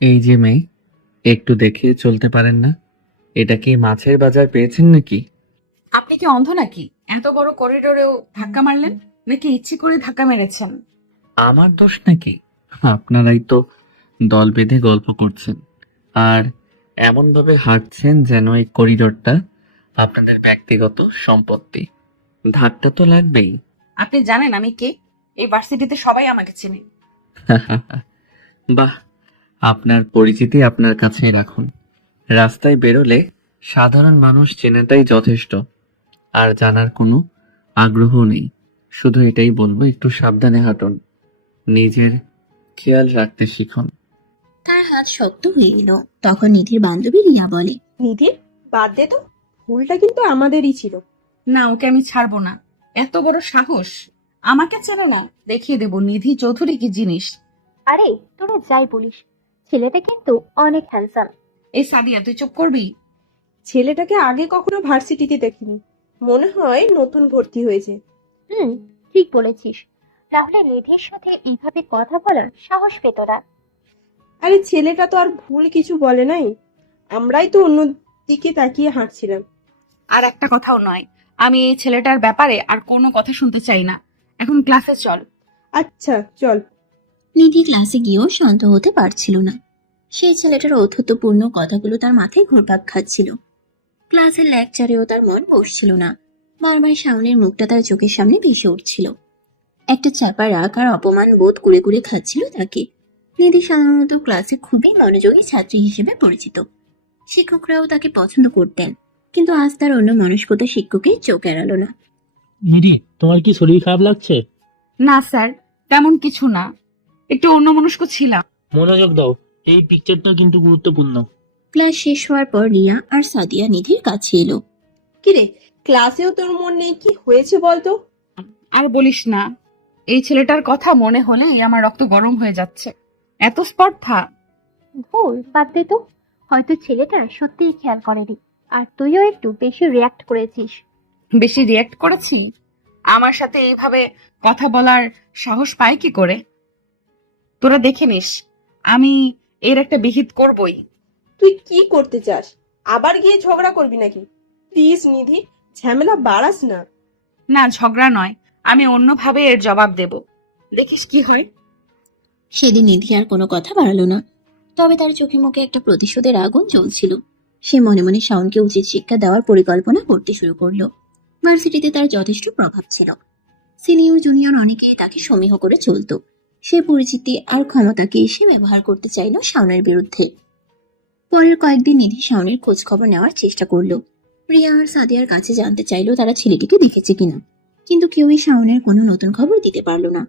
এই যে মেয়ে, একটু দেখে চলতে পারেন না? এটা কি মাছের বাজার পেয়েছেন নাকি? আপনি কি অন্ধ নাকি? এত বড় করিডোরেও ধাক্কা মারলেন, নাকি ইচ্ছে করে ধাক্কা মেরেছেন? আমার দোষ নাকি? আপনারাই তো দল বেঁধে গল্প করছেন আর এমন ভাবে হাঁটছেন যেন এই করিডোরটা আপনাদের ব্যক্তিগত সম্পত্তি। ধাক্কা তো লাগবেই। আপনি জানেন আমি কে? এই ভার্সিটিতে সবাই আমাকে চেনে। বাহ, আপনার পরিচিতি আপনার কাছেই রাখুন। রাস্তায় বেরোলে সাধারণ মানুষ চেনাটাই যথেষ্ট। আর জানার কোনো আগ্রহ নেই। শুধু এটাই বলবো, একটু সাবধানে হাঁটুন, নিজের খেয়াল রাখতে শিখুন। তার হাত শক্ত হয়ে এলো। তখন নিধির বান্ধবী রিয়া বলে, নিধি, বাদ দে তো। ভুলটা কিন্তু আমাদেরই ছিল। না, ওকে আমি ছাড়বো না। এত বড় সাহস! আমাকে চেনে না, দেখিয়ে দেব নিধি চৌধুরী কি জিনিস। আরে তোরা যাই বলিস, ছেলেটা কিন্তু অনেক হ্যান্ডসাম। এই সাদিয়া, তুই চুপ করবি? ছেলেটাকে আগে কখনো ভার্সিটিতে দেখিনি। মনে হয় নতুন ভর্তি হয়েছে। হুম, ঠিক বলেছিস। তাহলে নিধির সাথে এইভাবে কথা বলার সাহস পেত না। আরে ছেলেটা তো আর ভুল কিছু বলে নাই। আমরাই তো অন্য দিকে তাকিয়ে হাঁটছিলাম। আর একটা কথাও নয়। আমি এই ছেলেটার ব্যাপারে আর কোনো কথা শুনতে চাই না। এখন ক্লাসে চল। আচ্ছা চল। নিধি ক্লাসে গিয়েও শান্ত হতে পারছিল না। সেই ছেলেটার ঔদ্ধত্যপূর্ণ কথাগুলো তার মাথায় ঘুরপাক খাচ্ছিল। ক্লাসের লেকচারেও তার মন বসছিল না। বারবার শাওনের মুখটা তার চোখের সামনে ভেসে উঠছিল। একটা চাপা রাগ আর অপমান বোধ করে করে খাচ্ছিল তাকে। নিধি সাধারণত ক্লাসে খুবই মনোযোগী ছাত্রী হিসেবে পরিচিত। শিক্ষকরাও তাকে পছন্দ করতেন, কিন্তু আজ তার অন্য মনস্কতা শিক্ষকের চোখ এড়ালো না। নিধি, তোমার কি শরীর খারাপ লাগছে? না স্যার, তেমন কিছু না, একটু অন্যমনস্ক ছিলাম। মনোযোগ দাও, এই পিকচারটা কিন্তু গুরুত্বপূর্ণ। ক্লাস শেষ হওয়ার পর রিয়া আর সাদিয়া নিধির কাছে এলো। কিরে, ক্লাসেও তোর মন নেই? কি হয়েছে বলতো? আর বলিস না, এই ছেলেটার কথা মনে হলেই আমার রক্ত গরম হয়ে যাচ্ছে। এত স্পর্ধা! ধুর, বাদ দে তো। হয়তো ছেলেটা সত্যিই খেয়াল করেনি, আর তুইও একটু বেশি রিয়াক্ট করেছিস। বেশি রিয়াক্ট করেছি? আমার সাথে এইভাবে কথা বলার সাহস পাই কি করে? তোরা দেখে নিস, আমি এর একটা বিহিত করবই। তুই কি করতে চাস? আবার গিয়ে ঝগড়া করবি নাকি? প্লিজ নিধি, ঝামেলা বাড়াস না। না, ঝগড়া নয়, আমি অন্যভাবে এর জবাব দেব। দেখিস কি হয়। সেদিন নিধি আর কোনো কথা বাড়ালো না। তবে তার চোখে মুখে একটা প্রতিশোধের আগুন জ্বলছিল। সে মনে মনে শাওনকে উচিত শিক্ষা দেওয়ার পরিকল্পনা করতে শুরু করলো। ভার্সিটিতে তার যথেষ্ট প্রভাব ছিল। সিনিয়র জুনিয়র অনেকেই তাকে সমীহ করে চলতো। সে পরিচিতি আর ক্ষমতাকে এসে ব্যবহার করতে চাইল শাওনের বিরুদ্ধে। পরের কয়েকদিন নিধি শাওনের খোঁজ খবর নেওয়ার চেষ্টা করলো। রিয়া আর সাদিয়ার কাছে জানতে চাইলো তারা ছেলেটিকে দেখেছে কিনা, কিন্তু কেউই শাওনের কোনো নতুন খবর দিতে পারলো না।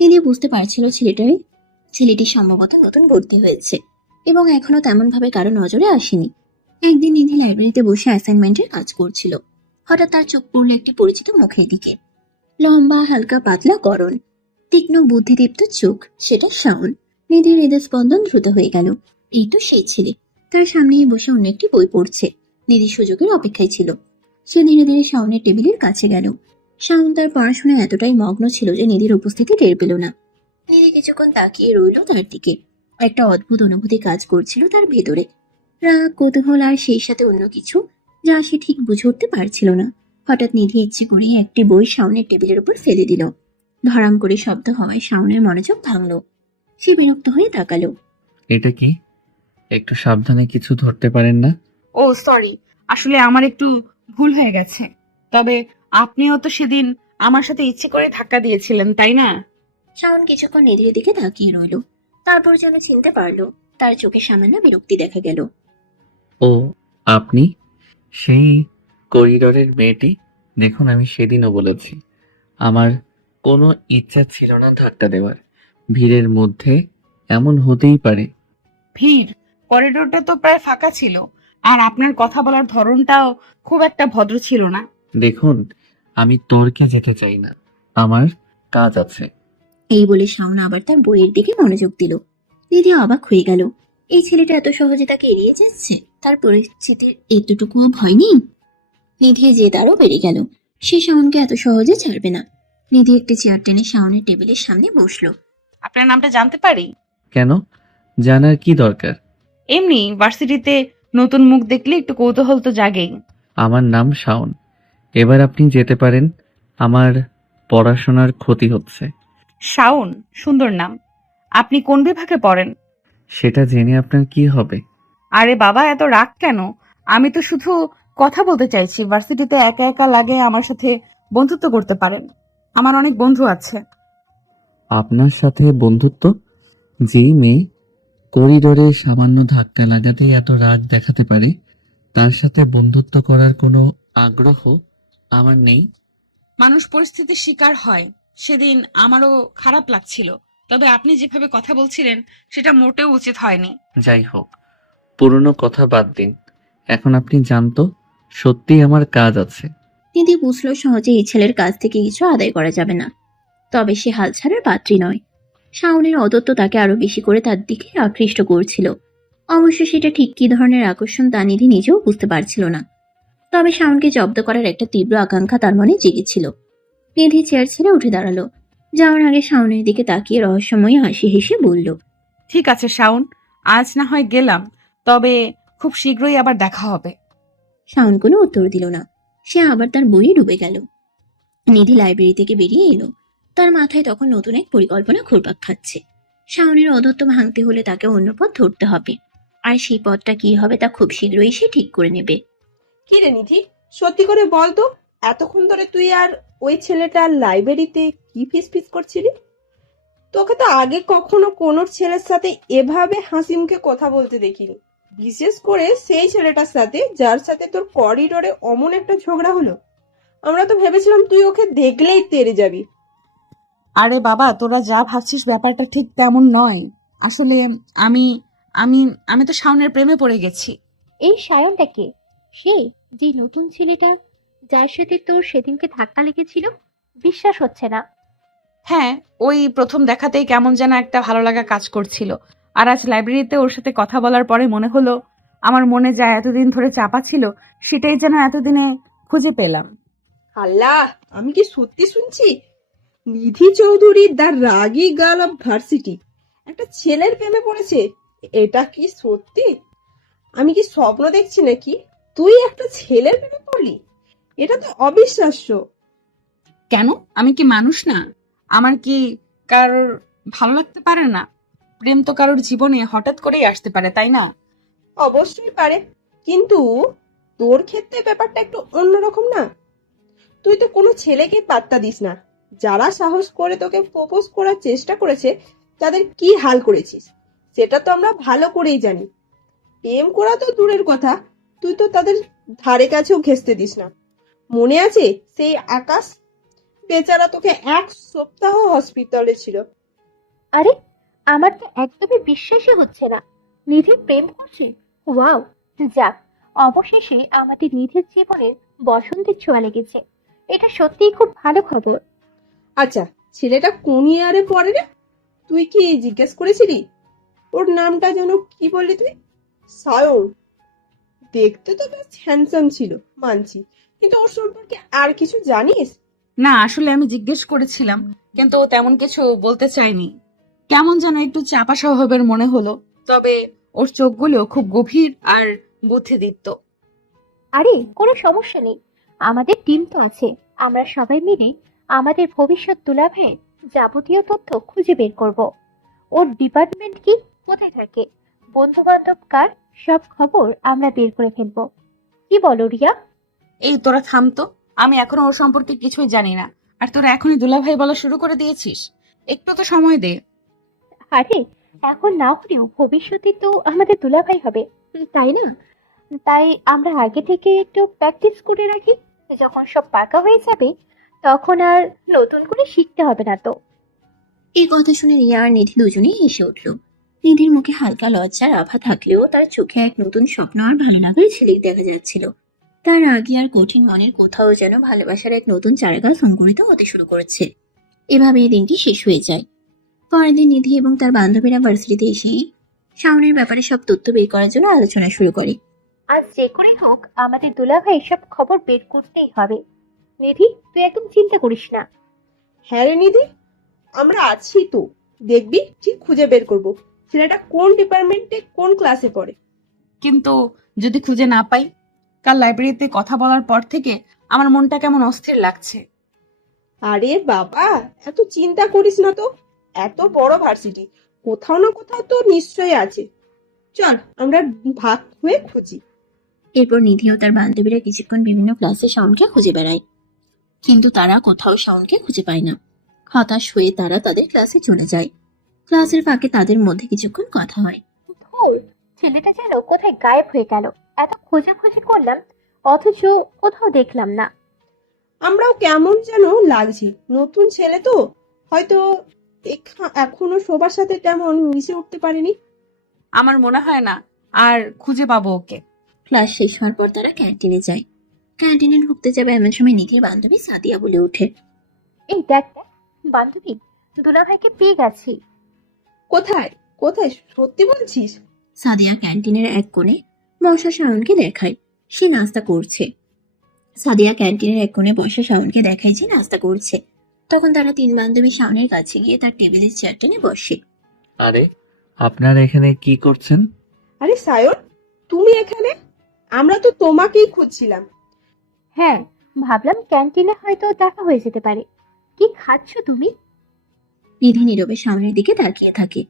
নিধি বুঝতে পারছিল ছেলেটি সম্ভবত নতুন ভর্তি হয়েছে এবং এখনো তেমন ভাবে কারো নজরে আসেনি। একদিন নিধি লাইব্রেরিতে বসে অ্যাসাইনমেন্টের কাজ করছিল। হঠাৎ তার চোখ পড়ল একটি পরিচিত মুখের দিকে। লম্বা, হালকা পাতলা গড়ন, তীক্ষ্ণ বুদ্ধিদীপ্ত চোখ। সেটা শাওন। নিধির হৃদয় স্পন্দন দ্রুত হয়ে গেল। এই তো সেই ছেলে। তার সামনেই বসে অন্য একটি বই পড়ছে। নিধি সুযোগের অপেক্ষায় ছিল। সে ধীরে ধীরে শাওনের টেবিলের কাছে গেল। শাওন তার পড়াশোনায় এতটাই মগ্ন ছিল যে নিধির উপস্থিতি টের পেল না। নিধি কিছুক্ষণ তাকিয়ে রইল তার দিকে। একটা অদ্ভুত অনুভূতি কাজ করছিল তার ভেতরে। রাগ, কৌতূহল আর সেই সাথে অন্য কিছু, যা সে ঠিক বুঝে উঠতে পারছিল না। হঠাৎ নিধি ইচ্ছে করে একটি বই শাওনের টেবিলের উপর ফেলে দিল। ধড়াম করে শব্দ হওয়ায় শাওনের মনোযোগ ভাঙলো। সে বিরক্ত হয়ে তাকালো। এটা কি? একটু সাবধানে কিছু ধরতে পারেন না? ও সরি, আসলে আমার একটু ভুল হয়ে গেছে। তবে আপনিও তো সেদিন আমার সাথে ইচ্ছে করে ধাক্কা দিয়েছিলেন, তাই না? শাওন কিছুক্ষণ নিধির দিকে তাকিয়ে রইল। তারপর যেন চিনতে পারলো। তার চোখে সামান্য বিরক্তি দেখা গেল। ও, আপনি সেই করিডোরের মেয়েটি? দেখুন, আমি সেদিনও বলেছি আমার কোনো ইচ্ছা ছিল না ধাক্কা দেওয়ার। ভিড়ের মধ্যে এমন হতেই পারে। ভিড়? করিডোরটা তো প্রায় ফাঁকা ছিল, আর আপনার কথা বলার ধরনটাও খুব একটা ভদ্র ছিল না। দেখুন, আমি তর্কে যেতে চাই না, আমার কাজ আছে। এই বলে শাওন আবার তার বইয়ের দিকে মনোযোগ দিল। নিধি অবাক হয়ে গেল। এই ছেলেটা এত সহজে তাকে এড়িয়ে যাচ্ছে। তার পরিচিতির এতটুকুও ভয় নেই। নিধি যে তারও বেড়ে গেল। সে শাওনকে এত সহজে ছাড়বে না। নিধি একটি চেয়ার টেনে শাওনের টেবিলের সামনে বসলো। আপনার নামটা জানতে পারি? কেন? জানার কি দরকার? এমনি ভার্সিটিতে নতুন মুখ দেখলে একটু কৌতূহল তো জাগেই। আমার নাম শাওন। এবার আপনি যেতে পারেন। আমার পড়াশোনার ক্ষতি হচ্ছে। শাওন, সুন্দর নাম। আপনি কোন বিভাগে পড়েন? সেটা জেনে আপনার কি হবে? আরে বাবা, এত রাগ কেন? আমি তো শুধু কথা বলতে চাইছি। ভার্সিটিতে একা একা লাগে, আমার সাথে বন্ধুত্ব করতে পারেন। আমার অনেক বন্ধু আছে। আপনার সাথে বন্ধুত্ব? যেই মেয়ে করিডোরে সামান্য ধাক্কা লাগাতেই এত রাগ দেখাতে পারে, তার সাথে বন্ধুত্ব করার কোনো আগ্রহ আমার নেই। মানুষ পরিস্থিতির শিকার হয়। সেদিন আমারও খারাপ লাগছিল, তবে আপনি যেভাবে কথা বলছিলেন সেটা মোটেও উচিত হয়নি। যাই হোক, পুরনো কথা বাদ দিন। এখন আপনি জানতো, সত্যিই আমার কাজ আছে। নিধি বুঝলো সহজে এই ছেলের কাছ থেকে কিছু আদায় করা যাবে না, তবে সে হাল ছাড়ার পাত্রী নয়। শাওনের অদত্ত তাকে আরো বেশি করে তার দিকে আকৃষ্ট করছিল। অবশ্য সেটা ঠিক কী ধরনের আকর্ষণ তা নিধি নিজেও বুঝতে পারছিল না, তবে শাওনকে জব্দ করার একটা তীব্র আকাঙ্ক্ষা তার মনে জেগেছিল। নিধি চেয়ার ছেড়ে উঠে দাঁড়ালো। যাওয়ার আগে শাওনের দিকে তাকিয়ে রহস্যময়ী হাসি হেসে বলল, ঠিক আছে শাওন, আজ না হয় গেলাম, তবে খুব শীঘ্রই আবার দেখা হবে। শাওন কোনো উত্তর দিল না। সে আবার তার বইয়ে ডুবে গেল। নিধি লাইব্রেরি থেকে বেরিয়ে এলো। তার মাথায় তখন নতুন এক পরিকল্পনা ঘুরপাক খাচ্ছে। শাওনের অদত্ত ভাঙতে হলে তাকে অন্য পথ ধরতে হবে, আর সেই পথটা কি হবে তা খুব শীঘ্রই সে ঠিক করে নেবে। কি রে নিধি, সত্যি করে বল তো, এতক্ষণ ধরে তুই আর ওই ছেলেটা লাইব্রেরিতে কি ফিস করছিলি? তোকে তো আগে কখনো কোনো ছেলের সাথে এভাবে হাসি মুখে কথা বলতে দেখিনি, বিশেষ করে সেই ছেলেটার সাথে যার সাথে তোর করিডোরে অমন একটা ঝগড়া হলো। আমরা তো ভেবেছিলাম তুই ওকে দেখলেই তেড়ে যাবি। আরে বাবা, তোরা যা ভাবছিস ব্যাপারটা ঠিক তেমন নয়। আসলে আমি আমি আমি তো শাওনের প্রেমে পড়ে গেছি। এই সায়নটা কে? সে যে নতুন ছেলেটা যার সাথে তোর সেদিনকে ধাক্কা লেগেছিল? বিশ্বাস হচ্ছে না। হ্যাঁ, ওই প্রথম দেখাতেই কেমন যেন একটা ভালো লাগা কাজ করছিল। আর আজ লাইব্রেরিতে ওর সাথে কথা বলার পরে মনে হলো আমার মনে যা এতদিন ধরে চাপা ছিল সেটাই যেন এতদিনে খুঁজে পেলাম। আল্লাহ, আমি কি সত্যি শুনছি? নিধি Chowdhury the ragi girl of varsity একটা ছেলের প্রেমে পড়েছে? এটা কি সত্যি? আমি কি স্বপ্ন দেখছি নাকি? তুই একটা ছেলের প্রেমে পড়লি? এটা তো অবিশ্বাস্য। কেন, আমি কি মানুষ না? আমার কি কারোর ভালো লাগতে পারে না? প্রেম তো কারোর জীবনে হঠাৎ করেই আসতে পারে, তাই না? অবশ্যই পারে, কিন্তু তোর ক্ষেত্রে ব্যাপারটা একটু অন্যরকম না। তুই তো কোনো ছেলেকে পাত্তা দিস না। যারা সাহস করে তোকে প্রপোজ করার চেষ্টা করেছে তাদের কি হাল করেছিস সেটা তো আমরা ভালো করেই জানি। প্রেম করা তো দূরের কথা, তুই তো তাদের ধারে কাছেও ঘেঁষতে দিস না। মনে আছে সেই আকাশ? বেচারা তোকে 1 সপ্তাহ হসপিটালে ছিল। আরে, আমার তো একদমই বিশ্বাসই হচ্ছে না। নিধি প্রেম করছে? ওয়াও! যাক, অবশেষে আমাদের নিধির জীবনের বসন্তের ছোঁয়া লেগেছে। এটা সত্যিই খুব ভালো খবর। আচ্ছা, ছেলেটা কোন ইয়ারে পড়ে রে? তুই কি জিজ্ঞেস করেছিলি? ওর নামটা যেন কি বললি তুই? সায়ন। দেখতে তো বেশ হ্যান্ডসাম ছিল, মানছি, কিন্তু ওর সম্পর্কে আর কিছু জানিস? না, আসলে আমি জিজ্ঞেস করেছিলাম, কিন্তু ও তেমন কিছু বলতে চায়নি। কেমন যেন একটু চাপা স্বভাবের মনে হলো, তবে ওর চোখগুলো খুব গভীর আর বুদ্ধিদীপ্ত। আরে, কোনো সমস্যা নেই। আমাদের টিম তো আছে। আমরা সবাই মিলে আমাদের ভবিষ্যৎ দুলাভাইয়ের যাবতীয় তথ্য খুঁজে বের করব। ওর ডিপার্টমেন্ট কি, কোথায় থাকে, বন্ধু বান্ধব কার, সব খবর আমরা বের করে ফেলবো। কি বলো রিয়া? এই তোরা থাম তো, আমি এখনো ওর সম্পর্কে কিছুই জানি না, আর তোরা এখনই দুলাভাই বলা শুরু করে দিয়েছিস। একটু তো সময় দে। আরে, এখন না হলেও ভবিষ্যতে তো আমাদের দুলাভাই হবে, তাই না? তাই আমরা আগে থেকে একটু প্র্যাকটিস করে রাখি। যখন সব পাকা হয়ে যাবে তখন আর নতুন করে শিখতে হবে না তো। এই কথা শুনে রিয়া আর নিধি দুজনেই হেসে উঠল। নিধির মুখে হালকা লজ্জার আভা থাকলেও তার চোখে এক নতুন স্বপ্ন আর ভালো লাগার ঝিলিক দেখা যাচ্ছিল। তার রাগী আর কঠিন মনের কোথাও যেন ভালোবাসার এক নতুন চারাগাছ সংগঠিত হতে শুরু করেছে। এভাবে এই দিনটি শেষ হয়ে যায়। পরের দিন নিধি এবং তার বান্ধবীরা ভার্সিটিতে এসে শাওনের ব্যাপারে সব তথ্য বের করার জন্য আলোচনা শুরু করে। আজ যে করেই হোক আমাদের দুলাভাই সব খবর বের করতেই হবে। নিধি, তুই একদম চিন্তা করিস না। হ্যাঁ রে নিধি, আমরা আছি তো, দেখবি ঠিক খুঁজে বের করব। ছেলেটা কোন ডিপার্টমেন্টে কোন ক্লাসে পড়ে। কিন্তু যদি খুঁজে না পাই? কাল লাইব্রেরিতে কথা বলার পর থেকে আমার মনটা কেমন অস্থির লাগছে। আরে বাবা, এত চিন্তা করিস না তো। এত বড় ভার্সিটি, কোথাও না কোথাও তো নিশ্চয়ই আছে। চল আমরা ভাগ হয়ে খুঁজি। এরপর নিধি ও তার বান্ধবীরা কিছুক্ষণ বিভিন্ন ক্লাসে শাওনকে খুঁজে বেড়ায়, কিন্তু তারা কোথাও শাওনকে খুঁজে পায় না। হতাশ হয়ে তারা তাদের ক্লাসে চলে যায়। ক্লাসের ফাঁকে তাদের মধ্যে কিছুক্ষণ কথা হয়। ধুর, ছেলেটা যেন কোথায় গায়েব হয়ে গেল। এত খোঁজাখুঁজি করলাম, অথচ কোথাও দেখলাম না। আমরাও কেমন যেন লাগছে। নতুন ছেলে তো, হয়তো এখনো সবার সাথে তেমন মিশে উঠতে পারেনি। আমার মনে হয় না আর খুঁজে পাবো ওকে। ক্লাস শেষ হওয়ার পর তারা ক্যান্টিনে যায়। ক্যান্টিনে ঢুকতে যাবে এমন সময় নিধির বান্ধবী সাদিয়া বলে ওঠে, এই দেখ দেখ, বান্ধবী, দুলাভাইকে পেয়ে গেছি। কোথায় কোথায়, সত্যি বলছিস? সাদিয়া ক্যান্টিনের এক কোণে বসা শাওনকে দেখায় সে নাস্তা করছে। তখন তারা তিন বান্ধবী শাওনের কাছে গিয়ে তার টেবিলের চেয়ার টেনে বসে। আরে, আপনারা এখানে কি করছেন? আরে সায়ন, তুমি এখানে? আমরা তো তোমাকেই খুঁজছিলাম। হ্যাঁ, ভাবলাম ক্যান্টিনে হয়তো দেখা হয়ে যেতে পারে। কি খাচ্ছ তুমি? নিধি নীরবে সামনের দিকে তাকিয়ে থাকে।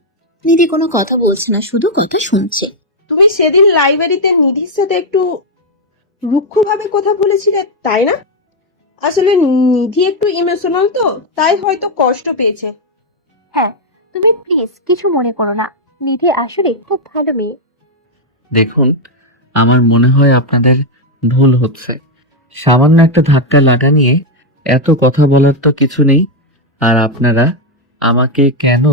নিধি কোনো কথা বলছে না, শুধু কথা শুনছে। তুমি সেদিন লাইব্রেরিতে নিধির সাথে একটু রুক্ষভাবে কথা বলেছিলে, তাই না? আসলে নিধি একটু ইমোশনাল তো, তাই হয়তো কষ্ট পেয়েছে। হ্যাঁ, তুমি প্লিজ কিছু মনে করো না। নিধি আসলে খুব ভালো মেয়ে। দেখুন, আমার মনে হয় আপনাদের ভুল হচ্ছে। সামান্য একটা ধাক্কা লাগা নিয়ে এত কথা বলার তো কিছু নেই। আর আপনারা আমাকে কেন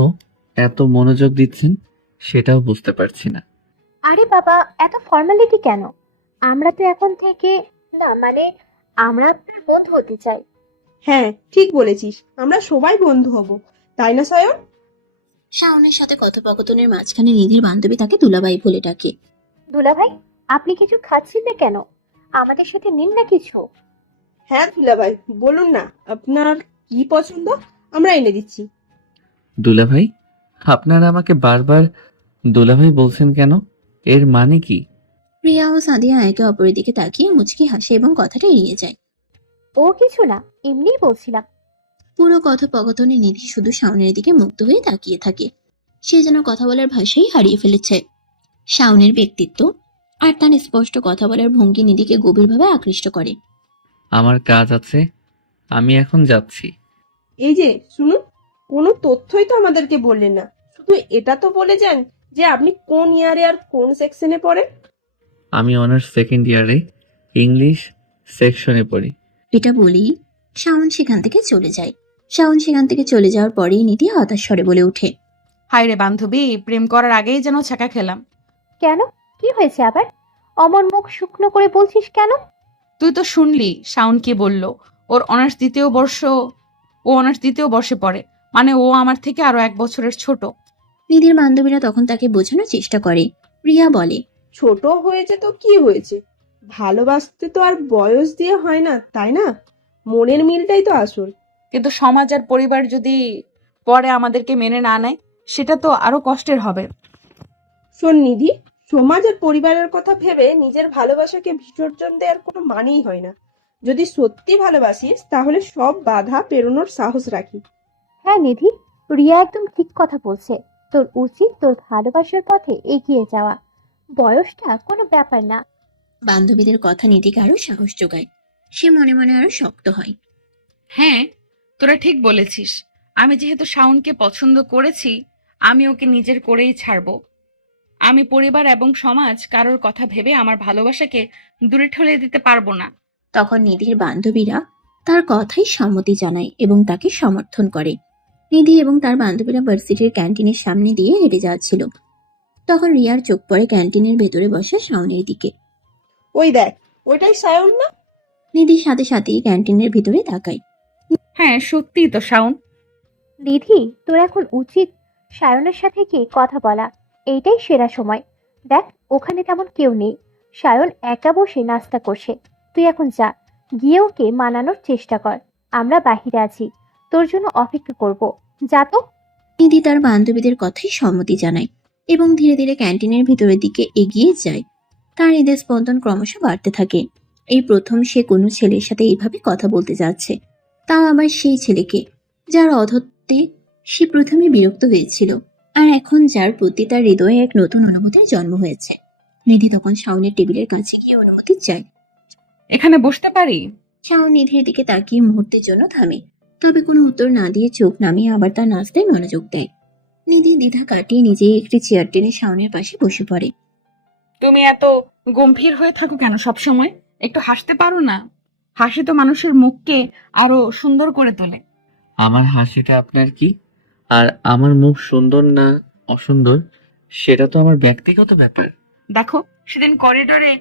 এত মনোযোগ দিচ্ছেন সেটাও বুঝতে পারছি না। আরে বাবা, এত ফর্মালিটি কেন? আমরা তো এখন থেকে, না মানে, আমরা আপনার বন্ধু হতে চাই। হ্যাঁ, ঠিক বলেছিস, আমরা সবাই বন্ধু হব, তাই না সায়ন? শাওনের সাথে কথোপকথনের মাঝখানে নিধির বান্ধবী তাকে দুলাভাই বলে ডাকে। দুলাভাই, আপনি কিছু খাচ্ছেন না কেন? আমাদের সাথে নিন না কিছু। হ্যাঁ দুলাভাই, বলুন না আপনার কি পছন্দ, আমরা এনে দিচ্ছি। দুলাভাই? আপনারা আমাকে বারবার দুলাভাই বলছেন কেন? এর মানে কি? রিয়া ও সাদিয়া একে অপরের দিকে তাকিয়ে মুচকি হাসে এবং কথাটা এড়িয়ে যায়। ও কিছু না, এমনিই বলছিলাম। পুরো কথোপকথনে নিধি শুধু শাওনের দিকে মুগ্ধ হয়ে তাকিয়ে থাকে। সে যেন কথা বলার ভাষাই হারিয়ে ফেলেছে। শাওনের ব্যক্তিত্ব আর তার স্পষ্ট কথা বলার ভঙ্গি নিধিকে গভীরভাবে আকৃষ্ট করে। আমার কাজ আছে, আমি এখন যাচ্ছি। এই যে শুনুন, কোনো তথ্যই তো আমাদেরকে বললেন না। শুধু এটা তো বলে যান যে আপনি কোন ইয়ারে আর কোন সেকশনে পড়েন। আমি অনার্স সেকেন্ড ইয়ারে ইংলিশ সেকশনে পড়ি। এটা বলেই শাওন সেখান থেকে চলে যাওয়ার পরেই নিধি হতাশ স্বরে বলে ওঠে, হায় রে বান্ধবী, প্রেম করার আগেই যেন ছ্যাঁকা খেলাম। কেন? কি হয়েছে আবার? অমন মুখ শুকনো করে বলছিস কেন? তুই তো শুনলি শাওন কি বলল। ওর অনার্স দ্বিতীয় বর্ষ, ও অনার্স দ্বিতীয় বর্ষে পড়ে, মানে ও আমার থেকে আরো 1 বছরের ছোট। নিধির বান্ধবীরা তখন তাকে বোঝানোর চেষ্টা করে। রিয়া বলে, ছোট হয়েছে তো কি হয়েছে, ভালোবাসতে তো আর বয়স দিয়ে হয় না, তাই না? মনের মিলটাই তো আসল। কিন্তু সমাজ আর পরিবার যদি পরে আমাদেরকে মেনে না নেয়, সেটা তো আরো কষ্টের হবে। শোন নিধি, সমাজ আর পরিবারের কথা ভেবে নিজের ভালোবাসাকে বিসর্জন দেওয়ার কোনো মানেই হয় না। যদি সত্যি ভালোবাসিস তাহলে সব বাধা পেরোনোর সাহস রাখিস। হ্যাঁ নিধি, রিয়া একদম ঠিক কথা বলছে। তোর উচিত তোর ভালোবাসার পথে এগিয়ে যাওয়া। বয়সটা কোনো ব্যাপার না। বান্ধবীদের কথা নিধিকে আরো সাহস যোগায়। সে মনে মনে আরো শক্ত হয়। হ্যাঁ, তোরা ঠিক বলেছিস। আমি যেহেতু শাওনকে পছন্দ করেছি, আমি ওকে নিজের করেই ছাড়বো। আমি পরিবার এবং সমাজ কারোর কথা ভেবে আমার ভালোবাসাকে দূরে ঠেলে দিতে পারবো না। তখন নিধির বান্ধবীরা তার কথাই সম্মতি জানায় এবং তাকে সমর্থন করে। নিধি এবং তার বান্ধবীরা ভার্সিটির ক্যান্টিনের সামনে দিয়ে হেঁটে যাচ্ছিল। তখন রিয়ার চোখ পড়ে ক্যান্টিনের ভেতরে বসা শাওনের দিকে। ওই দেখ, ওইটাই সায়ন না? নিধির সাথে সাথেই ক্যান্টিনের ভিতরে তাকায়। হ্যাঁ, সত্যিই তো শাওন। নিধি, তোর এখন উচিত সায়নের সাথে কি কথা বলা। এইটাই সেরা সময়। দেখ, ওখানে তেমন কেউ নেই। সায়ন একা বসে নাস্তা করছে। তুই এখন যা, গিয়ে ওকে মানানোর চেষ্টা কর। আমরা বাহিরে আছি, তোর জন্য অপেক্ষা করব। যা তো। নিধি তার বান্ধবীদের কথাই সম্মতি জানায়। এবং ধীরে ধীরে ক্যান্টিনের ভিতরের দিকে এগিয়ে যায়। তার হৃদয় স্পন্দন ক্রমশ বাড়তে থাকে। এই প্রথম সে কোনো ছেলের সাথে এইভাবে কথা বলতে যাচ্ছে, তাও আবার সেই ছেলেকে যার অধত্বে সে প্রথমে বিরক্ত হয়েছিল, আর এখন যার প্রতি তার হৃদয়ে এক নতুন অনুভূতির জন্ম হয়েছে। নিধি তখন শাওনের টেবিলের কাছে গিয়ে অনুমতি চায়। এখানে বসতে পারি? শাওন নিধির দিকে তাকিয়ে মুহূর্তের জন্য থামে, তবে কোনো উত্তর না দিয়ে চোখ নামিয়ে আবার তার নাস্তায় মনোযোগ দেয়। নিধি দ্বিধা কাটিয়ে নিজেই একটি চেয়ার টেনে শাওনের পাশে বসে পড়ে। তুমি এত গম্ভীর হয়ে থাকো কেন সব সময়? একটু হাসতে পারো না? হাসি তো মানুষের মুখকে আরো সুন্দর করে তোলে। আমার হাসিটা আপনার কি? আর আমার মুখ সুন্দর না অসুন্দর সেটা তো আমার ব্যক্তিগত ব্যাপার। দেখো, সেদিন করিডোরে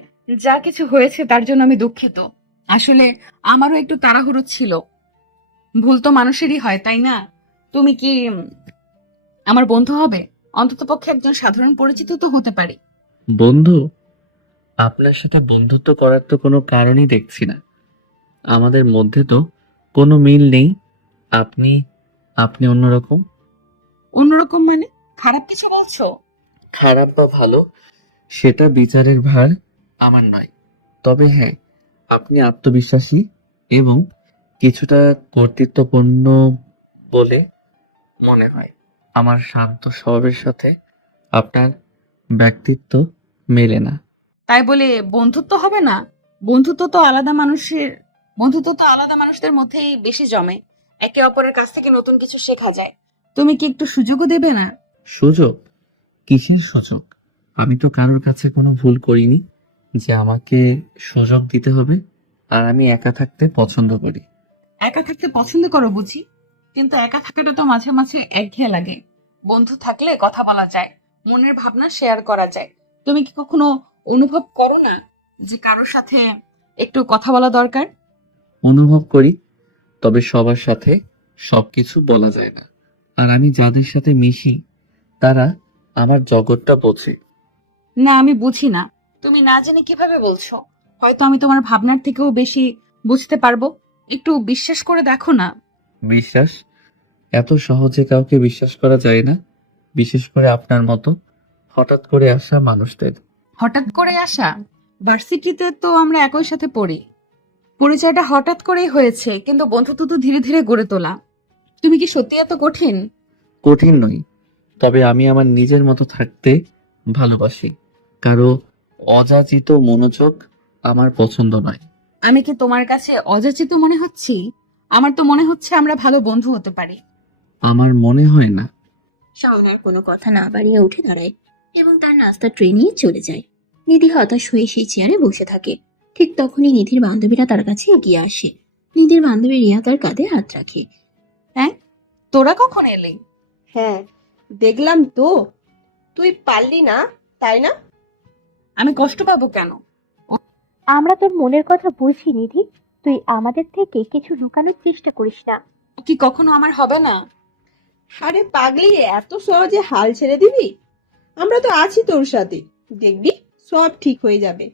যা কিছু হয়েছে তার জন্য আমি দুঃখিত। আসলে আমারও একটু তাড়াহুড়ো ছিল। ভুল তো মানুষেরই হয়, তাই না? তুমি কি আমার বন্ধু হবে? অন্ততপক্ষে একজন সাধারণ পরিচিত তো হতে পারি। বন্ধু? আপনার সাথে বন্ধুত্ব করার তো কোনো কারণই দেখছি না। আমাদের মধ্যে তো কোনো মিল নেই। আপনি আপনি অন্যরকম। অন্যরকম মানে? খারাপ কিছু বলছো? খারাপ বা ভালো সেটা বিচারের ভার আমার নয়। তবে হ্যাঁ, আপনি আত্মবিশ্বাসী এবং কিছুটা কর্তৃত্বপূর্ণ বলে মনে হয়। আমার শান্ত স্বভাবের সাথে আপনার ব্যক্তিত্ব মেলে না। তাই বলে বন্ধুত্ব হবে না? বন্ধুত্ব তো আলাদা মানুষদের মধ্যেই বেশি জমে। একে অপরের কাছ থেকে নতুন কিছু শেখা যায়। তুমি কি একটু সুযোগও দেবে না? সুযোগ? কিসের সুযোগ? আমি তো কারোর কাছে কোনো ভুল করিনি যে আমাকে সুযোগ দিতে হবে। আর আমি একা থাকতে পছন্দ করি। একা থাকতে পছন্দ করো বুঝি? কিন্তু একা থাকাটা তো মাঝে মাঝে একঘেয়ে লাগে। বন্ধু থাকলে কথা বলা যায়, মনের ভাবনা শেয়ার করা যায়। তুমি কি কখনো অনুভব করো না যে কারোর সাথে একটু কথা বলা দরকার? অনুভব করি, তবে সবার সাথে সবকিছু বলা যায় না। আর আমি যাদের সাথে মিশি তারা আমার জগৎটা বোঝে। না, আমি বুঝি না। তুমি না জেনে কিভাবে বলছো? হয়তো আমি তোমার ভাবনার থেকেও বেশি বুঝতে পারবো। একটু বিশ্বাস করে দেখো না। বিশ্বাস? এত সহজে কাউকে বিশ্বাস করা যায় না, বিশেষ করে আপনার মতো হঠাৎ করে আসা মানুষদের। হঠাৎ করে আসা? ভার্সিটিতে তো আমরা একই সাথে পড়ি। পরিচয়টা হঠাৎ করেই হয়েছে, কিন্তু বন্ধুত্ব তো ধীরে ধীরে গড়ে তোলা। তুমি কি সত্যি এত কঠিন? কঠিন নই, তবে আমি আমার নিজের মতো থাকতে ভালোবাসি। কারো অযাচিত মনোযোগ আমার পছন্দ নয়। আমি কি তোমার কাছে অযাচিত মনে হচ্ছি? আমার তো মনে হচ্ছে আমরা ভালো বন্ধু হতে পারি। আমার মনে হয় না। শাওন আর কোনো কথা না বাড়িয়ে উঠে দাঁড়ায় এবং তার নাস্তা ট্রে নিয়ে চলে যায়। নিধি হতাশ হয়ে সেই চেয়ারে বসে থাকে। ঠিক তখনই নিধির বান্ধবীরা তার কাছে এগিয়ে আসে। নিধির বান্ধবী রিয়া তার কাঁধে হাত রাখে। হ্যাঁ, তোরা কখন এলি? হ্যাঁ, দেখলাম তো। তুই পারলি না, তাই না? আমি কষ্ট পাবো কেন? আমরা তোর মনের কথা বুঝি নিধি। তুই আমাদের থেকে কিছু লুকানোর চেষ্টা করিস না। ও কি কখনো আমার হবে না? আরে পাগলি, এত সহজে হাল ছেড়ে দিবি? আমরা তো আছি তোর সাথে। দেখবি সব ঠিক হয়ে যাবে।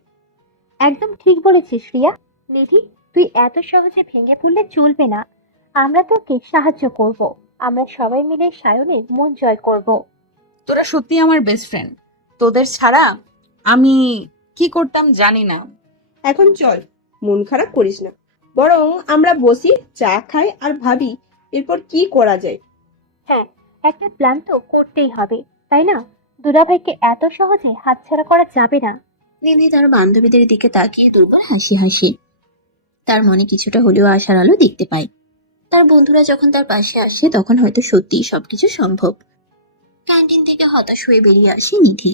একদম ঠিক বলেছিস রিয়া। নিধি, তুই এত সহজে ভেঙে পড়লে চলবে না। আমরা তোকে সাহায্য করব। আমরা সবাই মিলে সায়নের মন জয় করব। তোরা সত্যি আমার বেস্ট ফ্রেন্ড। তোদের ছাড়া আমি কি করতাম জানি না। এখন চল, মন খারাপ করিস না। বরং আমরা বসি, চা খাই আর ভাবি এরপর কি করা যায়। হ্যাঁ, একটা প্ল্যান তো করতেই হবে, তাই না? দুলাভাইকে এত সহজে হাতছাড়া করা যাবে না। নিধি তার বান্ধবীদের দিকে তাকিয়ে দুর্বল হাসি হাসে। তার মনে কিছুটা হলেও আশার আলো দেখতে পায়। তার বন্ধুরা যখন তার পাশে আসে তখন হয়তো সত্যিই সবকিছু সম্ভব। ক্যান্টিন থেকে হতাশ হয়ে বেরিয়ে আসে নিধি।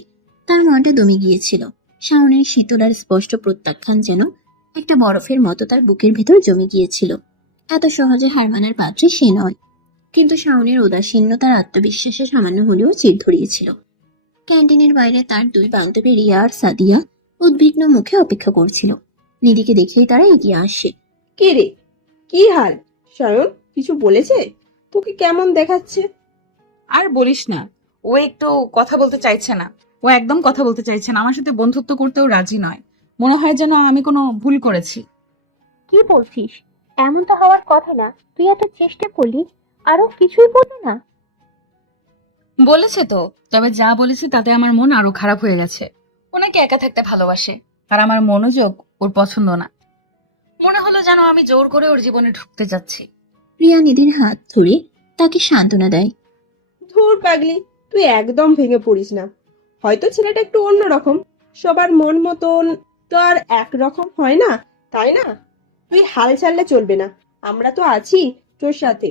তার মনটা দমে গিয়েছিল। শাওনের শীতল আর স্পষ্ট প্রত্যাখ্যান যেন একটা বরফের মতো তার বুকের ভেতর জমে গিয়েছিল। এত সহজে হার মানার পাত্রে সে নয়। কিন্তু শাওনের উদাসীন্যতার আত্মবিশ্বাসে সামান্য হলেও চিড় ধরিয়েছিল। ক্যান্টিনের বাইরে তার দুই বান্ধবী রিয়া আর সাদিয়া উদ্বিগ্ন মুখে অপেক্ষা করছিল। নিধিকে দেখেই তারা এগিয়ে আসে। কে রে, কি হাল? সায়ন কিছু বলেছে? তোকে কেমন দেখাচ্ছে? আর বলিস না, ও একটু কথা বলতে চাইছে না। ও একদম কথা বলতে চাইছে না, আমার সাথে বন্ধুত্ব করতেও রাজি নয়। মনে হয় যেন আমি কোনো ভুল করেছি। কি বলছিস? এমন তো হওয়ার কথা না। তুই এত চেষ্টা করলি, আরো কিছুই বললি না। বলেছে তো, তবে যা বলেছে তাতে আমার মন আরো খারাপ হয়ে গেছে। ওনাকে একা থাকতে ভালোবাসে, আর আমার মনোযোগ ওর পছন্দ না। মনে হলো যেন আমি জোর করে ওর জীবনে ঢুকতে যাচ্ছি। প্রিয়া নিধির হাত ধরে তাকে সান্ত্বনা দেয়। ধুর পাগলি, তুই একদম ভেঙে পড়িস না। হয়তো ছেলেটা একটু অন্যরকম, সবার মন মতন তো আর একরকম হয় না, তাই না? তুই হাল ছাড়লে চলবে না, আমরা তো আছি তোর সাথে।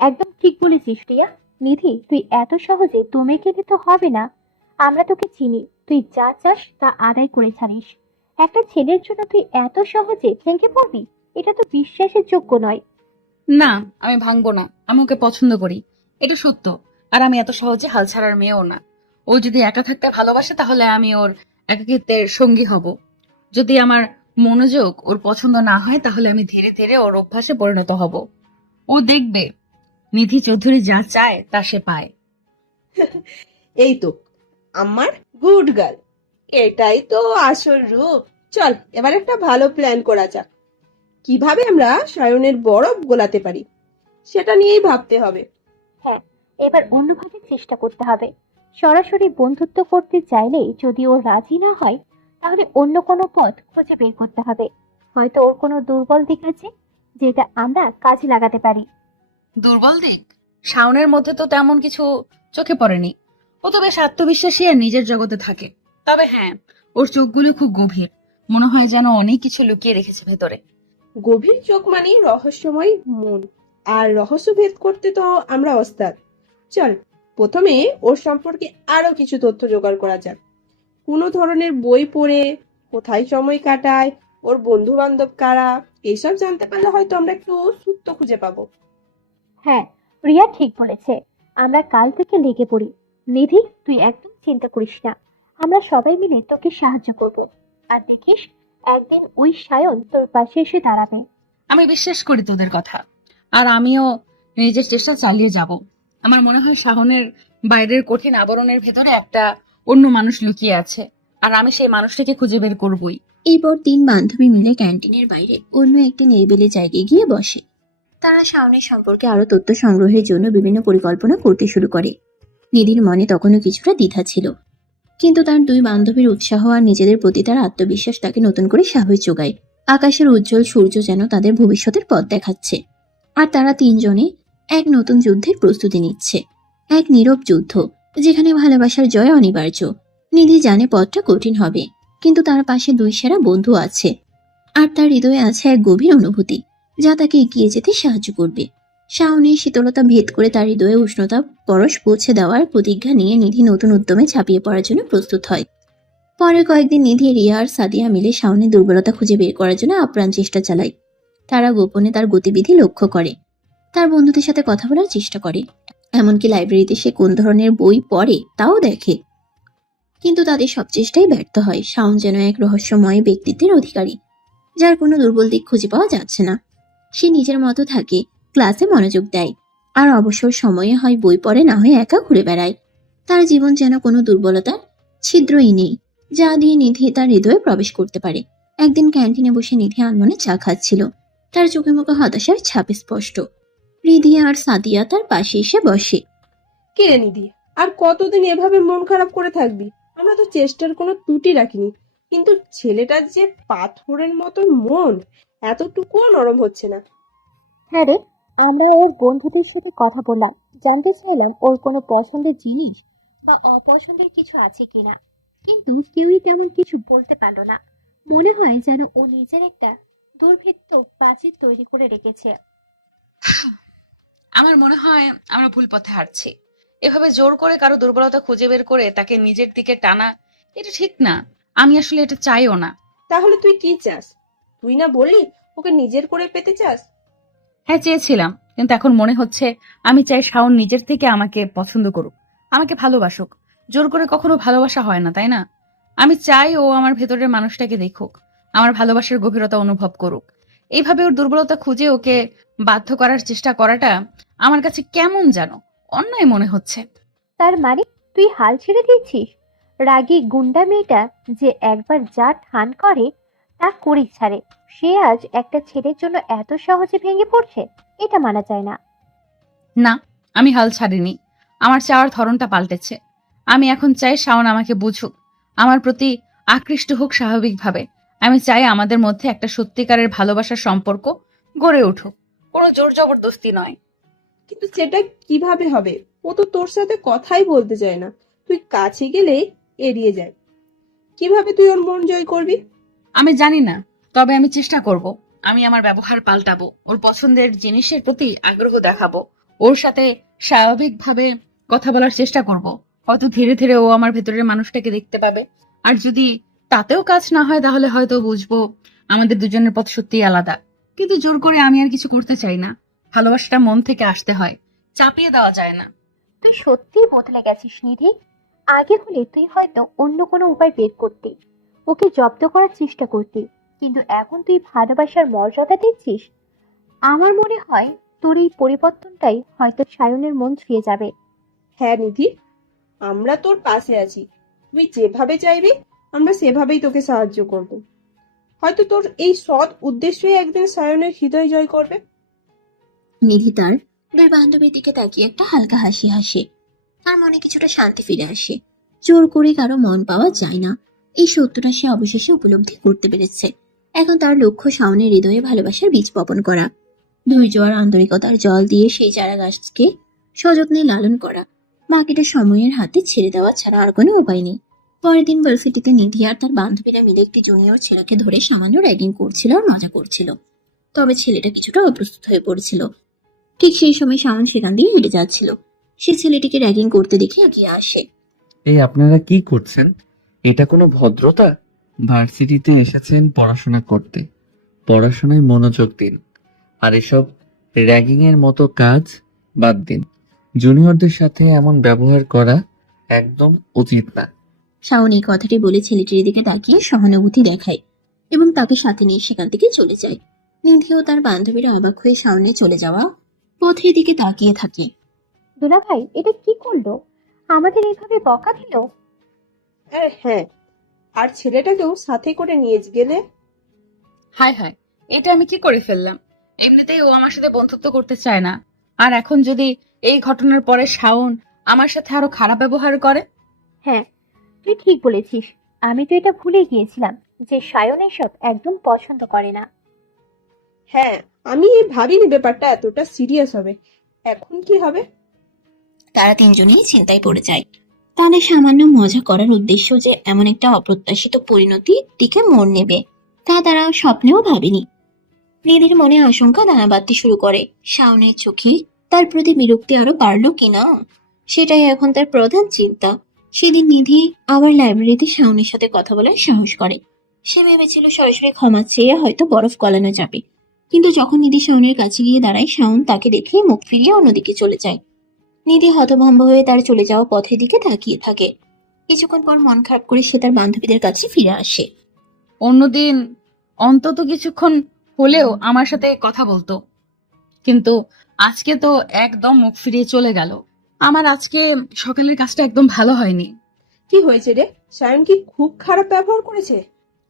একদম ঠিক বলেছিস রিয়া। নিধি, তুই এত সহজে তুমি গেলে তো হবে না। আমরা তোকে চিনি, তুই যা চাস তা আদায় করে ছাড়িস। একটা ছেলের জন্য তুই এত সহজে ভেঙে পড়বি? এটা তো বিশ্বাসের যোগ্য নয়। না, আমি ভাঙবো না। আমি ওকে পছন্দ করি, এটা সত্য। আর আমি এত সহজে হাল ছাড়ার মেয়েও না। ও যদি একা থাকতে ভালোবাসে তাহলে আমি ওর একাকিত্বের সঙ্গী হব। যদি আমার মনোযোগ ওর পছন্দ না হয় তাহলে আমি ধীরে ধীরে ওর অভ্যাসে পরিণত হব। ও দেখবে নিধি চৌধুরী যা চায় তা সে পায়। এই তো আমার গুড গার্ল, এটাই তো আসল রূপ। চল এবার একটা ভালো প্ল্যান করা যাক। কিভাবে আমরা সায়নের বরফ গোলাতে পারি সেটা নিয়েই ভাবতে হবে। হ্যাঁ, এবার অন্যভাবে চেষ্টা করতে হবে। সরাসরি বন্ধুত্ব করতে চাইলে যদি ও রাজি না হয়, তাহলে অন্য কোনো পথ খুঁজে বের করতে হবে। হয়তো ওর কোনো দুর্বল দিক আছে, যেটা আমরা কাজে লাগাতে পারি। দুর্বল দিক? শাওনের মধ্যে তো তেমন কিছু চোখে পড়েনি। ও তো বেশ আত্মবিশ্বাসী আর নিজের জগতে থাকে। তবে হ্যাঁ, ওর চোখগুলো খুব গভীর, মনে হয় যেন অনেক কিছু লুকিয়ে রেখেছে ভেতরে। গভীর চোখ মানে রহস্যময় মন, আর রহস্য ভেদ করতে তো আমরা ওস্তাদ। চল প্রথমে ওর সম্পর্কে আরো কিছু তথ্য জোগাড় করা যাক। কোনো ধরনের বই পড়ে, কোথায় সময় কাটায়, ওর বন্ধু বান্ধব কারা, এইসব জানতে পারলে হয়তো আমরা একটু সূত্র খুঁজে পাবো। হ্যাঁ, রিয়া ঠিক বলেছে। আমরা কাল থেকে লেগে পড়ি। নিধি, তুই একদম চিন্তা করিস না। আমরা সবাই মিলে তোকে সাহায্য করব। আর দেখিস, একদিন ওই সায়ন তোর পাশে এসে দাঁড়াবে। আমি বিশ্বাস করি তোদের কথা, আর আমিও নিজের চেষ্টা চালিয়ে যাব। আমার মনে হয় শাওনের বাইরের কঠিন আবরণের ভেতরে একটা অন্য মানুষ লুকিয়ে আছে, আর আমি সেই মানুষটাকে খুঁজে বের করবই। এরপর 3 বান্ধবী মিলে ক্যান্টিনের বাইরে অন্য একটি নিরিবিলি জায়গায় গিয়ে বসে। তারা শাওনের সম্পর্কে আরো তথ্য সংগ্রহের জন্য বিভিন্ন পরিকল্পনা করতে শুরু করে। নিধির মনে তখনও কিছুটা দ্বিধা ছিল, কিন্তু তার 2 বান্ধবীর উৎসাহ আর নিজেদের প্রতি তার আত্মবিশ্বাস তাকে নতুন করে সাহস যোগায়। আকাশের উজ্জ্বল সূর্য যেন তাদের ভবিষ্যতের পথ দেখাচ্ছে, আর তারা 3 জনে এক নতুন যুদ্ধের প্রস্তুতি নিচ্ছে। এক নীরব যুদ্ধ, যেখানে ভালোবাসার জয় অনিবার্য। নিধি জানে পথটা কঠিন হবে, কিন্তু তার পাশে 2 সেরা বন্ধু আছে, আর তার হৃদয়ে আছে এক গভীর অনুভূতি যা তাকে এগিয়ে যেতে সাহায্য করবে। শাওনের শীতলতা ভেদ করে তার হৃদয়ে উষ্ণতা পরশ পৌঁছে দেওয়ার প্রতিজ্ঞা নিয়ে নিধি নতুন উদ্যমে ঝাঁপিয়ে পড়ার জন্য প্রস্তুত হয়। পরের কয়েকদিন নিধি, রিয়া আর সাদিয়া মিলে শাওনের দুর্বলতা খুঁজে বের করার জন্য আপ্রাণ চেষ্টা চালায়। তারা গোপনে তার গতিবিধি লক্ষ্য করে, তার বন্ধুদের সাথে কথা বলার চেষ্টা করে, এমনকি লাইব্রেরিতে সে কোন ধরনের বই পড়ে তাও দেখে। কিন্তু তাদের সব চেষ্টাই ব্যর্থ হয়। শাওন যেন এক রহস্যময় ব্যক্তিত্বের অধিকারী, যার কোনো দুর্বল দিক খুঁজে পাওয়া যাচ্ছে না। সে নিজের মতো থাকে, ক্লাসে মনোযোগ দেয়, আর অবসর সময়ে হয় বই পড়ে, না হয় একা ঘুরে বেড়ায়। তার জীবন যেন কোনো দুর্বলতার ছিদ্রই নেই, যা দিয়ে নিধি তার হৃদয়ে প্রবেশ করতে পারে। একদিন ক্যান্টিনে বসে নিধি আনমনে চা খাচ্ছিল। তার চোখে মুখে হতাশার ছাপ স্পষ্ট। রিধি আর সাদিয়া তার পাশে এসে বসে। কে রে নিধি, আর কতদিন এভাবে মন খারাপ করে থাকবি? আমরা তো চেষ্টার কোনো ত্রুটি রাখিনি, কিন্তু ছেলেটার যে পাথরের মতন মন, এতটুকুও নরম হচ্ছে না। হ্যাঁ রে, আমরা ওর বন্ধুদের সাথে কথা বললাম, জানতে চাইলাম ওর কোনো পছন্দের জিনিস বা অপছন্দের কিছু আছে কিনা, কিন্তু কেউই তেমন কিছু বলতে পারলো না। মনে হয় যেন ও নিজের একটা দুর্ভেদ্য প্রাচীর তৈরি করে রেখেছে। আমার মনে হয় আমরা ভুল পথে হাঁটছি। এভাবে জোর করে কারো দুর্বলতা খুঁজে বের করে তাকে নিজের দিকে টানা, এটা ঠিক না। আমি আসলে এটা চাইও না। তাহলে তুই কি চাস? তুই না বললি ওকে নিজের করে পেতে চাস? হ্যাঁ, চেয়েছিলাম, কিন্তু এখন মনে হচ্ছে আমি চাই শাওন নিজের থেকে আমাকে পছন্দ করুক, আমাকে ভালোবাসুক। জোর করে কখনো ভালোবাসা হয় না, তাই না? আমি চাই ও আমার ভেতরের মানুষটাকে দেখুক, আমার ভালোবাসার গভীরতা অনুভব করুক। এইভাবে ওর দুর্বলতা খুঁজে ওকে বাধ্য করার চেষ্টা করাটা আমার কাছে কেমন যেন অন্যায় মনে হচ্ছে। তার মানে তুই হাল ছেড়ে দিয়েছিস? রাগী গুন্ডা মেয়েটা যে একবার যা ঠান করে তা করেই ছাড়ে, সে আজ একটা ছেলের জন্য এত সহজে ভেঙে পড়ছে? এটা মানা যায় না। না, আমি হাল ছাড়িনি। আমার চাওয়ার ধরনটা পাল্টেছে। আমি এখন চাই শাওন আমাকে বুঝুক, আমার প্রতি আকৃষ্ট হোক স্বাভাবিকভাবে। আমি চাই আমাদের মধ্যে একটা সত্যিকারের ভালোবাসার সম্পর্ক গড়ে উঠুক, কোনো জোর জবরদস্তি নয়। কিন্তু সেটা কিভাবে হবে? ও তো তোর সাথে কথাই বলতে চায় না, তুই কাছে গেলেই এড়িয়ে যায়। কিভাবে তুই ওর মন জয় করবি? আমি জানি না, তবে আমি চেষ্টা করব। আমি আমার ব্যবহার পাল্টাবো, ওর পছন্দের জিনিসের প্রতি আগ্রহ দেখাবো, ওর সাথে স্বাভাবিকভাবে কথা বলার চেষ্টা করব। হয়তো ধীরে ধীরে ও আমার ভেতরের মানুষটাকে দেখতে পাবে। আর যদি তাতেও কাজ না হয় তাহলে হয়তো বুঝবো আমাদের দুজনের পথ সত্যিই আলাদা। কিন্তু জোর করে আমি আর কিছু করতে চাই না। ভালোবাসাটা মন থেকে আসতে হয়, চাপিয়ে দেওয়া যায় না। তুই সত্যিই বদলে গেছিস নিধি। আগে হলে তুই হয়তো অন্য কোনো উপায় বের করতি, ওকে জব্দ করার চেষ্টা করতি, কিন্তু এখন তুই ভালোবাসার মর্যাদা দিচ্ছিস। আমার মনে হয় তোর এই পরিবর্তনটাই হয়তো সায়নের মন ছুঁয়ে যাবে। হ্যাঁ নিধি, আমরা তোর পাশে আছি। তুই যেভাবে চাইবি আমরা সেভাবেই তোকে সাহায্য করব। হয়তো তোর এই সৎ উদ্দেশ্যই একদিন সায়নের হৃদয় জয় করবে। নিধি তার দুই বান্ধবীর দিকে তাকিয়ে একটা হালকা হাসি হাসে। তার মনে কিছুটা শান্তি ফিরে আসে। জোর করে কারো মন পাওয়া যায় না, এই সত্যটা সে অবশেষে উপলব্ধি করতে পেরেছে। এখন তার লক্ষ্য শাওনের হৃদয়ে ভালোবাসার বীজ বপন করা, ধৈর্য আর আন্তরিকতার জল দিয়ে সেই চারা গাছকে সযত্নে লালন করা। বাকিটা সময়ের হাতে ছেড়ে দেওয়া ছাড়া আর কোনো উপায় নেই। পরের দিন ভার্সিটিতে নিধি আর তার বান্ধবীরা মিলে একটি জুনিয়র ছেলেকে ধরে সামান্য র্যাগিং করছিল আর মজা করছিল। তবে ছেলেটা কিছুটা অপ্রস্তুত হয়ে পড়েছিল। ঠিক সেই সময় শাওন সেখান দিয়ে হেঁটে যাচ্ছিল। সে ছেলেটিকে র্যাগিং করতে দেখে এগিয়ে আসে। এই আপনারা কি করছেন? এটা কোনো ভদ্রতা? ভার্সিটিতে এসেছেন পড়াশোনা করতে, পড়াশোনায় মনোযোগ দিন। আর এসব র্যাগিং এর মতো কাজ বাদ দিন। জুনিয়রদের সাথে এমন ব্যবহার করা একদম উচিত না। শাওন এই কথাটি বলে ছেলেটির দিকে তাকিয়ে সহানুভূতি দেখায় এবং তাকে সাথে নিয়ে সেখান থেকে চলে যায়। নিধি ও তার বান্ধবীরা অবাক হয়ে শাওনে চলে যাওয়া পথের দিকে তাকিয়ে থাকে। দুলা ভাই, এটা কি করলো? আমাদের এইভাবে বকা দিল? হ্যাঁ, আর ছেলেটাকেও সাথে করে নিয়ে গেলে। হায় হায়, এটা আমি কি করে ফেললাম? এমনিতেই ও আমার সাথে বন্ধুত্ব করতে চায় না, আর এখন যদি এই ঘটনার পরে শাওন আমার সাথে আরো খারাপ ব্যবহার করে। হ্যাঁ, তুই ঠিক বলেছিস। আমি তো এটা ভুলে গিয়েছিলাম যে সায়ন এসব একদম পছন্দ করে না। হ্যাঁ, আমি ভাবিনি ব্যাপারটা এতটা সিরিয়াস হবে। এখন কি হবে? তারা তিনজনেই চিন্তায় পড়ে যায়। তাদের সামান্য মজা করার উদ্দেশ্য যে এমন একটা অপ্রত্যাশিত পরিণতির দিকে মোড় নেবে তা তারা স্বপ্নেও ভাবেনি। নিধির মনে আশঙ্কা দানা বাঁধতে শুরু করে। শাওনের চোখে তার প্রতি বিরক্তি আরো বাড়লো কিনা সেটাই এখন তার প্রধান চিন্তা। সেদিন নিধি আবার লাইব্রেরিতে শাওনের সাথে কথা বলার সাহস করে। সে ভেবেছিল সরাসরি ক্ষমা চেয়ে হয়তো বরফ গলানো যাবে, কিন্তু যখন নিধি শাওনের কাছে গিয়ে দাঁড়ায় শাওন তাকে দেখে মুখ ফিরিয়ে অন্যদিকে চলে যায়। নিধি হতভম্ব হয়ে তার চলে যাওয়া পথের দিকে তাকিয়ে থাকে। কিছুক্ষণ পর মন খারাপ করে সে তার বান্ধবীদের কাছে ফিরে আসে। অন্যদিন অন্তত কিছুক্ষণ হলেও আমার সাথে কথা বলতো, কিন্তু আজকে তো একদম মুখ ফিরিয়ে চলে গেল। আমার আজকে সকালের কাজটা একদম ভালো হয়নি। কি হয়েছে রে? সায়ন কি খুব খারাপ ব্যবহার করেছে?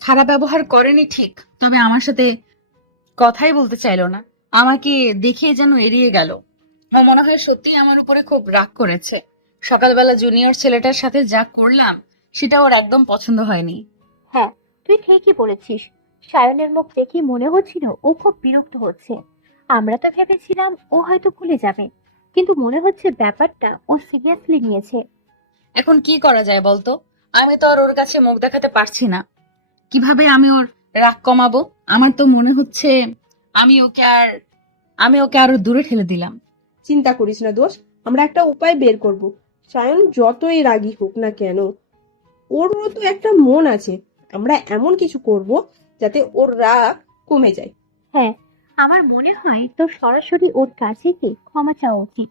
খারাপ ব্যবহার করেনি ঠিক, তবে আমার সাথে কথাই বলতে চাইলো না। আমাকে দেখে যেন এড়িয়ে গেল। আমার মনে হয় সত্যিই আমার উপরে খুব রাগ করেছে। সকালবেলা জুনিয়র ছেলেটার সাথে যা করলাম সেটা ওর একদম পছন্দ হয়নি। হ্যাঁ, তুই ঠিকই বলেছিস। সায়নের মুখ দেখে মনে হচ্ছিল ও খুব বিরক্ত হচ্ছে। আমরা তো ভেবেছিলাম ও হয়তো ভুলে যাবে, কিন্তু মনে হচ্ছে ব্যাপারটা ও সিরিয়াসলি নিয়েছে। এখন কি করা যায় বলতো? আমি তো আর ওর কাছে মুখ দেখাতে পারছি না। কিভাবে আমি ওর রাগ কমাবো? আমার তো মনে হচ্ছে আমি ওকে আর আমি ওকে আরো দূরে ঠেলে দিলাম। চিন্তা করিস না দোষ, আমরা একটা উপায় বের করব। সায়ন যতই রাগী হোক না কেন, ওরও তো একটা মন আছে। আমরা এমন কিছু করব যাতে ওর রাগ কমে যায়। হ্যাঁ, আমার মনে হয় তোর সরাসরি ওর কাছে গিয়ে ক্ষমা চাওয়া উচিত।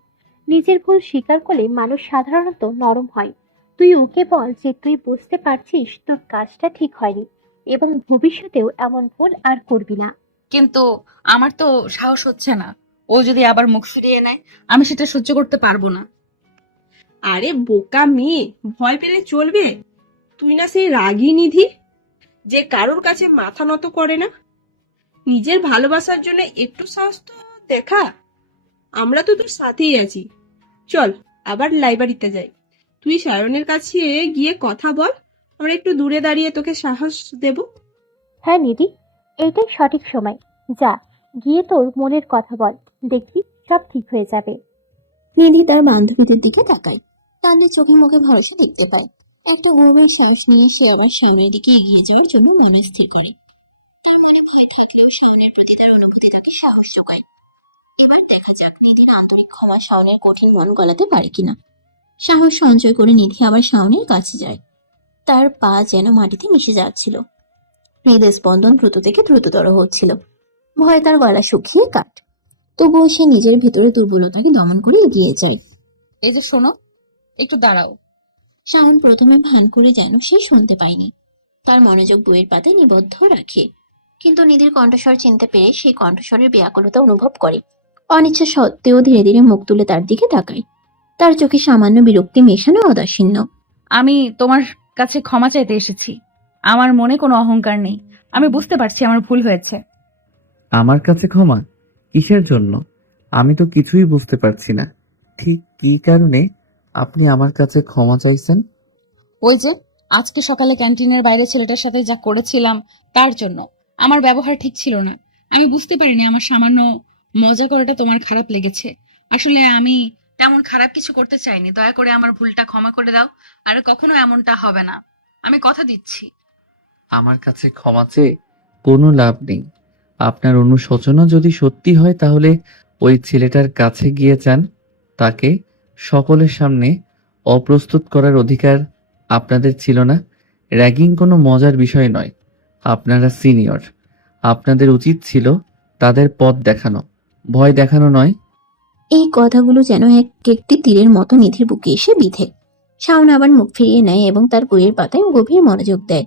নিজের ভুল স্বীকার করলে মানুষ সাধারণত নরম হয়। তুই ওকে বল যে তুই বুঝতে পারছিস তোর কাজটা ঠিক হয়নি এবং ভবিষ্যতেও এমন ভুল আর করবি না। কিন্তু আমার তো সাহস হচ্ছে না। ও যদি আবার মুখ ফিরিয়ে নেয়, আমি সেটা সহ্য করতে পারবো না। আরে বোকা মেয়ে, ভয় পেলে চলবে? তুই না সেই রাগী নিধি যে কারোর কাছে মাথা নত করে না? নিজের ভালোবাসার জন্য একটু সাহস তো দেখা। আমরা তো তোর সাথেই আছি। চল, আবার লাইব্রেরিতে যাই। তুই সায়নের কাছে গিয়ে কথা বল, আমরা একটু দূরে দাঁড়িয়ে তোকে সাহস দেব। হ্যাঁ নিধি, এইটাই সঠিক সময়। যা, গিয়ে তোর মনের কথা বল, দেখবি সব ঠিক হয়ে যাবে। নিধি তার বান্ধবীদের দিকে তাকায়। তাদের চোখে মুখে ভরসা দেখতে পায়। একটা গভীর শ্বাস নিয়ে সে আবার সামনের দিকে এগিয়ে যাওয়ার জন্য মনস্থির করে। তার মনে ভয় থাকলেও শাওনের প্রতি তার অনুভূতি তাকে সাহস যোগায়। এবার দেখা যাক নিধির আন্তরিক ক্ষমা শাওনের কঠিন মন গলাতে পারে কিনা। সাহস সঞ্চয় করে নিধি আবার শাওনের কাছে যায়। তার পা যেন মাটিতে মিশে যাচ্ছিল। হৃদয় স্পন্দন দ্রুত থেকে দ্রুততর হচ্ছিল। ভয়ে তার গলা শুকিয়ে কাট। তবুও সে নিজের ভেতরে দুর্বলতাকে দমন করে এগিয়ে যায়। এই যে শোনো, একটু দাঁড়াও। শাওন প্রথমে ভান করে যেন সে শুনতে পায়নি। তার মনোযোগ বইয়ের পাতায় নিবদ্ধ রাখে। কিন্তু নিধির কণ্ঠস্বর চিনতে পেরে সেই কণ্ঠস্বরের ব্যাকুলতা অনুভব করে। অনিচ্ছা সত্ত্বেও ধীরে ধীরে মুখ তুলে তার দিকে তাকায়। তার চোখে সামান্য বিরক্তি মেশানো অদাসীন্য। আমি তোমার কাছে ক্ষমা চাইতে এসেছি। আমার মনে কোনো অহংকার নেই। আমি বুঝতে পারছি আমার ভুল হয়েছে। আমার কাছে ক্ষমা? কিসের জন্য? আমি তো কিছুই বুঝতে পারছি না। ঠিক কী কারণে আপনি আমার কাছে ক্ষমা চাইছেন? ওই যে আজকে সকালে ক্যান্টিনের বাইরে ছেলেটার সাথে যা করেছিলাম তার জন্য। আমার ব্যবহার ঠিক ছিল না। আমি বুঝতে পারিনি আমার সামান্য মজা করাটা তোমার খারাপ লেগেছে। আসলে আমি তেমন খারাপ কিছু করতে চাইনি। দয়া করে আমার ভুলটা ক্ষমা করে দাও। আর কখনো এমনটা হবে না, আমি কথা দিচ্ছি। আমার কাছে ক্ষমা চেয়ে কোনো লাভ নেই। আপনার অনুশোচনা যদি সত্যি হয় তাহলে ওই ছেলেটার কাছে গিয়ে চান। তাকে সকলের সামনে অপ্রস্তুত করার অধিকার আপনাদের ছিল না। র্যাগিং কোনো মজার বিষয় নয়। আপনারা সিনিয়র, আপনাদের উচিত ছিল তাদের পথ দেখানো, ভয় দেখানো নয়। এই কথাগুলো যেন এক একটি তীরের মতো নিধির বুকে এসে বিঁধে। শাওন আবার মুখ ফিরিয়ে নেয় এবং তার বইয়ের পাতায় গভীর মনোযোগ দেয়।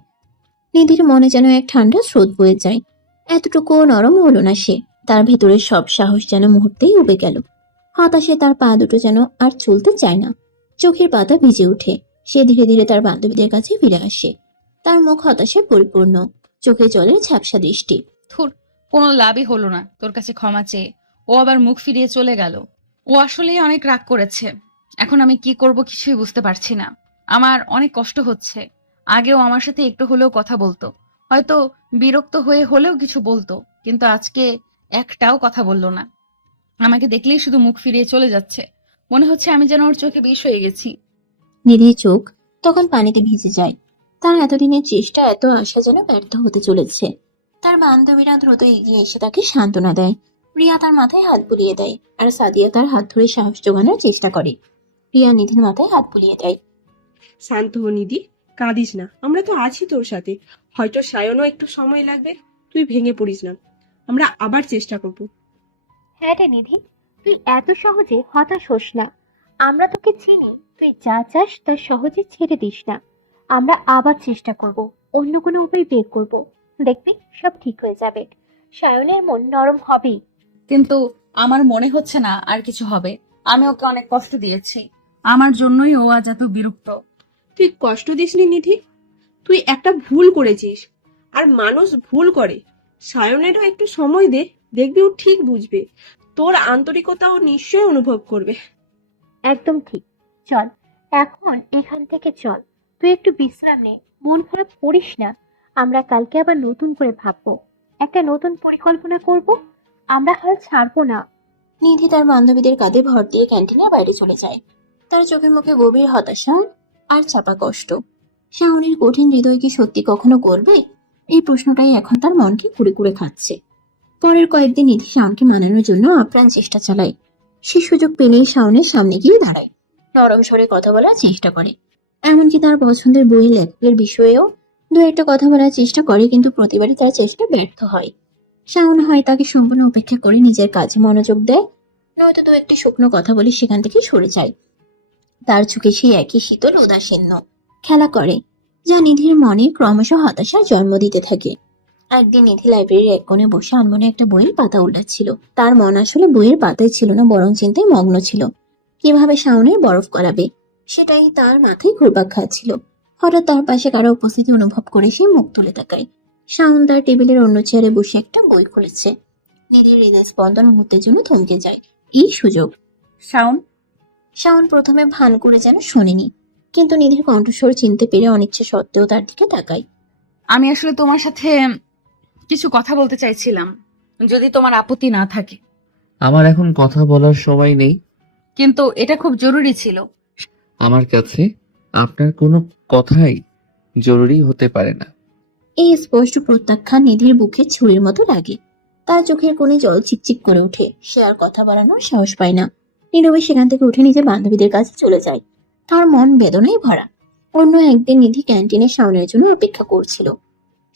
নিধির মনে যেন এক ঠান্ডা স্রোত বয়ে যায়। এতটুকু নরম হলো না সে। তার ভেতরের সব সাহস যেন মুহূর্তেই উবে গেল। হতাশে তার পা দুটো যেন আর চলতে চায় না। চোখের পাতা ভিজে ওঠে। সে ধীরে ধীরে তার বান্ধবীদের কাছে ফিরে আসে। তার মুখ হতাশায় পরিপূর্ণ, চোখে জলের ঝাপসা দৃষ্টি। থুর, কোনো লাভই হলো না তোর কাছে ক্ষমা চেয়ে। ও আবার মুখ ফিরিয়ে চলে গেল। ও আসলেই অনেক রাগ করেছে। এখন আমি কি করব কিছুই বুঝতে পারছি না। আমার অনেক কষ্ট হচ্ছে। আগেও আমার সাথে একটু হলেও কথা বলতো, হয়তো বিরক্ত হয়ে হলেও কিছু বলতো, কিন্তু আজকে একটাও কথা বললো না। আমাকে দেখলেই শুধু মুখ ফিরিয়ে চলে যাচ্ছে। মনে হচ্ছে আমি যেন ওর চোখে বিষ হয়ে গেছি। নিধির চোখ তখন পানিতে ভিজে যায়। তার এতদিনের চেষ্টা, এত আশা যেন ব্যর্থ হতে চলেছে। তার বান্ধবীরা দ্রুত এগিয়ে এসে তাকে সান্ত্বনা দেয়। রিয়া তার মাথায় হাত বুলিয়ে দেয়, আর সাদিয়া তার হাত ধরে সাহস জোগানোর চেষ্টা করে। রিয়া নিধির মাথায় হাত বুলিয়ে দেয়। শান্ত হ নিধি, কাঁদিস না, আমরা তো আছি তোর সাথে। হয়তো সায়নও একটু সময় লাগবে, তুই ভেঙে পড়িস না, আমরা আবার চেষ্টা করব। হ্যাঁ রে নিধি, তুই এত সহজে হতাশ হোস না। আমরা তোকে চিনি, তুই যা চাস তা সহজে ছেড়ে দিস না। আমরা আবার চেষ্টা করব, অন্য কোনো উপায় বের করব। দেখবি সব ঠিক হয়ে যাবে। সায়নের মন নরম হবেই। কিন্তু আমার মনে হচ্ছে না আর কিছু হবে। আমি ওকে অনেক কষ্ট দিয়েছি। আমার জন্যই ও আজ এত বিরক্ত। তুই কষ্ট দিসনি নিধি, তুই একটা ভুল করেছিস। আর মানুষ ভুল করে। সায়নেরও একটু সময় দে, দেখবি ও ঠিক বুঝবে। তোর আন্তরিকতা ও নিশ্চয়ই অনুভব করবে। একদম ঠিক। চল, এখন এখান থেকে চল। তুই একটু বিশ্রাম নে, মন খারাপ করিস না। আমরা কালকে আবার নতুন করে ভাববো, একটা নতুন পরিকল্পনা করব। আমরা হাল ছাড়বো না। নিধি তার বান্ধবীদের কাঁধে ভর দিয়ে ক্যান্টিনের বাইরে চলে যায়। তার চোখের মুখে গভীর হতাশা আর চাপা কষ্ট। শাওনের কঠিন হৃদয় কি সত্যি কখনো করবে? এই প্রশ্নটাই এখন তার মনকে কুড়ে কুড়ে খাচ্ছে। পরের কয়েকদিন নিধি শাওনকে মানানোর জন্য আপ্রাণ চেষ্টা চালায়। সে সুযোগ পেলেই শাওনের সামনে গিয়ে দাঁড়ায়। নরম স্বরে কথা বলার চেষ্টা করে। এমনকি তার পছন্দের বই লেখকের বিষয়েও দু একটা কথা বলার চেষ্টা করে, কিন্তু প্রতিবারই তার চেষ্টা ব্যর্থ হয়। শাওন হয় তাকে সম্পূর্ণ উপেক্ষা করে নিজের কাজে মনোযোগ দেয়, নয়তো দু একটি শুকনো কথা বলে সেখান থেকে সরে যায়। তার চোখে সেই একই শীতল উদাসীন্য খেলা করে, যা নিধির মনে ক্রমশ হতাশার জন্ম দিতে থাকে। একদিন নিধি লাইব্রেরির এক কোণে বসে আনমনে একটা বইয়ের পাতা উল্টাচ্ছিল। তার মন আসলে বইয়ের পাতায় ছিল না, বরং চিন্তায় মগ্ন ছিল। কিভাবে শাওনের বরফ করাবে, সেটাই তার মাথায় ঘুরপাক খাচ্ছিল। হঠাৎ তার পাশে কারো উপস্থিতি অনুভব করে সে মুখ তুলে তাকায়। শাওন তার টেবিলের অন্য চেয়ারে বসে একটা বই খুলেছে। নিধির হৃদয় স্পন্দন মুহূর্তের জন্য থমকে যায়। এই সুযোগ। শাওন, শাওন প্রথমে ভান করে যেন শোনেনি, কিন্তু নিধির কণ্ঠস্বর চিনতে পেরে অনিচ্ছা সত্ত্বেও তার দিকে তাকায়। আমি আসলে তোমার সাথে কিছু কথা বলতে চাইছিলাম, যদি তোমার আপত্তি না থাকে। আমার এখন কথা বলার সময় নেই। কিন্তু এটা খুব জরুরি ছিল। আমার কাছে আপনার কোনো কথাই জরুরি হতে পারে না। এই স্পষ্ট প্রত্যাখ্যান নিধির বুকে ছুরির মতো লাগে। তার চোখের কোণে জল চিকচিক করে ওঠে। সে আর কথা বাড়ানোর সাহস পায় না। নীরবে সেখান থেকে উঠে নিজের বান্ধবীদের কাছে চলে যায়। তার মন বেদনায় ভরা। অন্য একদিন নিধি ক্যান্টিনে শাওনের জন্য অপেক্ষা করছিল।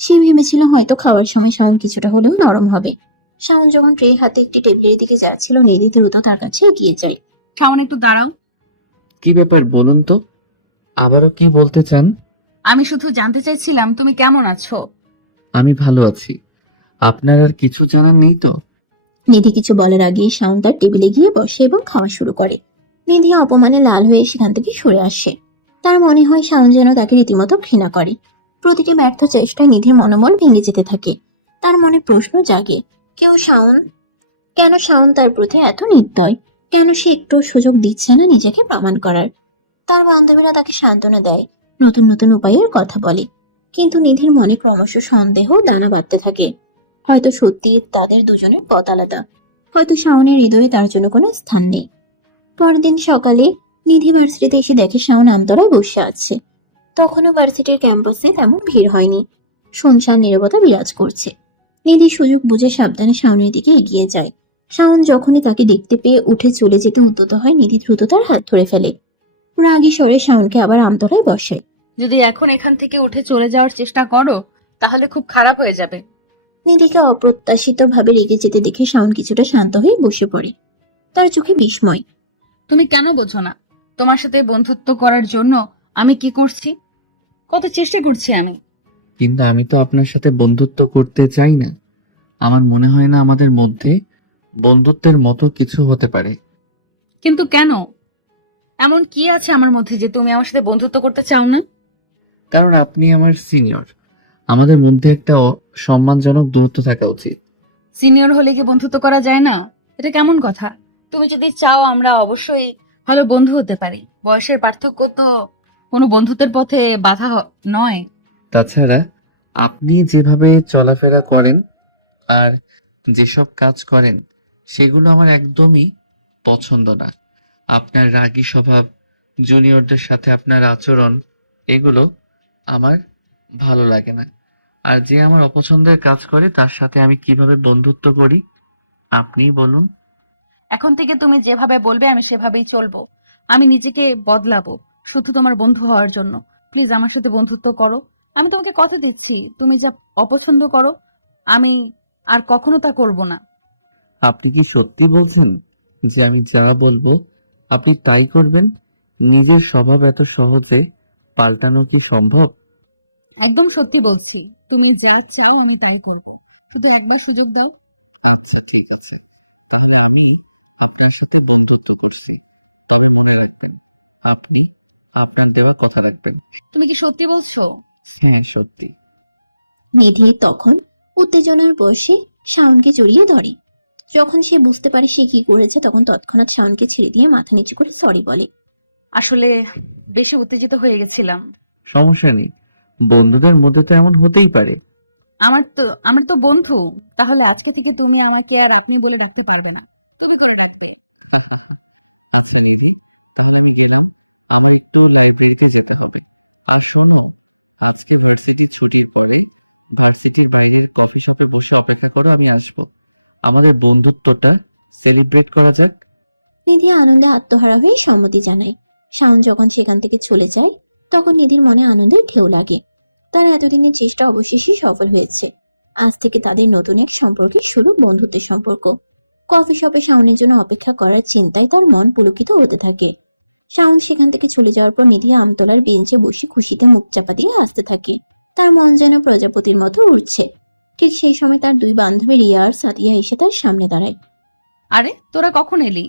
সে ভেবেছিল হয়তো খাওয়ার সময় শাওন কিছুটা হলেও নরম হবে। শাওন যখন ট্রে হাতে একটি টেবিলের দিকে যাচ্ছিল, নিধি দ্রুত তার কাছে এগিয়ে যায়। শাওন, একটু দাঁড়াও। কি ব্যাপার বলুন তো, আবারও কি বলতে চান? আমি শুধু জানতে চাইছিলাম তুমি কেমন আছো। আমি ভালো আছি। আপনার আর কিছু জানার নেই তো? নিধি কিছু বলার আগেই শাওন তার টেবিলে গিয়ে বসে এবং খাওয়া শুরু করে। নিধি অপমানে লাল হয়ে সেখান থেকে সরে আসে। তার মনে হয় শাওন যেন তাকে রীতিমতো ঘৃণা করে। প্রতিটি ব্যর্থ চেষ্টায় নিধির মনোবল ভেঙে যেতে থাকে। তার মনে প্রশ্ন জাগে, কেন শাওন তার প্রতি এত নির্দয়? কেন সে একটু সুযোগ দিচ্ছে না নিজেকে প্রমাণ করার? তার বান্ধবীরা তাকে সান্ত্বনা দেয়, নতুন নতুন উপায়ের কথা বলে, কিন্তু নিধির মনে ক্রমশ সন্দেহ দানা বাঁধতে থাকে। হয়তো সত্যি তাদের দুজনের পথ আলাদা। হয়তো শাওনের হৃদয়ে তার জন্য কোনো স্থান নেই। পরের দিন সকালে নিধি ভার্সিটিতে এসে দেখে শাওন আমতলায় বসে আছে। তখনও ভার্সিটির ক্যাম্পাসে তেমন ভিড় হয়নি। শুনশান নীরবতা বিরাজ করছে। নিধি সুযোগ বুঝে সাবধানে শাওনের দিকে এগিয়ে যায়। শাওন যখনই তাকে দেখতে পেয়ে উঠে চলে যেতে উদ্যত হয়, নিধি দ্রুত তার হাত ধরে ফেলে। রাগী স্বরে শাওনকে আবার আমতলায় বসায়। যদি এখন এখান থেকে উঠে চলে যাওয়ার চেষ্টা করো তাহলে খুব খারাপ হয়ে যাবে। নিধিকে অপ্রত্যাশিত ভাবে রেগে যেতে দেখে শাওন কিছুটা শান্ত হয়ে বসে পড়ে। তার চোখে বিস্ময়। তুমি কেন বোঝো না? তোমার সাথে বন্ধুত্ব করার জন্য আমি কি করছি, কত চেষ্টা করছি আমি। কিন্তু আমি তো আপনার সাথে বন্ধুত্ব করতে চাই না। আমার মনে হয় না আমাদের মধ্যে বন্ধুত্বের মতো কিছু হতে পারে। কিন্তু কেন? এমন কি আছে আমার মধ্যে যে তুমি আমার সাথে বন্ধুত্ব করতে চাও না? কারণ আপনি আমার সিনিয়র। আমাদের মধ্যে একটা সম্মানজনক দূরত্ব থাকা উচিত। সিনিয়র হলে কি বন্ধুত্ব করা যায় না? এটা কেমন কথা? তুমি যদি চাও আমরা অবশ্যই ভালো বন্ধু হতে পারি। বয়সের পার্থক্য তো কোনো বন্ধুত্বের পথে বাধা নয়। তাছাড়া আপনি যেভাবে চলাফেরা করেন আর যেসব কাজ করেন সেগুলো আমার একদমই পছন্দ না। আপনার রাগী স্বভাব, জুনিয়রদের সাথে আপনার আচরণ, এগুলো আমার ভালো লাগে না। আর যে আমার অপছন্দের কাজ করে তার সাথে আমি কিভাবে বন্ধুত্ব করি আপনিই বলুন। এখন থেকে তুমি যেভাবে বলবে আমি সেভাবেই চলবো। আমি নিজেকে বদলাবো শুধু তোমার বন্ধু হওয়ার জন্য। প্লিজ আমার সাথে বন্ধুত্ব করো। আমি তোমাকে কথা দিচ্ছি, তুমি যা অপছন্দ করো আমি আর কখনো তা করব না। আপনি কি সত্যি বলছেন যে আমি যা বলবো আপনি তাই করবেন? নিজের স্বভাব এত সহজে পাল্টানো কি সম্ভব? একদম সত্যি বলছি, তুমি যা চাও আমি তাই করব। শুধু একবার সুযোগ দাও। আচ্ছা ঠিক আছে, তাহলে আমি আপনার সাথে বন্ধুত্ব করছি। তবে মনে রাখবেন, আপনি আপনার দেওয়া কথা রাখবেন। তুমি কি সত্যি বলছো? হ্যাঁ সত্যি। নিধি তখন উত্তেজনার বশে শাওনকে জড়িয়ে ধরে। যখন সে বুঝতে পারে সে কি করেছে, তখন তৎক্ষণাৎ শাওনকে ছেড়ে দিয়ে মাথা নিচু করে সরি বলে। আসলে বেশি উত্তেজিত হয়ে গেছিলাম। সমস্যা নেই, বন্ধুদের মধ্যে তো এমন হতেই পারে। আমার তো বন্ধু। তাহলে আজকে থেকে তুমি আমাকে আর আপনি বলে ডাকতে পারবে না, তুমি করে ডাকবে। আচ্ছা দিদি, তাহলে আমি গেলাম। আমার একটু লাইব্রেরিতে যেতে হবে। আর শোনো, আজকে ভার্সিটির ছুটির পরে ভার্সিটির বাইরের কফি শপে বসে অপেক্ষা করো, আমি আসবো। আমাদের বন্ধুত্বটা সেলিব্রেট করা যাক। নিধি আনন্দে আত্মহারা হয়ে সম্মতি জানায়। শাওন যখন সেখান থেকে চলে যায়, তখন নিধির মনে আনন্দের ঢেউ লাগে। তার এতদিনের চেষ্টা অবশেষে সফল হয়েছে। আজ থেকে তাদের নতুন এক সম্পর্কে শুরু, বন্ধুত্বের সম্পর্ক। কফি শপে শাওনের জন্য অপেক্ষা করার চিন্তায় তার মন পুলকিত হতে থাকে। শাওন সেখান থেকে চলে যাওয়ার পর নিধি আমতলার বেঞ্চে বসে খুশিতে মুখ চাপা দিয়ে আসতে থাকে। তার মন যেন প্রজাপতির মতো উঠছে। তো সেই সময় তার দুই বান্ধবী রিয়া আর সাথী এসে তার সামনে দাঁড়ায়। আরে তোরা কখন এলি?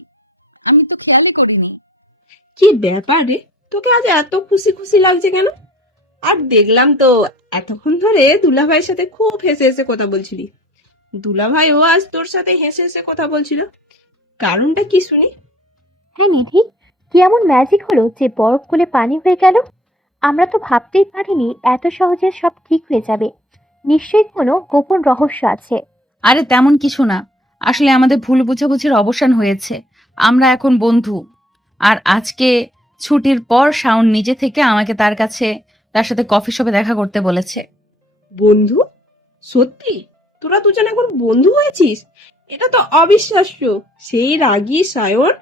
আমি তো খেয়ালই করিনি। কি ব্যাপার রে, তোকে আজ এত খুশি খুশি লাগছে কেন? আর দেখলাম তো এতক্ষণ ধরে দুলাভাইয়ের সাথে খুব হেসে হেসে কথা বলছিলি। দুলাভাইও আজ তোর সাথে হেসে হেসে কথা বলছিল, কারণটা কি শুনি? হ্যাঁ নিধি, কি এমন ম্যাজিক হলো যে বরফ গলে পানি হয়ে গেল? আমরা তো ভাবতেই পারিনি এত সহজে সব ঠিক হয়ে যাবে। নিশ্চয়ই কোনো গোপন রহস্য আছে। আরে তেমন কিছু না, আসলে আমাদের ভুল বোঝাবুঝির অবসান হয়েছে। আমরা এখন বন্ধু। আর আজকে ছুটির পর শাওন নিজে থেকে আমাকে তার সাথে কফি শপে দেখা করতে বলেছে। বন্ধু? সত্যি তোরা দুজন এখন বন্ধু হয়েছিস? এটা তো অবিশ্বাস্য। সেই রাগী সায়ন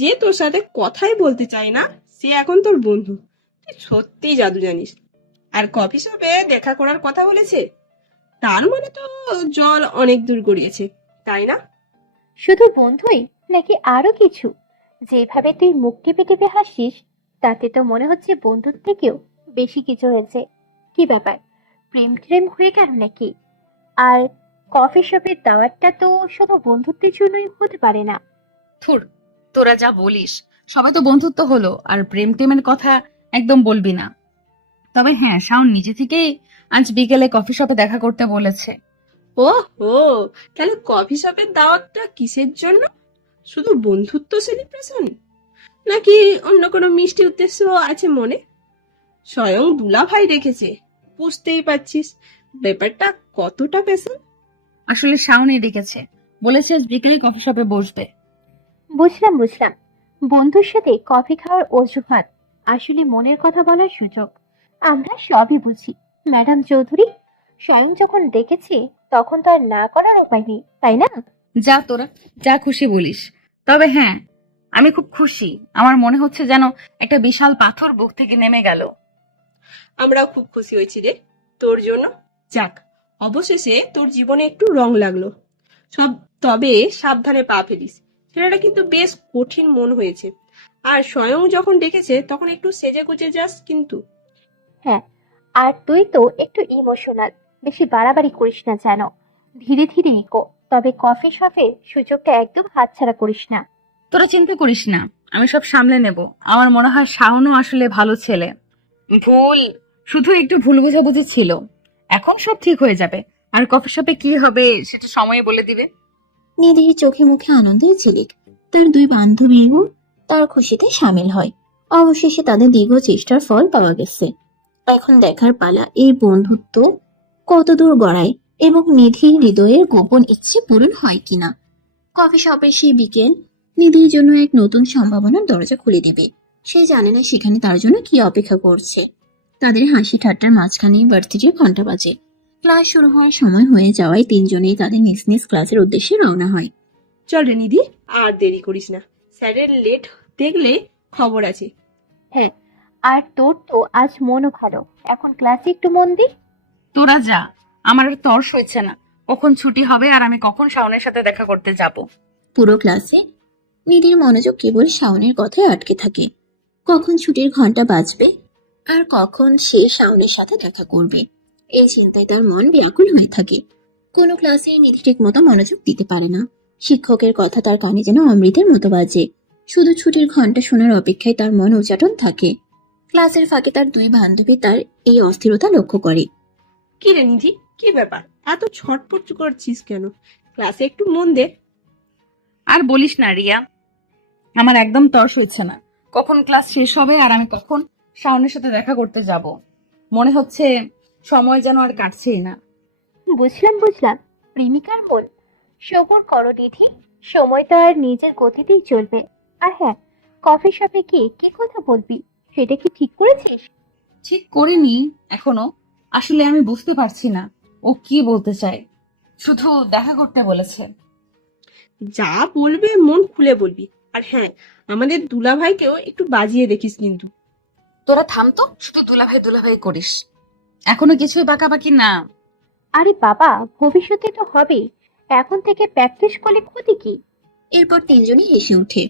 যে তোর সাথে কথাই বলতে চায় না, সে এখন তোর বন্ধু। তুই সত্যি জাদু জানিস। আর কফি শপে দেখা করার কথা বলেছে, তার মানে তো জল অনেক দূর গড়িয়েছে, তাই না? শুধু বন্ধুই নাকি আরো কিছু? যেভাবে তুই মুখ টিপে টিপে হাসিস, তাতে তো মনে হচ্ছে বন্ধুর থেকেও বেশি কিছু হয়েছে। কি ব্যাপার, প্রেম ট্রেম হয়ে গেল নাকি? আর কফি শপের দাওয়াতটা তো শুধু বন্ধুত্বের জন্যই হতে পারে না। থুর, তোরা যা বলিস। সবাই তো বন্ধুত্ব হলো, আর প্রেম টেমের কথা একদম বলবি না। তবে হ্যাঁ, শাওন নিজে থেকেই আজ বিকেলে কফি শপে দেখা করতে বলেছে। ও হো, তাহলে কফি শপের দাওয়াতটা কিসের জন্য? শুধু বন্ধুত্ব সেলিব্রেশন, নাকি অন্য কোনো মিষ্টি উদ্দেশ্য আছে মনে? স্বয়ং দুলা ভাই রেখেছে, বুঝতেই পারছিস ব্যাপারটা কতটা পেশা। আসলে শাওনই ডেকেছে, বলেছে আজ বিকেলে কফি শপে বসবে। বুঝলাম বুঝলাম, বন্ধুর সাথে কফি খাওয়ার অজুহাত, আসলে মনের কথা বলার সুযোগ। আমরা সবই বুঝি ম্যাডাম চৌধুরী। স্বয়ং যখন ডেকেছে তখন তো আর না করার উপায় নেই, তাই না? যা তোরা যা খুশি বলিস। তবে হ্যাঁ, আমি খুব খুশি। আমার মনে হচ্ছে যেন একটা বিশাল পাথর বুক থেকে নেমে গেল। আমরাও খুব খুশি হয়েছি রে তোর জন্য। যাক, অবশেষে তোর জীবনে একটু রং লাগলো সব। তবে সাবধানে পা ফেলিস, ছেলেটা কিন্তু বেশ কঠিন মন হয়েছে। আর স্বয়ং যখন ডেকেছে তখন একটু সেজে গুজে যাস কিন্তু। হ্যাঁ, আর তুই তো একটু ইমোশনাল, বেশি বাড়াবাড়ি করিস না যেন। ধীরে ধীরে এগো, তবে কফি শপের সুযোগটা একদম হাতছাড়া করিস না। তোরা চিন্তা করিস না, আমি সব সামলে নেব। আমার মনে হয় শাওনও আসলে ভালো ছেলে। শুধু একটু ভুল বোঝাবুঝি ছিল, এখন সব ঠিক হয়ে যাবে। আর কফি শপে কি হবে সেটা সময় বলে দিবে। নিধির চোখে মুখে আনন্দের ঝিলিক। তার দুই বান্ধবীও তার খুশিতে সামিল হয়। অবশেষে তাদের দীর্ঘ চেষ্টার ফল পাওয়া গেছে। এখন দেখার পালা এই বন্ধুত্ব কতদূর গড়ায় এবং নিধির হৃদয়ের গোপন ইচ্ছে পূরণ হয় কিনা। কফি শপের সেই বিকেল নিধির জন্য এক নতুন সম্ভাবনার দরজা খুলে দেবে। সে জানে না সেখানে তার জন্য কি অপেক্ষা করছে। তাদের হাসি ঠাট্টার মাঝখানে ভার্সিটির ঘন্টা বাজে। ক্লাস শুরু হওয়ার সময় হয়ে যাওয়ায় তিনজনেই তাদের নিজ নিজ ক্লাসের উদ্দেশ্যে রওনা হয়। চল রে নিধি, আর দেরি করিস না। স্যারের লেট দেখলে খবর আছে। হ্যাঁ, আর তোর তো আজ মনও ভালো, এখন ক্লাসে একটু মন দি। তোরা যা, আমার আর তর্স হয়েছে না কখন ছুটি হবে আর আমি কখন শাওনের সাথে দেখা করতে যাব। পুরো ক্লাসে নিধির মনোযোগ কেবল শাওনের কথায় আটকে থাকে। কখন ছুটির ঘন্টা বাজবে আর কখন সে শাওনের সাথে দেখা করবে, এই চিন্তায় তার মন ব্যাকুল হয়ে থাকে। কোনো ক্লাসে নিধি ঠিক মতো মনোযোগ দিতে পারে না। শিক্ষকের কথা তার কানে যেন অমৃতের মতো বাজে। শুধু ছুটির ঘন্টা শোনার অপেক্ষায় তার মন উচাটন থাকে। ক্লাসের ফাঁকে তার দুই বান্ধবী তার এই অস্থিরতা লক্ষ্য করে। কি রে নিধি, কি ব্যাপার, এত ছটপট করছিস কেন? ক্লাসে একটু মন দে। আর বলিস না রিয়া, আমার একদম তর্স হচ্ছে না কখন ক্লাস শেষ হবে আর আমি কখন শাওনের সাথে দেখা করতে যাব। মনে হচ্ছে সময় যেন আর কাটছেই না। বুঝলাম বুঝলাম, প্রেমিকার মন। সবুর করো নিধি, সময় তো আর নিজের গতিতেই চলবে। আর হ্যাঁ, কফি শপে কি কি কথা বলবি সেটা কি ঠিক করেছিস? ঠিক করিনি এখনো। আসলে আমি বুঝতে পারছি না ও কি বলতে চায়, শুধু দেখা করতে বলেছে। যা বলবে মন খুলে বলবি। আর হ্যাঁ, আমাদের দুলা ভাইকেও একটু বাজিয়ে দেখিস কিন্তু। তোরা থাম তো, শুধু দুলাভাই দুলাভাই করিস, এখনো কিছুই বাঁকাবাকি না। আরে বাবা, ভবিষ্যতে তো হবেই, এখন থেকে প্র্যাকটিস করলে ক্ষতি কি? এরপর তিনজনই হেসে ওঠে।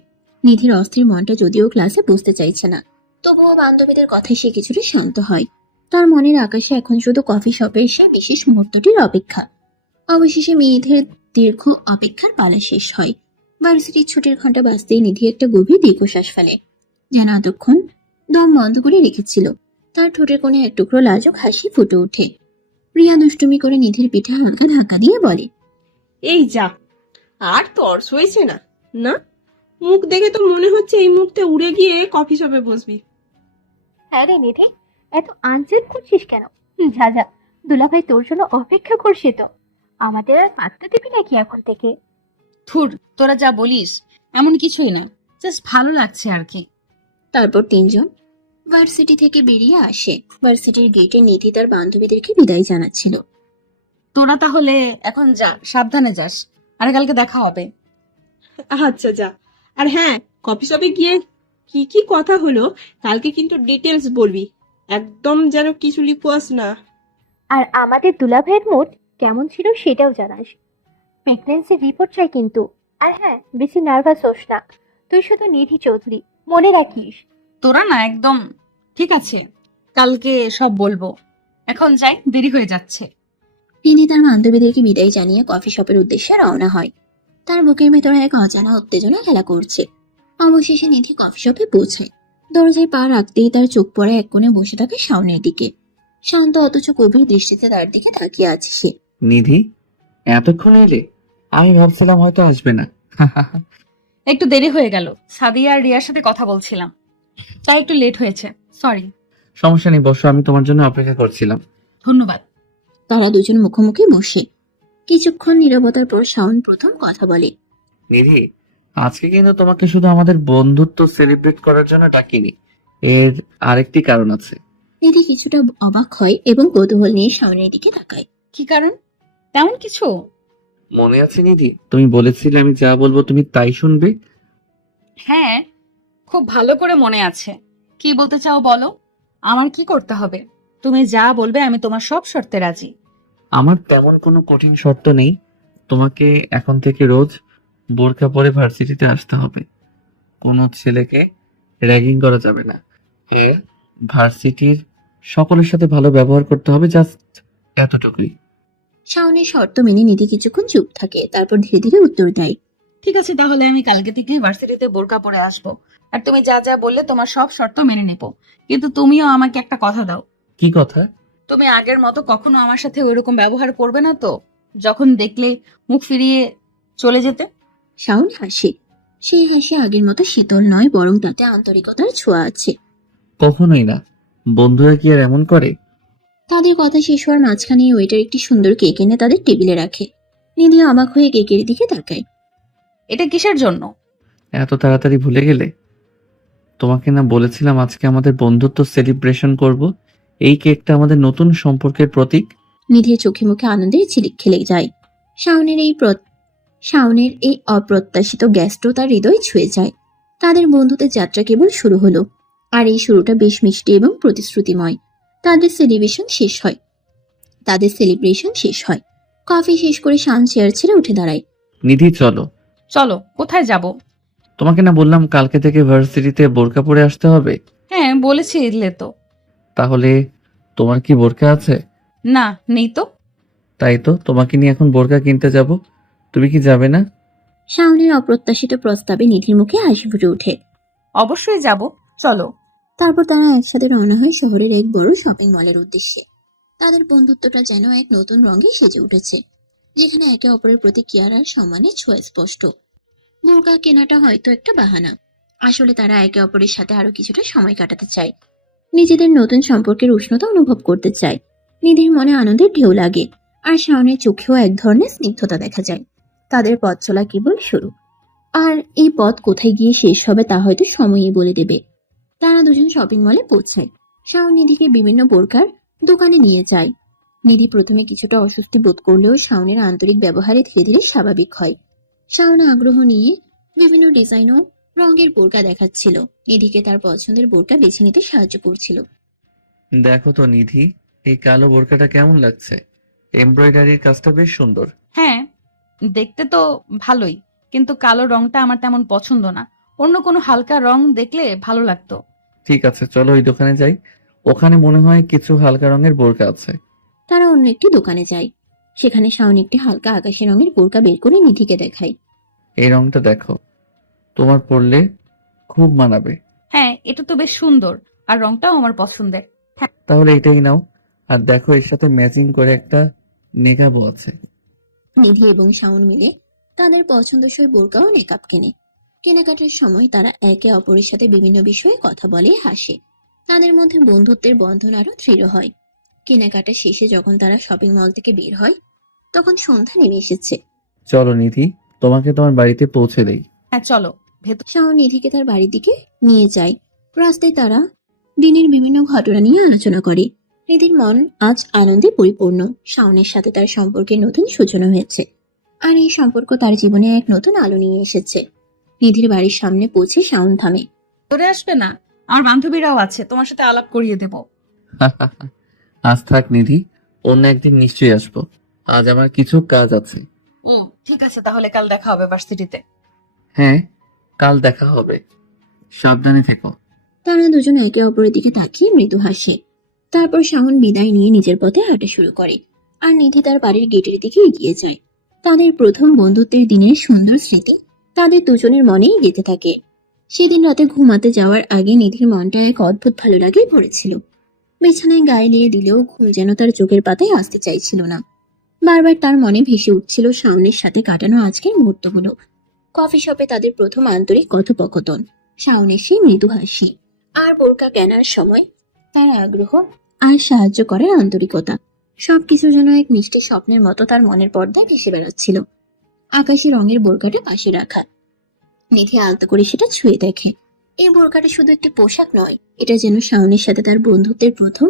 নিধির অস্থির মনটা যদিও ক্লাসে বুঝতে চাইছে না, তবুও বান্ধবীদের কথায় সে কিছুটা শান্ত হয়। তার মনের আকাশে এখন শুধু কফি শপের সেই বিশেষ মুহূর্তটির অপেক্ষা। অবশেষে মেয়েদের দীর্ঘ অপেক্ষার পালা শেষ হয়। ভার্সিটির ছুটির ঘন্টা বাজতেই নিধি একটা গভীর দীর্ঘশ্বাস ফেলে, যেন এতক্ষণ দম বন্ধ করে রেখেছিল। তার ঠোঁটের কোণে এক টুকরো লাজুক হাসি ফুটে ওঠে। প্রিয়া দুষ্টুমি করে নিধির পিঠে হালকা ধাক্কা দিয়ে বলে, এই যা, আর তর্স হয়েছে না? না, মুখ দেখে তো মনে হচ্ছে এই মুহূর্তে উড়ে গিয়ে কফি শপে বসবি। হ্যাঁ রে নিধি, এত আনজেদ করছিস কেন? যা যা, দুলাভাই তোর জন্য অপেক্ষা করছে তো। আমাদের আর পাত্তা দিবি নাকি এখন থেকে? থুর, তোরা যা বলিস এমন কিছুই না, জাস্ট ভালো লাগছে আর কি। তারপর তিনজন ভার্সিটি থেকে বেরিয়ে আসে। ভার্সিটির গেটে নিধি তার বান্ধবীদেরকে বিদায় জানাচ্ছিল। তোরা তাহলে এখন যা, সাবধানে যাস, আর কালকে দেখা হবে। আচ্ছা যা। আর হ্যাঁ, কফি শপে গিয়ে কি কি কথা হলো কালকে কিন্তু ডিটেলস বলবি, একদম যেন কিছু লিখোস না। আর আমাদের দুলাভাইয়ের মুড কেমন ছিল সেটাও জানাস। প্রেগন্যান্সির রিপোর্ট চাই কিন্তু। আর হ্যাঁ, বেশি নার্ভাস হোস না, তুই শুধু নিধি চৌধুরী, মনে রাখিস। তোরা না একদম ঠিক আছে, কালকে সব বলবো। এখন যাই, দেরি হয়ে যাচ্ছে। নিধি তার বান্ধবীদেরকে বিদায় জানিয়ে কফি শপের উদ্দেশ্যে রওনা হয়। তার বুকের ভেতরে এক অজানা উত্তেজনা খেলা করছে। অবশেষে নিধি কফি শপে পৌঁছায়। দরজায় পা রাখতেই তার চোখ পড়ে এক কোণে বসে থাকে শাওনের দিকে। শান্ত অথচ গভীর দৃষ্টিতে তার দিকে তাকিয়ে আছে সে। নিধি, এতক্ষণ এলে? আমি ভাবছিলাম হয়তো আসবে না। একটু দেরি হয়ে গেল, সাদিয়া আর রিয়ার সাথে কথা বলছিলাম, তাই একটু লেট হয়েছে, সরি। সমস্যা নেই, বসো, আমি তোমার জন্য অপেক্ষা করছিলাম। ধন্যবাদ। তারা দুজন মুখোমুখি বসে। কিছুক্ষণ নীরবতার পর শাওন প্রথম কথা বলে। নিধি, আজকে কিন্তু তোমাকে শুধু আমাদের বন্ধুত্ব সেলিব্রেট করার জন্য ডাকিনি, এর আরেকটি কারণ আছে। নিধি কিছুটা অবাক হয় এবং কৌতূহল নিয়ে শাওনের দিকে তাকায়। কি কারণ? তেমন কিছু। মনে আছে নিধি, তুমি বলেছিলে আমি যা বলবো তুমি তাই শুনবে। হ্যাঁ, খুব ভালো করে মনে আছে। কি বলতে চাও বলো, আমার কি করতে হবে? তুমি যা বলবে আমি তোমার সব শর্তে রাজি। আমার তেমন কোনো কঠিন শর্ত নেই। তোমাকে এখন থেকে রোজ বোরকা পরে ভার্সিটিতে আসতে হবে। কোনো ছেলেকে র্যাগিং করা যাবে না। এ ভার্সিটির সকলের সাথে ভালো ব্যবহার করতে হবে, জাস্ট এতটুকুই। শাওনের শর্ত মেনে নিধি কিছুক্ষণ চুপ থাকে, তারপর ধীরে ধীরে উত্তর দেয়। ঠিক আছে, তাহলে আমি কালকে থেকে ভার্সিটিতে বোরকা পরে আসবো, আর তুমি যা যা বললে তোমার সব শর্ত মেনে নেব। কিন্তু তুমিও আমাকে একটা কথা দাও, কি কথা? তুমি আগের মতো কখনো আমার সাথে ওইরকম ব্যবহার করবে না তো, যখন দেখলে মুখ ফিরিয়ে চলে যেতে। শাওন হাসে। সেই হাসি আগের মতো শীতল নয়, বরং তাতে আন্তরিকতার ছোঁয়া আছে। কখনোই না। বন্ধুরা কি আর এমন করে? তাদের কথা শেষ হওয়ার মাঝখানে ওয়েটার একটি সুন্দর কেক এনে তাদের টেবিলে রাখে। নিধি অবাক হয়ে কেকের দিকে তাকায়। এটা কিসের জন্য? এত তাড়াতাড়ি ভুলে গেলে? তোমাকে না বলেছিলাম আজকে আমাদের বন্ধুত্ব সেলিব্রেশন করব? এই কেকটা আমাদের নতুন সম্পর্কের প্রতীক। নিধির চোখে মুখে আনন্দের ঝিলিক খেলে যায়। শাওনের এই অপ্রত্যাশিত গ্যাসটো তার হৃদয় ছুঁয়ে যায়। তাদের বন্ধুত্বের যাত্রা কেবল শুরু হলো, আর এই শুরুটা বেশ মিষ্টি এবং প্রতিশ্রুতিময়। তাদের সেলিব্রেশন শেষ হয়। কফি শেষ করে শান চেয়ার ছেড়ে উঠে দাঁড়ায়। নিধি, চলো। চলো, কোথায় যাব? তোমাকে না বললাম কালকে থেকে ভার্সিটিতে বোরকা পরে আসতে হবে? হ্যাঁ বলেছিলে তো। তাহলে তোমার কি বোরকা আছে? না, নেই তো। তাই তো, তোমাকে নিয়ে এখন বোরকা কিনতে যাব। তুমি কি যাবে না? শাওনের অপ্রত্যাশিত প্রস্তাবে নিধির মুখে হাসি ফুটে ওঠে। অবশ্যই যাব, চলো। তারপর তারা একসাথে রওনা হয় শহরের এক বড় শপিং মলের উদ্দেশ্যে। তাদের বন্ধুত্বটা যেন এক নতুন রঙে সেজে উঠেছে, যেখানে একে অপরের প্রতি কেয়ার আর সম্মানের ছোঁয়া স্পষ্ট। বোরকা কেনাটা হয়তো একটা বাহানা, আসলে তারা একে অপরের সাথে আরো কিছুটা সময় কাটাতে চায়, নিজেদের নতুন সম্পর্কের উষ্ণতা অনুভব করতে চায়। নিধির মনে আনন্দের ঢেউ লাগে, আর শাওনের চোখেও এক ধরনের স্নিগ্ধতা দেখা যায়। তাদের পথ চলা কেবল শুরু, আর এই পথ কোথায় গিয়ে শেষ হবে তা হয়তো সময়ই বলে দেবে। তারা দুজন শপিং মলে পৌঁছায়। শাওন নিধিকে বিভিন্ন বোরকার দোকানে নিয়ে যায়। নিধি প্রথমে কিছুটা অস্বস্তি বোধ করলেও শাওনের আন্তরিক ব্যবহারে ধীরে ধীরে স্বাভাবিক হয়। শাওন আগ্রহ নিয়ে বিভিন্ন ডিজাইন ও রঙের বোরকা দেখাচ্ছিল, নিধিকে তার পছন্দের বোরকা বেছে নিতে সাহায্য করছিল। দেখো তো নিধি, এই কালো বোরকাটা কেমন লাগছে? এমব্রয়ডারির কাজটা বেশ সুন্দর। হ্যাঁ, দেখতে তো ভালোই, কিন্তু কালো রংটা আমার তেমন পছন্দ না। অন্য কোনো হালকা রং দেখলে ভালো লাগতো। ঠিক আছে, চলো ওই দোকানে যাই। ওখানে মনে হয় কিছু হালকা রঙের বোরকা আছে। তারা অন্য একটি দোকানে যায়। সেখানে শাওন একটি হালকা আকাশি রঙের বোরকা বের করে নিধিকে দেখায়। এই রংটা দেখো, তোমার পরলে খুব মানাবে। হ্যাঁ, এটা তো বেশ সুন্দর, আর রংটাও আমার পছন্দের। তাহলে এটাই নাও। আর দেখো, এর সাথে ম্যাচিং করে একটা নেকাবও আছে। নিধি এবং শাওন মিলে তাদের পছন্দসই বোরকা ও নেকাব কেনে, কেনাকাটার সময় তারা একে অপরের সাথে বিভিন্ন বিষয়ে কথা বলে, হাসে। তাদের মধ্যে বন্ধুত্বের বন্ধন আরো দৃঢ় হয়। কেনাকাটা শেষে যখন তারা শপিং মল থেকে বের হয়, তখন সন্ধ্যা নেমে এসেছে। চলো নিধি, তোমাকে তোমার বাড়িতে পৌঁছে দেই। হ্যাঁ চলো ভেতর। শাওন নিধিকে তার বাড়ির দিকে নিয়ে যায়। রাস্তায় তারা দিনের বিভিন্ন ঘটনা নিয়ে আলোচনা করে। নিধির মন আজ আনন্দে পরিপূর্ণ। শাওনের সাথে তার সম্পর্কের নতুন সূচনা হয়েছে, আর এই সম্পর্ক তার জীবনে এক নতুন আলো নিয়ে এসেছে। নিধির বাড়ির সামনে পৌঁছে শাওন থামে। ধরে আসবে না? আমার বান্ধবীরাও আছে, তোমার সাথে আলাপ করিয়ে দেব। আজ থাক নিধি, অন্য একদিন নিশ্চয়ই আসবো। আজ আমার কিছু কাজ আছে। ঠিক আছে, তাহলে কাল দেখা হবে ভার্সিটিতে। হ্যাঁ, কাল দেখা হবে। সাবধানে থেকো। তারা দুজন একে অপরের দিকে তাকিয়ে মৃদু হাসে। তারপর শাওন বিদায় নিয়ে নিজের পথে হাঁটা শুরু করে, আর নিধি তার বাড়ির গেটের দিকে এগিয়ে যায়। তাদের প্রথম বন্ধুত্বের দিনের সুন্দর স্মৃতি তাদের দুজনের মনেই গেঁথে থাকে। সেদিন রাতে ঘুমাতে যাওয়ার আগে নিধির মনটা এক অদ্ভুত ভালো লাগে পড়েছিল। বিছানায় গায়ে লিয়ে দিলেও ঘুম যেন তার চোখের পাতায় আসতে চাইছিল না। বারবার তার মনে ভেসে উঠছিল শাওনের সাথে কাটানো আজকের মুহূর্তগুলো। কফি শপে তাদের প্রথম আন্তরিক কথোপকথন, শাওনের সেই মৃদু হাসি, আর বোরকা কেনার সময় তার আগ্রহ আর সাহায্য করার আন্তরিকতা। সবকিছু যেন এক মিষ্টি স্বপ্নের মতো তার মনের পর্দায় ভেসে বেড়াচ্ছিল। আকাশি রঙের বোরকাটা পাশে রাখা, নিধি আলতো করে সেটা ছুঁয়ে দেখে। এই বোরকাটা শুধু একটি পোশাক নয়, এটা যেন শাওনের সাথে তার বন্ধুত্বের প্রথম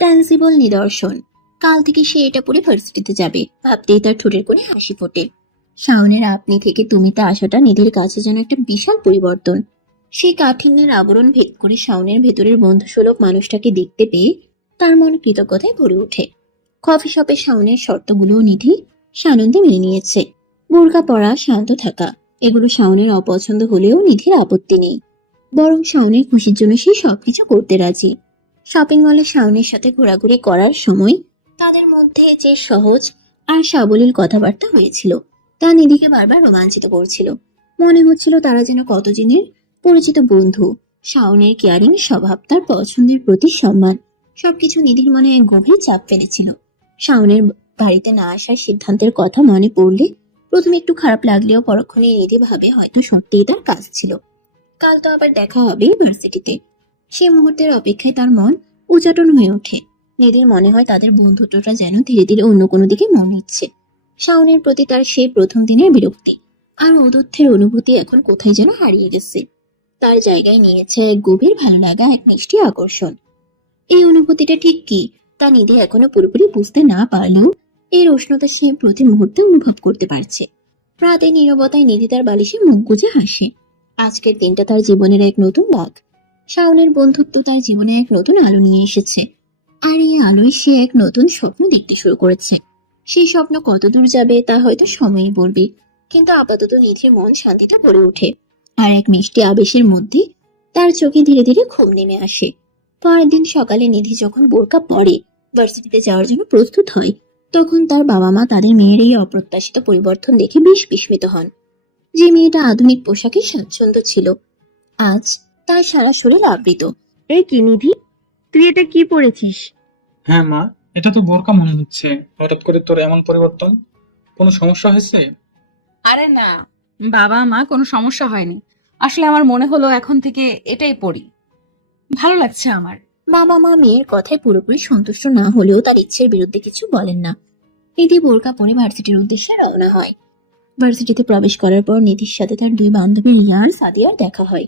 ট্যানজিবল নিদর্শন। কাল থেকে সে এটা পরে ভার্সিটিতে যাবে, ভাবতেই তার ঠোঁটের কোণে হাসি ফোটে। শাওনের আপনি থেকে তুমিতে আসাটা নিধির কাছে যেন একটা বিশাল পরিবর্তন। সেই কাঠিন্যের আবরণ ভেদ করে শাওনের ভেতরের বন্ধুসুলভ মানুষটাকে দেখতে পেয়ে তার মন কৃতজ্ঞতায় ভরে ওঠে। কফি শপে শাওনের শর্তগুলোও নিধি সানন্দে মেনে নিয়েছে। বোরকা পরা, শান্ত থাকা, এগুলো শাওনের অপছন্দ হলেও নিধির আপত্তি নেই। বরং শাওনের খুশির জন্য সে সবকিছু করতে রাজি। শপিং মলে শাওনের সাথে ঘোরাঘুরি করার সময় তাদের মধ্যে যে সহজ আর সাবলীল কথাবার্তা হয়েছিল, তা নিধিকে বারবার রোমাঞ্চিত করছিল। মনে হচ্ছিল তারা যেন কতদিনের পরিচিত বন্ধু। শাওনের কেয়ারিং স্বভাব, তার পছন্দের প্রতি সম্মান, সবকিছু নিধির মনে এক গভীর চাপ ফেলেছিল। শাওনের বাড়িতে না আসার সিদ্ধান্তের কথা মনে পড়লে প্রথমে একটু খারাপ লাগলেও পরক্ষণে নিধি ভাবে হয়তো সত্যিই তার কাজ ছিল। কাল তো আবার দেখা হবে ভার্সিটিতে। সেই মুহূর্তের অপেক্ষায় তার মন উচাটন হয়ে ওঠে। নিধির মনে হয় তাদের বন্ধুত্বটা যেন ধীরে ধীরে অন্য কোনো দিকে মন নিচ্ছে। শাওনের প্রতি তার সেই প্রথম দিনের বিরক্তি আর অদূর্থের অনুভূতি এখন কোথায় যেন হারিয়ে গেছে। তার জায়গায় নিয়েছে এক গভীর ভালো লাগা, এক মিষ্টি আকর্ষণ। এই অনুভূতিটা ঠিক কি তা নিধি এখনো পুরোপুরি বুঝতে না পারলেও এর উষ্ণতা সে প্রতি মুহূর্তে অনুভব করতে পারছে। রাতে নীরবতায় নিধি তার বালিশে মুখ গুজে হাসে। আজকের দিনটা তার জীবনের এক নতুন ভাগ। শাওনের বন্ধুত্ব তার জীবনে এক নতুন আলো নিয়ে এসেছে, আর এই আলোয় সে এক নতুন স্বপ্ন দেখতে শুরু করেছে। সেই স্বপ্ন কতদূর যাবে তা হয়তো সময়ই বলবে, কিন্তু আপাতত নিধির মন শান্তিতে ভরে ওঠে। আর এক মিষ্টি আবেশের মধ্যে তার চোখে ধীরে ধীরে ঘুম নেমে আসে। পরের দিন সকালে নিধি যখন বোরকা পরে ভার্সিটিতে যাওয়ার জন্য প্রস্তুত হয়, তখন তার বাবা মা তাদের মেয়ের এই অপ্রত্যাশিত পরিবর্তন দেখে বেশ বিস্মিত হন। যে মেয়েটা আধুনিক পোশাকে স্বাচ্ছন্দ্য ছিল, আজ তার সারা শরীর আবৃত। এই কি নিধি, তুই এটা কি পরেছিস? হ্যাঁ মা, এটা তো বোরকা মনে হচ্ছে। হঠাৎ করে তোর এমন পরিবর্তন, কোনো সমস্যা হয়েছে? আরে না বাবা মা, কোনো সমস্যা হয়নি। আসলে আমার মনে হলো এখন থেকে এটাই পড়ি, ভালো লাগছে আমার। বাবা মা মেয়ের কথায় পুরোপুরি সন্তুষ্ট না হলেও তার ইচ্ছের বিরুদ্ধে কিছু বলেন না। নিধি বোরকা পরে ভার্সিটির উদ্দেশ্যে রওনা হয়। ভার্সিটিতে প্রবেশ করার পর নিধির সাথে তার দুই বান্ধবী রিয়া আর সাদিয়ার দেখা হয়।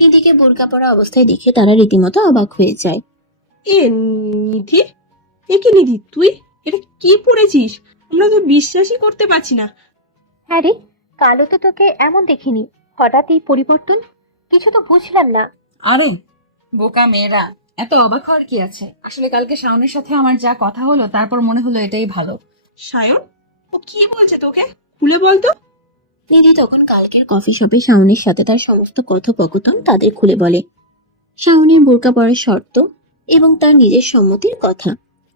নিধিকে বোরকা পরা অবস্থায় দেখে তারা রীতিমতো অবাক হয়ে যায়। এ নিধি, এ কি নিধি, তুই এটা কি পড়েছিস? আমরা তো বিশ্বাসই করতে পারছি না। হ্যাঁ রে, কালো তো তোকে এমন দেখিনি, হঠাৎ এই পরিবর্তন, কিছু তো বুঝলাম না। আরে বোকা মেয়েরা, এত অবাক হওয়ার কি আছে? আসলে কালকে শাওনের সাথে আমার যা কথা হলো, তারপর মনে হলো এটাই ভালো। সায়ন, ও কি বলছে তোকে? খুলে বলতো। নিধি তখন কালকের কফি শপে শাওনের সাথে তার সমস্ত কথোপকথন তাদের খুলে বলে। শাওনের বোরকা পরার শর্ত এবং তার নিজের সম্মতির কথা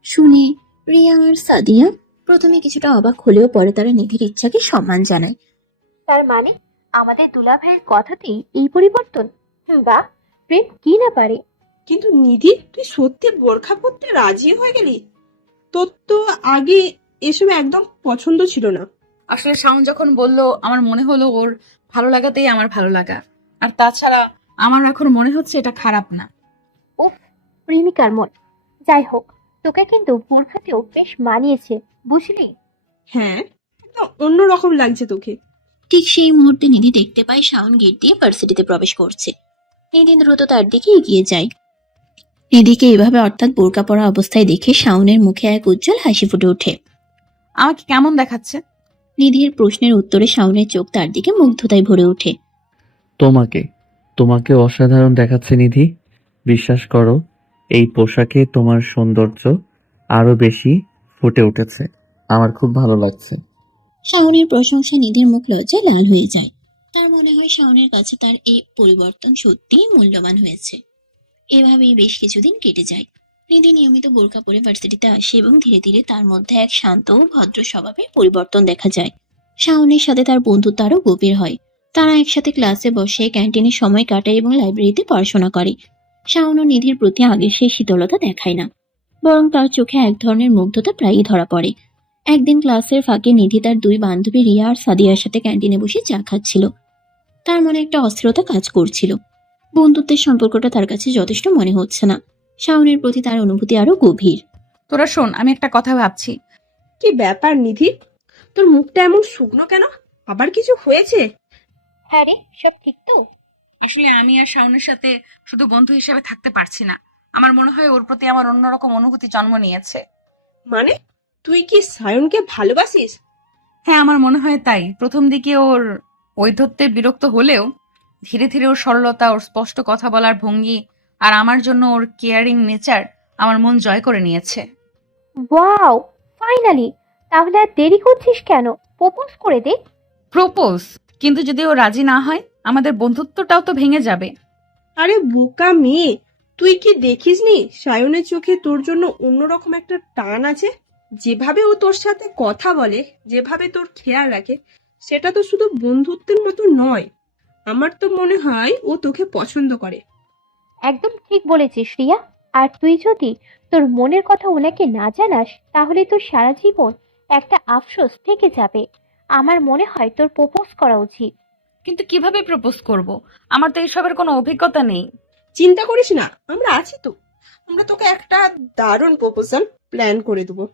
শুনে রিয়া আর সাদিয়া প্রথমে কিছুটা অবাক হলেও পরে তারা নিধির ইচ্ছাকে সম্মান জানায়। তার মানে আমাদের দুলাভাইয়ের কথাতেই এই পরিবর্তন? বাহ, প্রেম কি না পারে। কিন্তু নিধি, তুই সত্যি বোরখা পরতে রাজি হয়ে গেলি? তোর তো আগে এসব একদম পছন্দ ছিল না। আসলে শাওন যখন বলল, আমার মনে হলো ওর ভালো লাগাতেই আমার ভালো লাগা। আর তাছাড়া আমার এখন মনে হচ্ছে এটা খারাপ না। উফ, প্রেমিকার মন। যাই হোক, তোকে কিন্তু বোরখাতেও বেশ মানিয়েছে, বুঝলি? হ্যাঁ, একদম অন্যরকম লাগছে তোকে। ঠিক সেই মুহূর্তে নিধি দেখতে পায় শাওন গেট দিয়ে ভার্সিটিতে প্রবেশ করছে। নিধি দ্রুত তার দিকে এগিয়ে যায়। নিধিকে এভাবে অর্থাৎ বোরকা পরা অবস্থায় দেখে শাওনের মুখে এক উজ্জ্বল হাসি ফুটে ওঠে। আমাকে কেমন দেখাচ্ছে? নিধির প্রশ্নের উত্তরে শাওনের চোখ তার দিকে মুগ্ধতায় ভরে ওঠে। তোমাকে তোমাকে অসাধারণ দেখাচ্ছে নিধি। বিশ্বাস করো, এই পোশাকে তোমার সৌন্দর্য আরো বেশি ফুটে উঠেছে। আমার খুব ভালো লাগছে। শাওনের প্রশংসায় নিধির মুখ লজ্জায় লাল হয়ে যায়। তার মনে হয় শাওনের কাছে তার এই পরিবর্তন সত্যিই মূল্যবান হয়েছে। এভাবেই বেশ কিছুদিন কেটে যায়। নিধি নিয়মিত বোরকা পরে ভার্সিটিতে আসে এবং ধীরে ধীরে তার মধ্যে এক শান্ত ও ভদ্র স্বভাবের পরিবর্তন দেখা যায়। শাওনের সাথে তার বন্ধুত্ব আরো গভীর হয়। তারা একসাথে ক্লাসে বসে, ক্যান্টিনে সময় কাটায় এবং লাইব্রেরিতে পড়াশোনা করে। শাওন ও নিধির প্রতি আগের সেই শীতলতা দেখায় না, বরং তার চোখে এক ধরনের মুগ্ধতা প্রায়ই ধরা পড়ে। একদিন ক্লাসের ফাঁকে নিধি তার দুই বান্ধবী রিয়া আর সাদিয়ার সাথে ক্যান্টিনে বসে চা খাচ্ছিল। তার মনে একটা অস্থিরতা কাজ করছিল। বন্ধুত্বের সম্পর্কটা তার কাছে যথেষ্ট মনে হচ্ছে না। শাওনের প্রতি তার অনুভূতি আরো গভীর। তোরা শোন, আমি একটা কথা ভাবছি। কি ব্যাপার নিধি, তোর মুখটা এমন শুকনো কেন? আবার কিছু হয়েছে? হ্যাঁ রে, সব ঠিক তো? আসলে আমি আর শাওনের সাথে শুধু বন্ধু হিসেবে থাকতে পারছি না। আমার মনে হয় ওর প্রতি আমার অন্যরকম অনুভূতি জন্ম নিয়েছে। মানে, তুই কি সায়নকে ভালোবাসিস? হ্যাঁ, আমার মনে হয় তাই। প্রথম দিকে ওর ঔদ্ধত্যে বিরক্ত হলেও ধীরে ধীরে ওর সরলতা, ওর স্পষ্ট কথা বলার ভঙ্গি আর আমার জন্য ওর কেয়ারিং নেচার আমার মন জয় করে নিয়েছে। Wow, finally! তাহলে আর দেরি করছিস কেন? প্রপোজ করে দে। প্রপোজ? কিন্তু যদি ও রাজি না হয়, আমাদের বন্ধুত্বটাও তো ভেঙে যাবে। আরে বোকা মেয়ে, তুই কি দেখিসনি সায়নের চোখে তোর জন্য অন্যরকম একটা টান আছে? যেভাবে ও তোর সাথে কথা বলে, যেভাবে তোর খেয়াল রাখে, সেটা তো শুধু বন্ধুত্বের মতো নয়। আমার তো মনে হয় ও তোকে পছন্দ করে। একদম ঠিক বলেছিস রিয়া। আর তুই যদি তোর মনের কথা ওনাকে না জানাস, তাহলে তোর সারা জীবন একটা আফসোস থেকে যাবে। আমার মনে হয় তোর প্রপোজ করা উচিত। কিন্তু কিভাবে প্রপোজ করব? আমার তো এসবের কোনো অভিজ্ঞতা নেই। চিন্তা করিস না, আমরা আছি তো। আমরা তোকে একটা দারুণ প্রপোজাল প্ল্যান করে দেবো।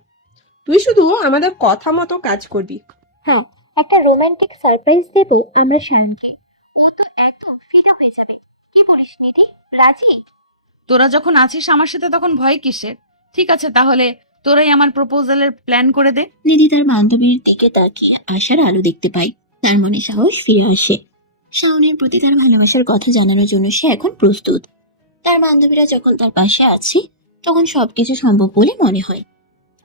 তুই শুধু আমাদের কথা মতো কাজ করবি। হ্যাঁ, একটা রোমান্টিক সারপ্রাইজ দেব আমরা শায়নকে। ও তো একদম ফিদা হয়ে যাবে। কি বলিস নিধি, রাজি? তোরা যখন আছিস আমার সাথে, তখন ভয় কিসের? ঠিক আছে, তাহলে তোরাই আমার প্রপোজালের প্ল্যান করে দে। নিধি তার বান্ধবীর দিকে তাকিয়ে আশার আলো দেখতে পায়। তার মনে সাহস ফিরে আসে। শাওনের প্রতি তার ভালোবাসার কথা জানানোর জন্য সে এখন প্রস্তুত। তার বান্ধবীরা যখন তার পাশে আছে, তখন সবকিছু সম্ভব বলে মনে হয়।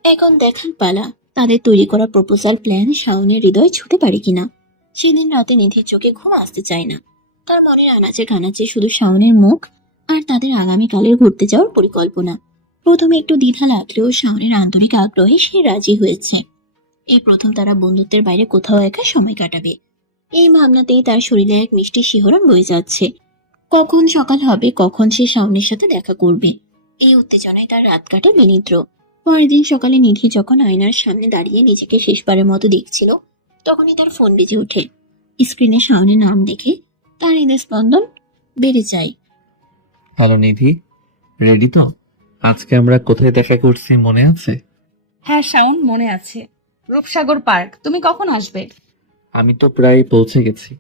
এখন দেখার পালা, তাদের তৈরি করা প্রপোজাল প্ল্যান শাওনের হৃদয় ছুঁতে পারে কিনা। সেদিন রাতে নিধির চোখে ঘুম আসতে চায় না। তার মনের আনাচে কানাচে শুধু শাওনের মুখ আর তাদের আগামীকালের ঘুরতে যাওয়ার পরিকল্পনা। প্রথমে একটু দ্বিধা লাগলেও শাওনের আন্তরিক আগ্রহে সে রাজি হয়েছে। এই প্রথম তারা বন্ধুত্বের বাইরে কোথাও একা সময় কাটাবে। এই ভাবনাতেই তার শরীরে এক মিষ্টি শিহরণ বয়ে যাচ্ছে। কখন সকাল হবে, কখন সে শাওনের সাথে দেখা করবে, এই উত্তেজনায় তার রাত কাটে বিনিদ্র। পরের দিন সকালে নিধি যখন আয়নার সামনে দাঁড়িয়ে নিজেকে শেষবারের মতো দেখছিল, তখনই তার ফোন বেজে ওঠে। স্ক্রিনে শাওনের নাম দেখে তার হৃদস্পন্দন বেড়ে যায়। হ্যালো নিধি, রেডি তো? আজকে আমরা কোথায় দেখা করছি মনে আছে? হ্যাঁ শাওন, মনে আছে। রূপসাগর পার্ক। তুমি কখন আসবে? আমি তো প্রায় পৌঁছে গেছি।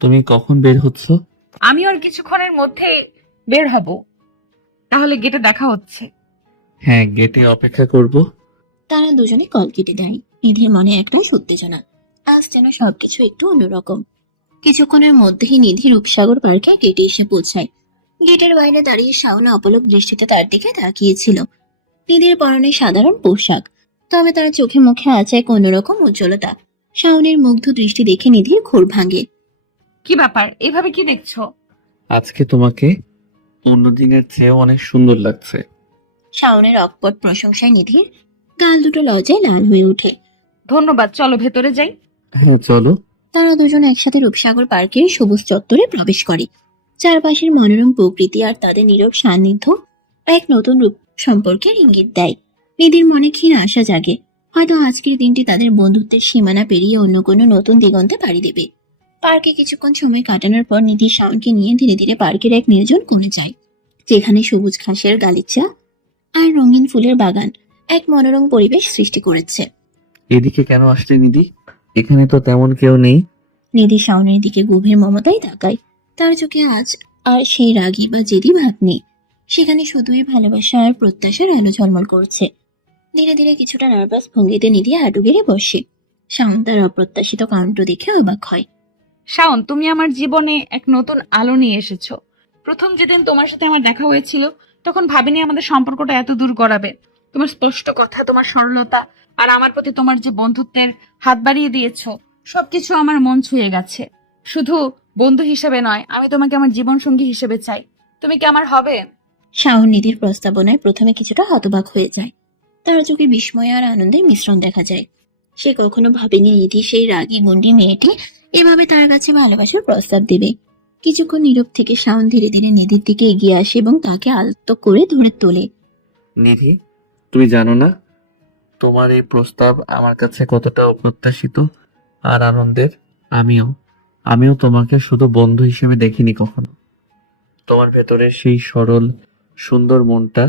তুমি কখন বের হচ্ছ? আমি ওর কিছুক্ষণের মধ্যে বের হব। তাহলে গেটে দেখা হচ্ছে। হ্যাঁ, গেটে অপেক্ষা করব। তারা দুজনে কল কেটে দেয়। নিধির মনে একটাই উত্তেজনা, আজ যেন সবকিছু একটু অন্যরকম। কিছুক্ষণের মধ্যেই নিধি রূপসাগর পার্কে গেটে এসে পৌঁছায়। গেটের বাইরে দাঁড়িয়ে শাওন অপলক দৃষ্টিতে তার দিকে তাকিয়েছিল। নিধির পরনে সাধারণ পোশাক, তবে তার চোখে মুখে আছে এক অন্যরকম উজ্জ্বলতা। শাওনের মুগ্ধ দৃষ্টি দেখে নিধির ঘোর ভাঙে। কি ব্যাপার, এভাবে কি দেখছো? আজকে তোমাকে অন্য দিনের চেয়েও অনেক সুন্দর লাগছে। শাওনের অকপট প্রশংসায় নিধির গাল দুটো লজ্জায় লাল হয়ে ওঠে। ধন্যবাদ, চলো ভেতরে যাই। হ্যাঁ চলো। তারা দুজন একসাথে রূপসাগর পার্কের সবুজ চত্বরে প্রবেশ করে। চারপাশের মনোরম প্রকৃতি আর তাদের নীরব সান্নিধ্য এক নতুন রূপ সম্পর্কের ইঙ্গিত দেয়। নিধির মনে ক্ষীণ আশা জাগে, হয়তো আজকের দিনটি তাদের বন্ধুত্বের সীমানা পেরিয়ে অন্য কোনো নতুন দিগন্তে পাড়ি দেবে। পার্কে কিছুক্ষণ সময় কাটানোর পর নিধি শাওনকে নিয়ে ধীরে ধীরে পার্কের এক নির্জন কোণে যায়, যেখানে সবুজ ঘাসের গালিচা আর রঙিন ফুলের বাগান এক মনোরম পরিবেশ সৃষ্টি করেছে। এদিকে কেন আসলে নিধি? এখানে তো তেমন কেউ নেই। নিধি শাওনের দিকে গভীর মমতায় তাকায়। তার চোখে আজ আর সেই রাগী বা জেদি ভাব নেই, সেখানে শুধুই ভালোবাসা আর প্রত্যাশার আলো ঝলমল করছে। ধীরে ধীরে কিছুটা নার্ভাস ভঙ্গিতে নিধি হাঁটু গেড়ে বসে। শাওন তার অপ্রত্যাশিত কাণ্ড দেখে অবাক হয়। শাওন, তুমি আমার জীবনে এক নতুন আলো নিয়ে এসেছো। প্রথম যেদিন তোমার সাথে আমার দেখা হয়েছিল, তখন ভাবিনি আমাদের সম্পর্কটা এত দূর গড়াবে। তোমার স্পষ্ট কথা, তোমার সরলতা আর আমার প্রতি তোমার যে বন্ধুত্বের হাত বাড়িয়ে দিয়েছো, সবকিছু আমার মন ছুঁয়ে গেছে। শুধু বন্ধু হিসেবে নয়, আমি তোমাকে আমার জীবন সঙ্গী হিসেবে চাই। তুমি কি আমার হবে? শাওন নিধির প্রস্তাবনায় প্রথমে কিছুটা হতবাক হয়ে যায়। তার চোখে বিস্ময় আর আনন্দের মিশ্রণ দেখা যায়। সে কখনো ভাবেনি নিধি সেই রাগী গুন্ডি মেয়েটি এভাবে তার কাছে ভালোবাসার প্রস্তাব দেবে। কিছুক্ষণ নীরব থেকে শাওন ধীরে ধীরে নিধির দিকে এগিয়ে আসে এবং তাকে আলতো করে ধরে তোলে। নিধি, তুমি জানো না তোমার এই প্রস্তাব আমার কাছে কতটা অপ্রত্যাশিত আর আনন্দের। আমিও তোমাকে শুধু বন্ধু হিসেবে দেখিনি কখনো। তোমার ভেতরে সেই সরল সুন্দর মনটা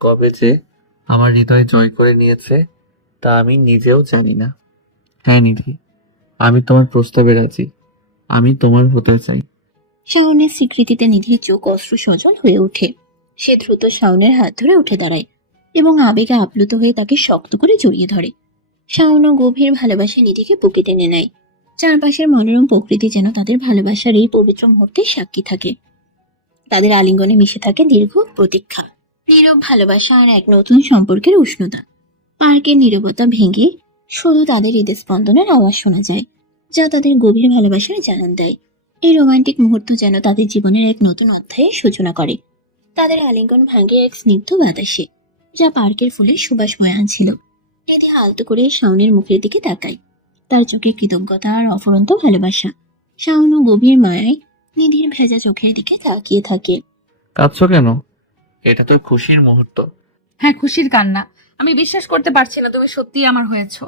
কবে যে আমার হৃদয় জয় করে নিয়েছে তা আমি নিজেও জানি না। হ্যাঁ নিধি, আমি তোমার প্রস্তাবে রাজি। আমি তোমার হতে চাই। শাওনের স্বীকৃতিতে নিধির চোখ অশ্রু সজল হয়ে ওঠে। সে দ্রুত শাওনের হাত ধরে উঠে দাঁড়ায় এবং আবেগে আপ্লুত হয়ে তাকে শক্ত করে জড়িয়ে ধরে। শাওনও গভীর ভালোবাসায় নিধিকে বুকে টেনে নেয়। চারপাশের মনোরম প্রকৃতি যেন তাদের ভালোবাসার এই পবিত্র মুহূর্তের সাক্ষী থাকে। তাদের আলিঙ্গনে মিশে থাকে দীর্ঘ প্রতীক্ষা, নীরব ভালোবাসা আর এক নতুন সম্পর্কের উষ্ণতা। পার্কের নীরবতা ভেঙে শুধু তাদের হৃদস্পন্দনের আওয়াজ শোনা যায়, যা তাদের গভীর ভালোবাসার জানান দেয়। এই রোমান্টিক মুহূর্ত যেন তাদের জীবনের এক নতুন অধ্যায়ের সূচনা করে। তাদের আলিঙ্গন ভাঙে এক স্নিগ্ধ বাতাসে, যা পার্কের ফুলের সুবাস বয়ে আনছিল। নিধি আলতো করে শাওনের মুখের দিকে তাকায়, তার চোখে কৃতজ্ঞতা আর অফুরন্ত ভালোবাসা। শাওনও গভীর মায়ায় নিধির ভেজা চোখের দিকে তাকিয়ে থাকে। কাঁদছো কেন? এটা তো খুশির মুহূর্ত। হ্যাঁ, খুশির কান্না। আমি বিশ্বাস করতে পারছি না তুমি সত্যিই আমার হয়েছো।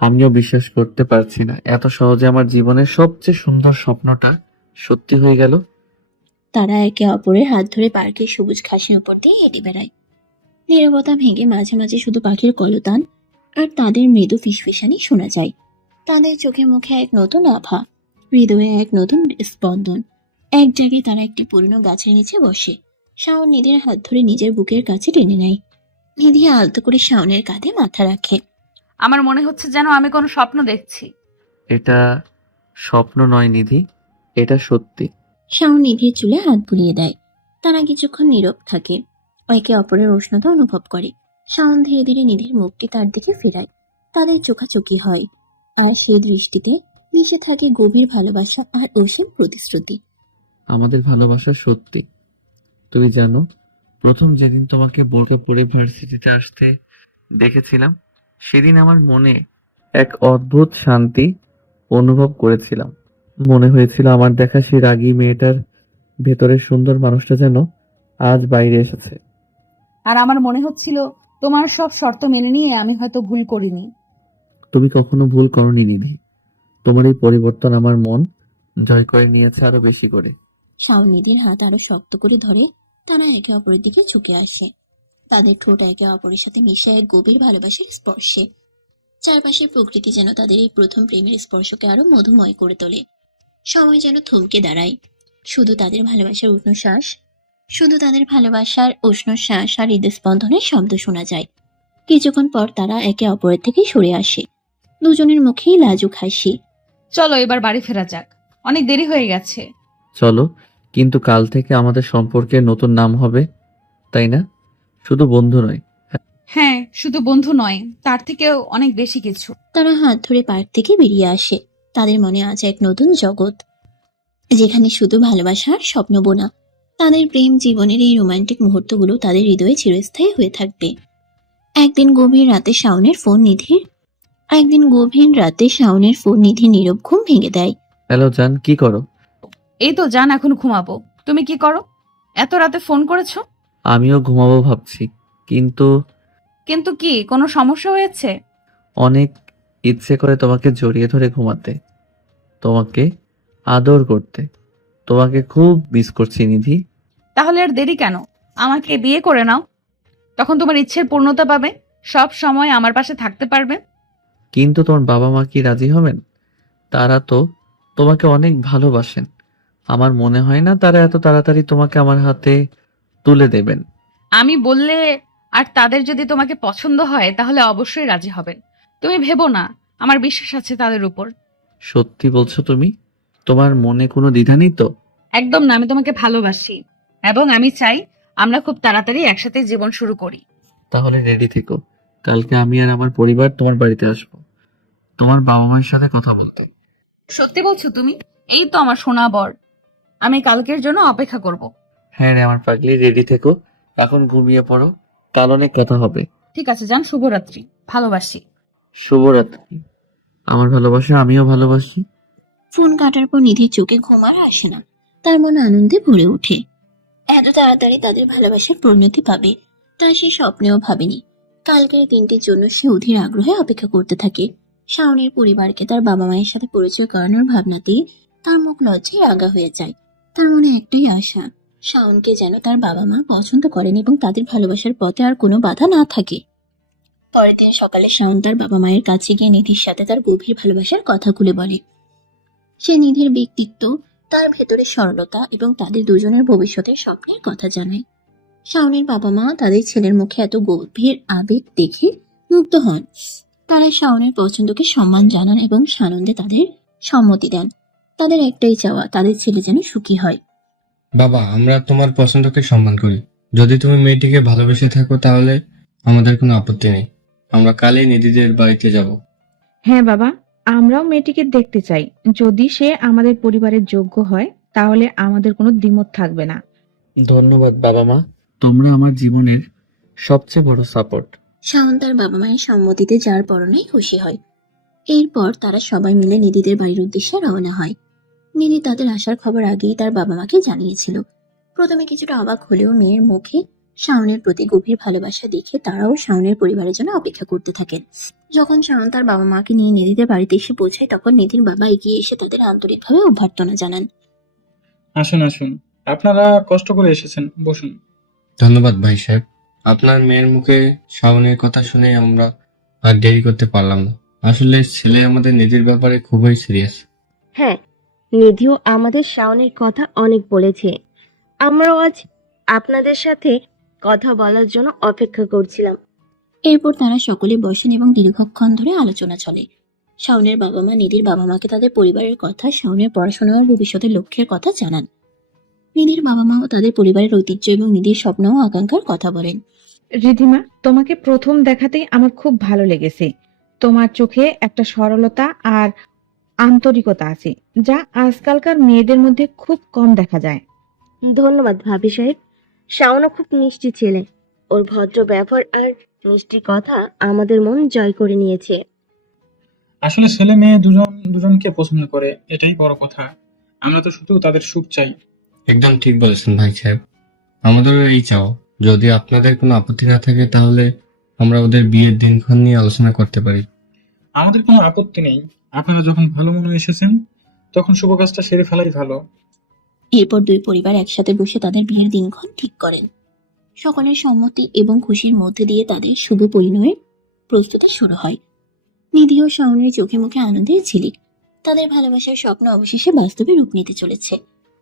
আমিও বিশ্বাস করতে পারছি না এত সহজে আমার জীবনের সবচেয়ে সুন্দর স্বপ্নটা সত্যি হয়ে গেল। তারা একে অপরের হাত ধরে পার্কের সবুজ ঘাসের উপর দিয়ে হেঁটে বেড়ায়। নীরবতা ভেঙে মাঝে মাঝে শুধু পাখির কলতান আর তাদের মৃদু ফিসফিসানি শোনা যায়। তাদের চোখে মুখে এক নতুন আভা, হৃদয়ে এক নতুন স্পন্দন। এক জায়গায় তারা একটি পুরনো গাছের নিচে বসে। শাওন নিধির হাত ধরে নিজের বুকের কাছে টেনে নেয়। নিধি আলতো করে শাওনের কাঁধে মাথা রাখে। আমার মনে হচ্ছে যেন আমি কোনো স্বপ্ন দেখছি। এটা স্বপ্ন নয় নিধি, এটা সত্যি। শাওন নিধির চুলে হাত বুলিয়ে দেয়। তারা কিছুক্ষণ নীরব থাকে, একে অপরের উষ্ণতা অনুভব করে। শাওন ধীরে ধীরে নিধির মুখটি তার দিকে ফেরায়। তাদের চোখাচোখি হয়, আর সেই দৃষ্টিতে মিশে থাকে গভীর ভালোবাসা আর অসীম প্রতিশ্রুতি। আমাদের ভালোবাসা সত্যি। তুমি জানো, প্রথম যেদিন তোমাকে বোরকা পরে ভার্সিটিতে আসতে দেখেছিলাম, সেদিন আমার মনে এক অদ্ভুত শান্তি অনুভব করেছিলাম। মনে হয়েছিল আমার দেখা সেই রাগী মেয়েটার ভেতরের সুন্দর মানুষটা যেন আজ বাইরে এসেছে। আর আমার মনে হচ্ছিল তোমার সব শর্ত মেনে নিয়ে আমি হয়তো ভুল করিনি। তুমি কখনো ভুল করনি নিধি। তোমার এই পরিবর্তন আমার মন জয় করে নিয়েছে আরো বেশি করে। শাওন নিধির হাত আরো শক্ত করে ধরে। তারা একে অপরের দিকে ঝুঁকে আসে, তাদের ঠোঁট একে অপরের সাথে মিশে এক গভীর ভালোবাসার স্পর্শে। চারপাশের প্রকৃতি যেন তাদের এই প্রথম প্রেমের স্পর্শকে আরো মধুময় করে তোলে। সময় যেন থমকে দাঁড়ায়। শুধু তাদের ভালোবাসার উষ্ণ শ্বাস, শুধু তাদের ভালোবাসার উষ্ণ শ্বাস আর হৃদস্পন্দনের শব্দ শোনা যায়। কিছুক্ষণ পর তারা একে অপরের থেকে সরে আসে, দুজনের মুখেই লাজুক হাসি। চলো এবার বাড়ি ফেরা যাক, অনেক দেরি হয়ে গেছে। চলো, কিন্তু কাল থেকে আমাদের সম্পর্কের নতুন নাম হবে, তাই না? শুধু বন্ধু নয়। হ্যাঁ, শুধু বন্ধু নয়, তার থেকেও অনেক বেশি কিছু। তারা হাত ধরে পার্ক থেকে বেরিয়ে আসে। তাদের মনে আছে এক নতুন জগৎ, যেখানে শুধু ভালোবাসা আর স্বপ্ন বোনা। তাদের প্রেম জীবনের এই রোমান্টিক মুহূর্তগুলো তাদের হৃদয়ে চিরস্থায়ী হয়ে থাকবে। একদিন গভীর রাতে শাওনের ফোন নিধির নীরব ঘুম ভেঙে দেয়। হ্যালো জান, কি করো? এই তো জান, এখন ঘুমাবো। তুমি কি করো? এত রাতে ফোন করেছো? আমিও ঘুমাবো ভাবছি, কিন্তু কিন্তু কি, কোনো সমস্যা হয়েছে? অনেক ইচ্ছে করে তোমাকে জড়িয়ে ধরে ঘুমাতে, তোমাকে আদর করতে। তোমাকে খুব মিস করছি নিধি। তাহলে আর দেরি কেন? আমাকে বিয়ে করে নাও, তখন তোমার ইচ্ছের পূর্ণতা পাবে, সব সময় আমার পাশে থাকতে পারবে। কিন্তু তোমার বাবা মা কি রাজি হবেন? তারা তো তোমাকে অনেক ভালোবাসেন। আমার মনে হয় না তারা এত তাড়াতাড়ি তোমাকে আমার হাতে তুলে দেবেন। আমি বললে আর তাদের যদি তোমাকে পছন্দ হয় তাহলে অবশ্যই রাজি হবেন। তুমি ভেবো না, আমার বিশ্বাস আছে তাদের উপর। সত্যি বলছো তুমি? তোমার মনে কোনো দ্বিধা নেই তো? একদম না, আমি তোমাকে ভালোবাসি এবং আমি চাই আমরা খুব তাড়াতাড়ি একসাথে জীবন শুরু করি। তাহলে রেডি থেকো। কালকে আমি আর আমার পরিবার তোমার বাড়িতে আসবো, তোমার বাবা মায়ের সাথে কথা বলতে। সত্যি বলছো তুমি? এই তো আমার সোনা বর, আমি কালকের জন্য অপেক্ষা করব। হ্যাঁ রে আমার পাগলি, রেডি থেকো। এখন ঘুমিয়ে পড়ো, কাল অনেক কথা হবে। ঠিক আছে, যান, শুভরাত্রি, ভালোবাসি। শুভরাত্রি। আমার ভালোবাসা আমিও ভালোবাসি। ফোন কাটার পর নিধির চোখে ঘুম আর আসে না। তার মন আনন্দে ভরে ওঠে। এত তাড়াতাড়ি তাদের ভালোবাসার পরিণতি পাবে তা সে স্বপ্নেও ভাবেনি। কালকের দিনটির জন্য সে অধীর আগ্রহে অপেক্ষা করতে থাকে। শাওনের পরিবারকে তার বাবা মায়ের সাথে পরিচয় করানোর ভাবনাতেই তার মুখ লজ্জায় রাঙা হয়ে যায়। তার মনে একটাই আশা, শাওনকে যেন তার বাবা মা পছন্দ করেন এবং তাদের ভালোবাসার পথে আর কোনো বাধা না থাকে। পরের দিন সকালে শাওন তার বাবা মায়ের কাছে গিয়ে নিধির সাথে তার গভীর ভালোবাসার কথা খুলে বলে। সে নিধির ব্যক্তিত্ব, তার ভেতরের সরলতা এবং তাদের দুজনের ভবিষ্যতের স্বপ্নের কথা জানায়। শাওনের বাবা মা তাদের ছেলের মুখে এত গভীর আবেগ দেখে মুগ্ধ হন। তারা শাওনের পছন্দকে সম্মান জানান এবং সানন্দে তাদের সম্মতি দেন। তাদের একটাই চাওয়া, তাদের ছেলে যেন সুখী হয়। বাবা, আমরা তোমার পছন্দকে সম্মান করি। যদি তুমি মেয়েটিকে ভালোবেসে থাকো তাহলে আমাদের কোনো আপত্তি নেই। আমরা কালই নিধিদের বাড়িতে যাব। হ্যাঁ বাবা, আমরাও মেয়েটিকে দেখতে চাই। যদি সে আমাদের পরিবারের যোগ্য হয় তাহলে আমাদের কোনো দ্বিমত থাকবে না। ধন্যবাদ বাবা মা, তোমরা আমার জীবনের সবচেয়ে বড় সাপোর্ট। শাওন তার বাবা মায়ের সম্মতিতে যার পরনাই খুশি হয়। এরপর তারা সবাই মিলে নিধিদের বাড়ির উদ্দেশ্যে রওনা হয়। নিধি তাদের আসার খবর আগেই তার বাবা মাকে জানিয়েছিল। প্রথমে কিছুটা অবাক হলেও মেয়ের মুখে শাওনের প্রতি গভীর ভালোবাসা দেখে তারাও শাওনের পরিবারের জন্য অপেক্ষা করতে থাকেন। যখন শাওন তার বাবা মাকে নিয়ে নিধিদের বাড়িতে এসে পৌঁছায় তখন নিধির বাবা এগিয়ে এসে তাদের আন্তরিকভাবে অভ্যর্থনা জানান। আসুন আসুন, আপনারা কষ্ট করে এসেছেন, বসুন। ধন্যবাদ ভাই সাহেব। আপনার মেয়ের মুখে শাওনের কথা শুনে আমরা আর দেরি করতে পারলাম না। আসলে ছেলে আমাদের নিধির ব্যাপারে খুবই সিরিয়াস। হ্যাঁ, নিধিও আমাদের শাওনের কথা অনেক বলেছে। আমরাও আজ আপনাদের সাথে কথা বলার জন্য অপেক্ষা করছিলাম। এরপর তারা সকলে বসেন এবং দীর্ঘক্ষণ ধরে আলোচনা চলে। শাওনের বাবা মা নিধির বাবা মাকে তাদের পরিবারের কথা, শাওনের পড়াশোনা ও ভবিষ্যতের লক্ষ্যের কথা জানান। নিধির বাবা মাও তাদের পরিবারের ঐতিহ্য এবং নিধির স্বপ্ন ও আকাঙ্ক্ষার কথা বলেন। রিধিমা, তোমাকে প্রথম দেখাতেই আমার খুব ভালো লেগেছে। তোমার চোখে একটা সরলতা আর আন্তরিকতা আছে যা আজকালকার মেয়েদের মধ্যে খুব কম দেখা যায়। ধন্যবাদ ভাবি সাহেব। শাওনও খুব মিষ্টি ছেলে। ওর ভদ্র ব্যবহার আর মিষ্টি কথা আমাদের মন জয় করে নিয়েছে। আসলে ছেলে মেয়ে দুজন দুজনকে পছন্দ করে, এটাই বড় কথা। আমরা তো শুধু তাদের সুখ চাই। একদম ঠিক বলেছেন ভাই সাহেব। আমাদেরও এই চাও। যদি আপনাদের কোনো আপত্তি না থাকে তাহলে আমরা ওদের বিয়ের দিনক্ষণ নিয়ে আলোচনা করতে পারি। আমাদের কোনো আপত্তি নেই। আপনারা যখন ভালো মনে এসেছেন তখন শুভ কাজটা সেরে ফেলাই ভালো। এরপর দুই পরিবার একসাথে বসে তাদের বিয়ের দিনক্ষণ ঠিক করেন। সকলের সম্মতি এবং খুশির মধ্যে দিয়ে তাদের শুভ পরিণয়ের প্রস্তুতি শুরু হয়। নিধি ও শাওনের চোখে মুখে আনন্দের ঝিলিক। তাদের ভালোবাসার স্বপ্ন অবশেষে বাস্তবে রূপ নিতে চলেছে।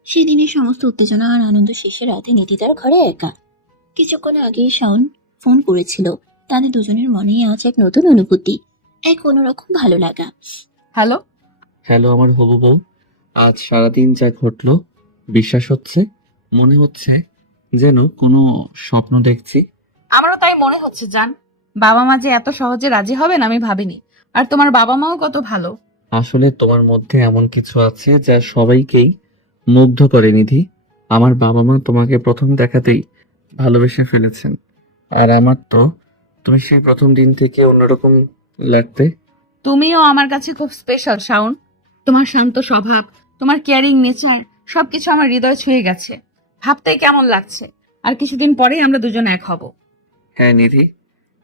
সেদিনের সমস্ত উত্তেজনা আর আনন্দ শেষে রাতে নিধি তার ঘরে একা। কিছুক্ষণ আগেই শাওন ফোন করেছিল। তাদের দুজনের মনেই আজ এক নতুন অনুভূতি, এক অন্যরকম ভালো লাগা। হ্যালো। হ্যালো আমার হবু বউ, আজ সারাদিন যা ঘটলো বিশ্বাস হচ্ছে, মনে হচ্ছে যেন কোনো স্বপ্ন দেখছি। আমারও তাই মনে হচ্ছে জান। বাবা মা যে এত সহজে রাজি হবেন আমি ভাবিনি। আর তোমার বাবা মাও কত ভালো। আসলে তোমার মধ্যে এমন কিছু আছে যা সবাইকেই মুগ্ধ করে নিধি। আমার বাবা মা তোমাকে প্রথম দেখাতেই ভালোবেসে ফেলেছেন, আর আমার তো তুমি সেই প্রথম দিন থেকে অন্যরকম লাগতে। তুমিও আমার কাছে খুব স্পেশাল শাওন। তোমার শান্ত স্বভাব, তোমার কেয়ারিং নেচার সবকিছু আমার হৃদয় ছুঁয়ে গেছে। ভাবতেই কেমন লাগছে আর কিছুদিন পরেই আমরা দুজন এক হব। হ্যাঁ নিধি,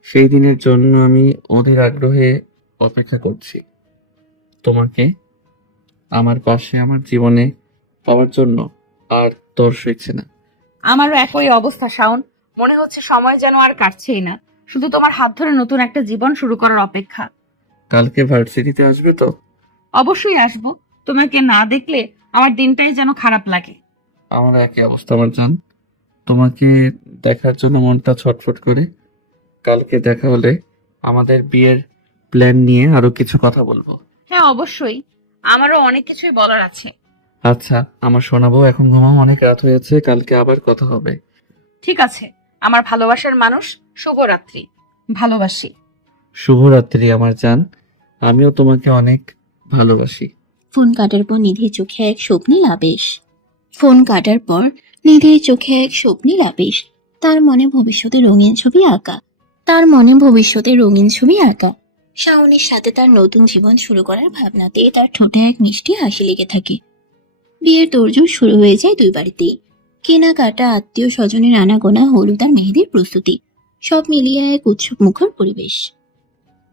সেই দিনের জন্য আমি অধীর আগ্রহে অপেক্ষা করছি। তোমাকে আমার পাশে আমার জীবনে পাওয়ার জন্য আর তর সইছে না। আমারও একই অবস্থা শাওন। মনে হচ্ছে সময় যেন আর কাটছেই না, শুধু তোমার হাত ধরে নতুন একটা জীবন শুরু করার অপেক্ষা। কালকে ভার্সিটিতে আসবে তো? অবশ্যই আসবো। তোমাকে না দেখলে আমার দিনটাই যেন খারাপ লাগে। আমার একই অবস্থা আমার জান। তোমাকে দেখার জন্য মনটা ছটফট করে। কালকে দেখা হলে আমাদের বিয়ের প্ল্যান নিয়ে আরো কিছু কথা বলবো। হ্যাঁ অবশ্যই, আমারও অনেক কিছুই বলার আছে। আচ্ছা আমার শোনাবো, এখন ঘুমাও, অনেক রাত হয়েছে, কালকে আবার কথা হবে। ঠিক আছে আমার ভালোবাসার মানুষ, শুভরাত্রি। ভালোবাসি। শুভরাত্রি আমার জান, আমিও তোমাকে অনেক ভালোবাসি। ফোন কাটার পর নিধির চোখে এক স্বপ্নীল আবেশ। ফোন কাটার পর নিধির চোখে এক স্বপ্নীল আবেশ। তার মনে ভবিষ্যতে রঙিন ছবি আঁকা। শাওনের সাথে তার নতুন জীবন শুরু করার ভাবনাতে তার ঠোঁটে এক মিষ্টি হাসি লেগে থাকে। বিয়ের তোড়জোড় শুরু হয়ে যায় দুই বাড়িতেই। কেনাকাটা, আত্মীয় স্বজনের আনাগোনা, হলুদ আর মেহেদির প্রস্তুতি, সব মিলিয়ে এক উৎসব মুখর পরিবেশ।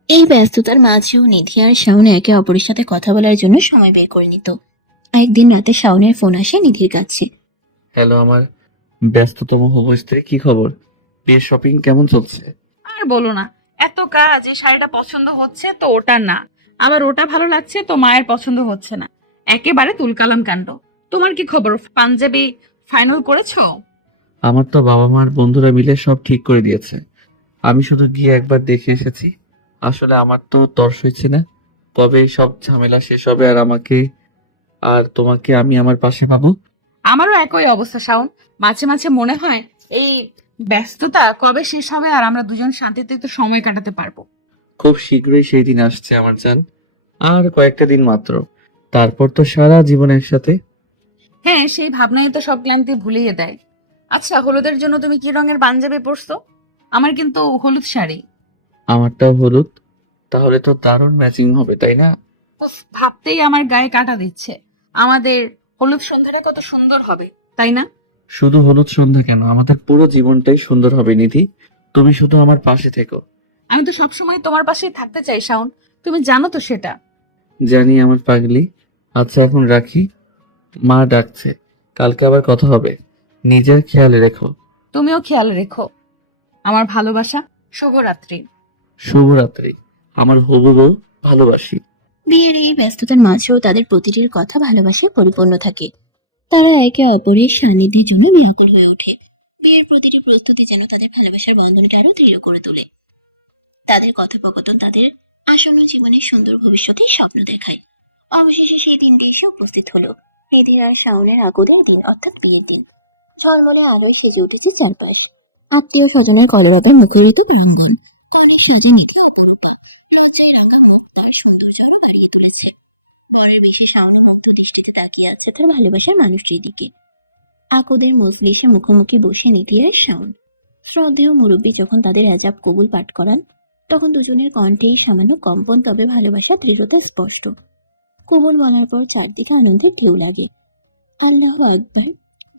এই ব্যস্ততার মাঝেও নিধি আর শাওন একে অপরের সাথে কথা বলার জন্য সময় বের করে নিত। একদিন রাতে শাওনের ফোন আসে নিধির কাছে। হ্যালো আমার ব্যস্ততম হবু স্ত্রী, কি খবর? বিয়ের শপিং কেমন চলছে? আর বলো না, এত কাজ, এই শাড়িটা পছন্দ হচ্ছে তো ওটা না, আবার ওটা ভালো লাগছে তো মায়ের পছন্দ হচ্ছে না, একেবারে তুলকালাম কাণ্ড। তোমার কি খবর, পাঞ্জাবি ফাইনাল করেছো? আমার তো বাবা মার বন্ধুরা মিলে সব ঠিক করে দিয়েছে, আমি শুধু গিয়ে একবার দেখে এসেছি। আসলে আমার তো তর সইছে না কবে সব ঝামেলা শেষ হবে আর আমাকে আর তোমাকে আমি আমার পাশে পাবো। আমারও একই অবস্থা শাওন। মাঝে মাঝে মনে হয় এই ব্যস্ততা কবে শেষ হবে আর আমরা দুজন শান্তিতে একটু সময় কাটাতে পারবো। খুব শীঘ্রই সেই দিন আসছে আমার জান, আর কয়েকটা দিন মাত্র, তারপর তো সারা জীবন একসাথে। হ্যাঁ, সেই ভাবনাই তো সব ক্লান্তি ভুলিয়ে দেয়। আচ্ছা, হলুদের জন্য তুমি কি রঙের পাঞ্জাবি পরছো? আমার কিন্তু হলুদ শাড়ি। আমারটাও হলুদ, তাহলে তো দারুণ ম্যাচিং হবে তাই না? উফ, ভাবতেই আমার গায়ে কাঁটা দিচ্ছে। আমাদের হলুদ সন্ধ্যাটা কত সুন্দর হবে, তাই না? শুধু হলুদ সন্ধ্যা কেন, আমাদের পুরো জীবনটাই সুন্দর হবে নিধি, তুমি শুধু আমার পাশে থেকো। আমি তো সবসময় তোমার পাশেই থাকতে চাই শাওন, তুমি জানো তো সেটা। জানি আমার পাগলি। আচ্ছা এখন রাখি, মা ডাকছে, কালকে আবার কথা হবে, নিজের খেয়াল রেখো। তুমিও খেয়াল রেখো। আমার ভালোবাসা, শুভরাত্রি। শুভরাত্রি আমার হবু বউ, ভালোবাসি। বিয়ের এই ব্যস্ততার মাঝেও তাদের প্রতিটির কথা ভালোবাসায় পরিপূর্ণ থাকে। তারা একে অপরের সান্নিধ্যের জন্য ব্যাকুল হয়ে ওঠে। বিয়ের প্রতিটি প্রস্তুতি যেন তাদের ভালোবাসার বন্ধনটা আরো দৃঢ় করে তোলে। তাদের কথোপকথন তাদের আসন্ন জীবনের সুন্দর ভবিষ্যতের স্বপ্ন দেখায়। অবশেষে সেই দিনটি এসে উপস্থিত হলো। নিধির আর শাওনের আগুনের দিন, অর্থাৎ বিয়ের দিন। ঝলমলে আলোয় সেজে উঠেছে চারপাশ। আত্মীয় স্বজনের কলরবের মুখরিত প্রাঙ্গণ। সেজে নিধি অপরূপা। লজ্জায় রাঙা মুখ তার সৌন্দর্য আরো বাড়িয়ে তুলেছে। বরের বেশে শাওনি মুগ্ধ দৃষ্টিতে তাকিয়ে আছে তার ভালোবাসার মানুষটির দিকে। আকদের মজলিসে মুখোমুখি বসে নিধি আর শাওন। শ্রদ্ধেয় মুরব্বী যখন তাদের এজাব কবুল পাঠ করান, তখন দুজনের কণ্ঠেই সামান্য কম্পন, তবে ভালোবাসার দৃঢ়তা স্পষ্ট। কবুল বলার পর চারদিকে আনন্দের ঢেউ লাগে। আল্লাহ আকবার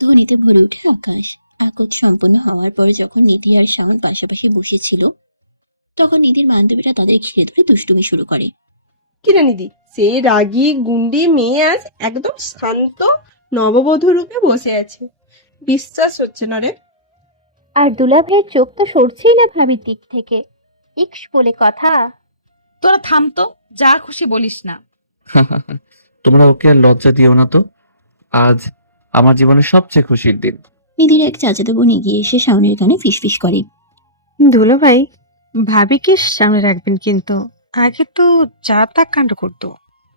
ধ্বনিতে ভরে ওঠে আকাশ। আকদ সম্পন্ন হওয়ার পর যখন নিধি আর শাওন পাশাপাশি বসেছিল, তখন নিধির বান্ধবীরা তাদের ঘিরে ধরে দুষ্টুমি শুরু করে। কিরে নিধি, সে রাগী গুন্ডি মেয়ে আজ একদম শান্ত নববধূ রূপে বসে আছে। বিশ্বাস হচ্ছে না রে। আর দুলাভাইয়ের চোখ তো সরছেই না ভাবির দিক থেকে। ইক্স বলে কথা। তোরা থাম তো, যা খুশি বলিস না। তোমরা ওকে আর লজ্জা দিও না তো, আজ আমার জীবনের সবচেয়ে খুশির দিন। নিধির এক চাচাতো বোন এগিয়ে এসে শাওনের কানে ফিসফিস করে। দুলো ভাই, ভাবিকে সামনে রাখবেন কিন্তু, আগে তো যা তা কাণ্ড করতো।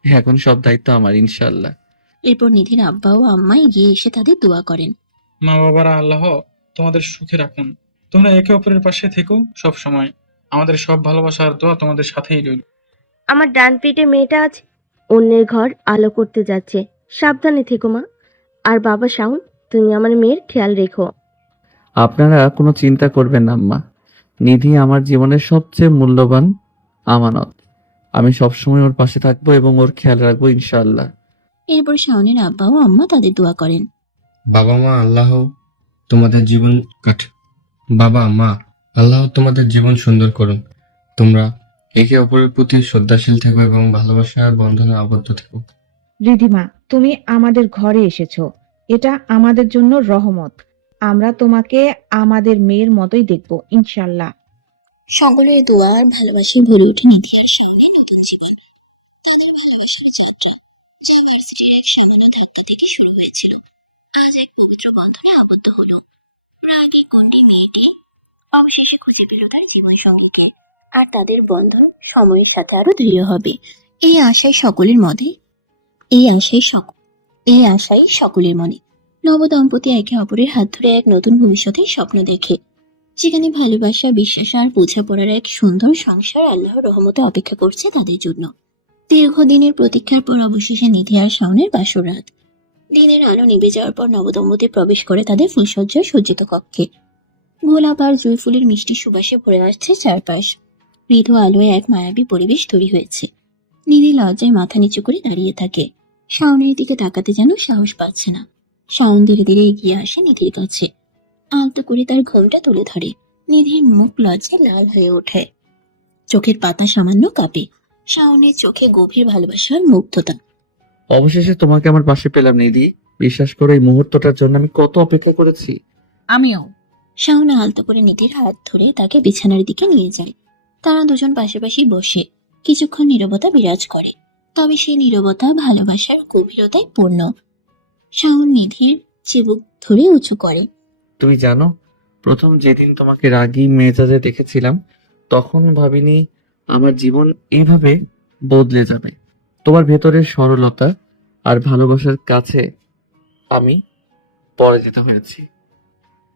এখন সব দায়িত্ব আমার, ইনশাল্লাহ। এরপর নিধির আব্বা ও আম্মা এগিয়ে এসে তাদের দোয়া করেন। মা বাবারা আল্লাহ তোমাদের সুখে রাখুন। তোমরা একে অপরের পাশে থেকো সব সময়। আমাদের সব ভালোবাসা আর দোয়া তোমাদের সাথেই রইল। আমার ডান পিঠে মেয়েটা আজ অন্যের ঘর আলো করতে যাচ্ছে। সাবধানে থেকো মা। আর বাবা শাওন, তুমি আমার মেয়ের খেয়াল রেখো। আপনারা কোনো চিন্তা করবেন না আম্মা, নিধি আমার জীবনের সবচেয়ে মূল্যবান আমানত, আমি সবসময় ওর পাশে থাকবো এবং ওর খেয়াল রাখবো ইনশাআল্লাহ। এরপর শাওনের আব্বা ও আম্মা তাদের দোয়া করেন। বাবা মা আল্লাহ তোমাদের জীবন বাবা মা আল্লাহ তোমাদের জীবন সুন্দর করুন। তোমরা একে অপরের প্রতি শ্রদ্ধাশীল থেকো এবং ভালোবাসার বন্ধনে আবদ্ধ থেকো। রিধিমা, তুমি আমাদের ঘরে এসেছো, এটা আমাদের জন্য রহমত। আমরা তোমাকে আমাদের মেয়ের মতোই দেখবো ইনশাল্লাহ। সকলের দোয়া আর ভালোবাসায় ভরে ওঠে নিধি আর শাওনের নতুন জীবন। তাদের ভালোবাসার যাত্রা, যা ভার্সিটির এক সামান্য ধাক্কা থেকে শুরু হয়েছিল, আজ এক পবিত্র বন্ধনে আবদ্ধ হলো। রাগী গণ্ডি মেয়েটি অবশেষে খুঁজে পেল তার জীবন সঙ্গীকে, আর তাদের বন্ধন সময়ের সাথে আরো দৃঢ় হবে। এই আশায় সকলের মনে এই আশাই সকলের মনে। নবদম্পতি একে অপরের হাত ধরে এক নতুন ভবিষ্যতের স্বপ্ন দেখে, যেখানে ভালোবাসা, বিশ্বাস আর বোঝাপড়ার এক সুন্দর সংসার আল্লাহর রহমতে অপেক্ষা করছে তাদের জন্য। দীর্ঘদিনের প্রতীক্ষার পর অবশেষে নিধি আর শাওনের বাসর রাত। দিনের আলো নিভে যাওয়ার পর নবদম্পতি প্রবেশ করে তাদের ফুলসজ্জায় সজ্জিত কক্ষে। গোলাপ আর জুঁই ফুলের মিষ্টি সুবাসে ভরে আসছে চারপাশ। মৃদু আলোয় এক মায়াবী পরিবেশ তৈরি হয়েছে। নিধি লজ্জায় মাথা নিচু করে দাঁড়িয়ে থাকে। শাওনের দিকে তাকাতে যেন সাহস পাচ্ছে না। শাওন ধীরে ধীরে এগিয়ে আসে নিধির কাছে, আলতো করে তার ঘোমটা তুলে ধরে। নিধির মুখ লজ্জায় লাল হয়ে ওঠে, চোখের পাতা সামান্য কাঁপে। শাওনের চোখে গভীর ভালোবাসার মুগ্ধতা। অবশেষে তোমাকে আমার পাশে পেলাম নিধি। বিশ্বাস করো, এই মুহূর্তটার জন্য আমি কত অপেক্ষা করেছি। আমিও। শাওন আলতো করে নিধির হাত ধরে তাকে বিছানার দিকে নিয়ে যায়। তারা দুজন পাশাপাশি বসে কিছুক্ষণ নীরবতা বিরাজ করে, তবে সেই নীরবতা ভালোবাসার গভীরতায় পূর্ণ। শাওন নিধির চিবুক ধরে উঁচু করে। তুমি জানো, প্রথম যেদিন তোমাকে রাগী মেজাজে দেখেছিলাম, তখন ভাবিনি আমার জীবন এভাবে বদলে যাবে। তোমার ভেতরের সরলতা আর ভালোবাসার কাছে আমি পরাজিত হয়েছি।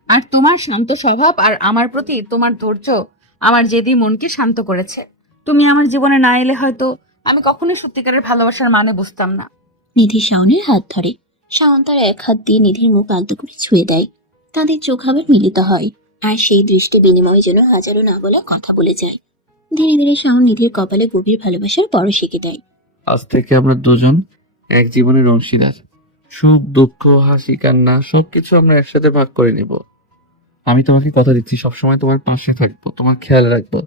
আর তোমার শান্ত স্বভাব আর আমার প্রতি তোমার ধৈর্য আমার জেদি মনকে শান্ত করেছে। তুমি আমার জীবনে না এলে হয়তো আমি কখনোই সত্যিকারের ভালোবাসার মানে বুঝতাম না। নিধি শাওনের হাত ধরে। শাওন তার এক হাত দিয়ে নিধির মুখ আলতো করে ছুঁয়ে দেয়। তাদের চোখ আবার মিলিত হয়, আর সেই দৃষ্টি বিনিময় যেন হাজারো না বলা কথা বলে যায়। ধীরে ধীরে শাওন নিধির কপালে গভীর ভালোবাসার পরশ এঁকে দেয়। আজ থেকে আমরা দুজন এক জীবনের অংশীদার। সুখ, দুঃখ, হাসি, কান্না সবকিছু আমরা একসাথে ভাগ করে নেব। আমি তোমাকে কথা দিচ্ছি, সবসময় তোমার পাশে থাকবো, তোমার খেয়াল রাখবো।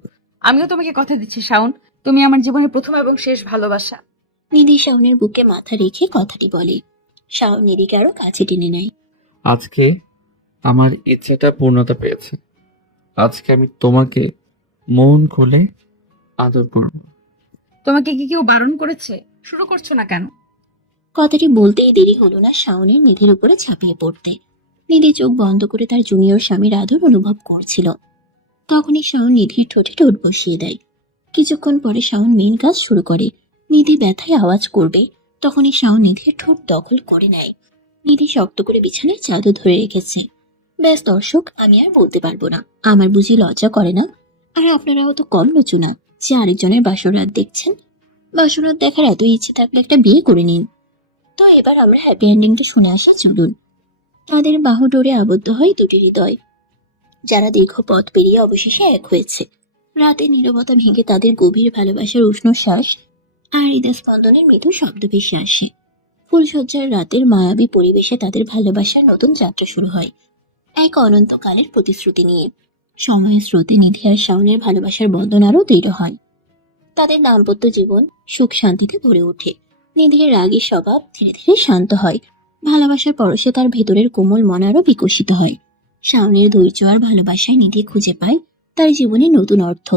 আমিও তোমাকে কথা দিচ্ছি শাওন, তুমি আমার জীবনের প্রথম এবং শেষ ভালোবাসা। নিধি শাওনের বুকে মাথা রেখে কথাটি বলে। শাওন নিধিকে আরো কাছে টেনে নেয়। আজকে আমার ইচ্ছাটা পূর্ণতা পেয়েছে। আজকে আমি তোমাকে মন খুলে আদর করব। তোমাকে কি কেউ বারণ করেছে? শুরু করছো না কেন? কথাটি বলতেই দেরি হলো না শাওনের নিধির উপরে ঝাঁপিয়ে পড়তে। নিধি চোখ বন্ধ করে তার জুনিয়র স্বামীর আদর অনুভব করছিল। তখনই শাওন নিধির ঠোঁটে ঠোঁট বসিয়ে দেয়। কিছুক্ষণ পরে শাওন মেন কাজ শুরু করে। নিধি ব্যথায় আওয়াজ করবে, তখনই শাওন নিধির ঠোঁট দখল করে নেয়। নিধি শক্ত করে বিছানায় চাদর ধরে রেখেছে। ব্যাস দর্শক, আমি আর বলতে পারবো না। আমার বুঝি লজ্জা করে না? আর আপনারাও তো কম লচু না যে আরেকজনের বাসরাত দেখছেন। বাসরাত দেখার এত ইচ্ছে থাকলে একটা বিয়ে করে নিন। তো এবার আমরা হ্যাপি এন্ডিংটা শুনে আসি, চলুন। তাদের বাহু ডোরে আবদ্ধ হয় দুটি হৃদয়, যারা দীর্ঘ পথ পেরিয়ে অবশেষে এক হয়েছে। রাতে নীরবতা ভেঙে তাদের গভীর ভালোবাসার উষ্ণ শ্বাস আর হৃদয় স্পন্দনের মৃদু শব্দ ভেসে আসে। ফুলসজ্জার রাতের মায়াবী পরিবেশে তাদের ভালোবাসার নতুন যাত্রা শুরু হয়, এক অনন্তকালের প্রতিশ্রুতি নিয়ে। সময়ের স্রোতে নিধি আর শাওনের ভালোবাসার বন্ধন আরো দৃঢ় হয়। তাদের দাম্পত্য জীবন সুখ শান্তিতে ভরে ওঠে। নিধির রাগী স্বভাব ধীরে ধীরে শান্ত হয়। ভালোবাসার পরশে তার ভেতরের কোমল মন আরো বিকশিত হয়। শাওনের ধৈর্য আর ভালোবাসায় নিধি খুঁজে পায় তার জীবনে নতুন অর্থ।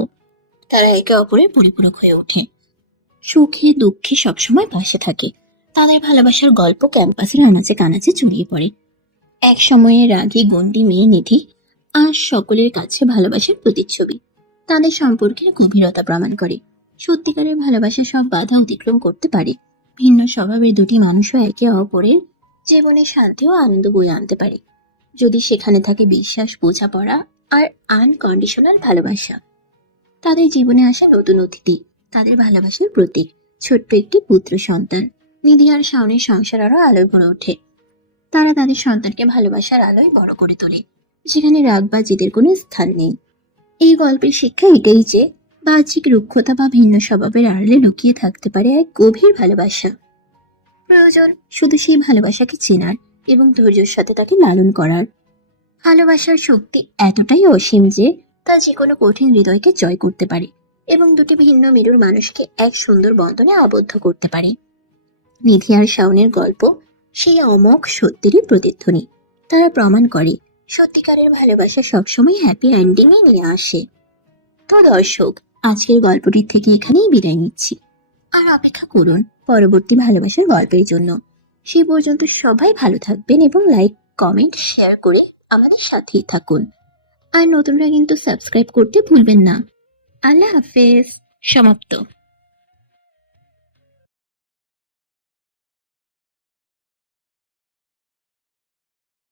তারা একে অপরের পরিপূরক হয়ে ওঠে, সুখে দুঃখে সবসময় পাশে থাকে। তাদের ভালোবাসার গল্প ক্যাম্পাসের আনাচে কানাচে ছড়িয়ে পড়ে। এক সময়ে রাগী গণ্ডি মেয়ে নিধি আজ সকলের কাছে ভালোবাসার প্রতিচ্ছবি। তাদের সম্পর্কের গভীরতা প্রমাণ করে সত্যিকারের ভালোবাসা সব বাধা অতিক্রম করতে পারে। ভিন্ন স্বভাবের দুটি মানুষও একে অপরের জীবনে শান্তি ও আনন্দ বয়ে আনতে পারে, যদি সেখানে থাকে বিশ্বাস, বোঝাপড়া আর আনকন্ডিশনাল ভালোবাসা। তাদের জীবনে আসা নতুন অতিথি, তাদের ভালোবাসার প্রতীক, ছোট্ট একটি পুত্র সন্তান। নিধি আর শাওনের সংসার আরো আলোয় ভরে ওঠে। তারা তাদের সন্তানকে ভালোবাসার আলোয় বড় করে তোলে, যেখানে রাগ বা জেদের কোনো স্থান নেই। এই গল্পের শিক্ষা এটাই যে বাহ্যিক রুক্ষতা বা ভিন্ন স্বভাবের আড়ালে লুকিয়ে থাকতে পারে এক গভীর ভালোবাসা। প্রয়োজন শুধু সেই ভালোবাসাকে চেনার এবং ধৈর্যের সাথে তাকে লালন করার। ভালোবাসার শক্তি এতটাই অসীম যে তা যে কোনো কঠিন হৃদয়কে জয় করতে পারে এবং দুটি ভিন্ন মেরুর মানুষকে এক সুন্দর বন্ধনে আবদ্ধ করতে পারে। নিধি আর শাওনের গল্প সেই অমোঘ সত্যেরই প্রতিধ্বনি। তারা প্রমাণ করে সত্যিকারের ভালোবাসা সবসময় হ্যাপি এন্ডিংই নিয়ে আসে। তো দর্শক, আজকের গল্পটির থেকে এখানেই বিদায় নিচ্ছি। আর অপেক্ষা করুন পরবর্তী ভালোবাসার গল্পের জন্য। সেই পর্যন্ত সবাই ভালো থাকবেন এবং লাইক, কমেন্ট, শেয়ার করে আমাদের সাথেই থাকুন। আর নতুনরা কিন্তু সাবস্ক্রাইব করতে ভুলবেন না। আল্লাহ হাফেজ। সমাপ্ত।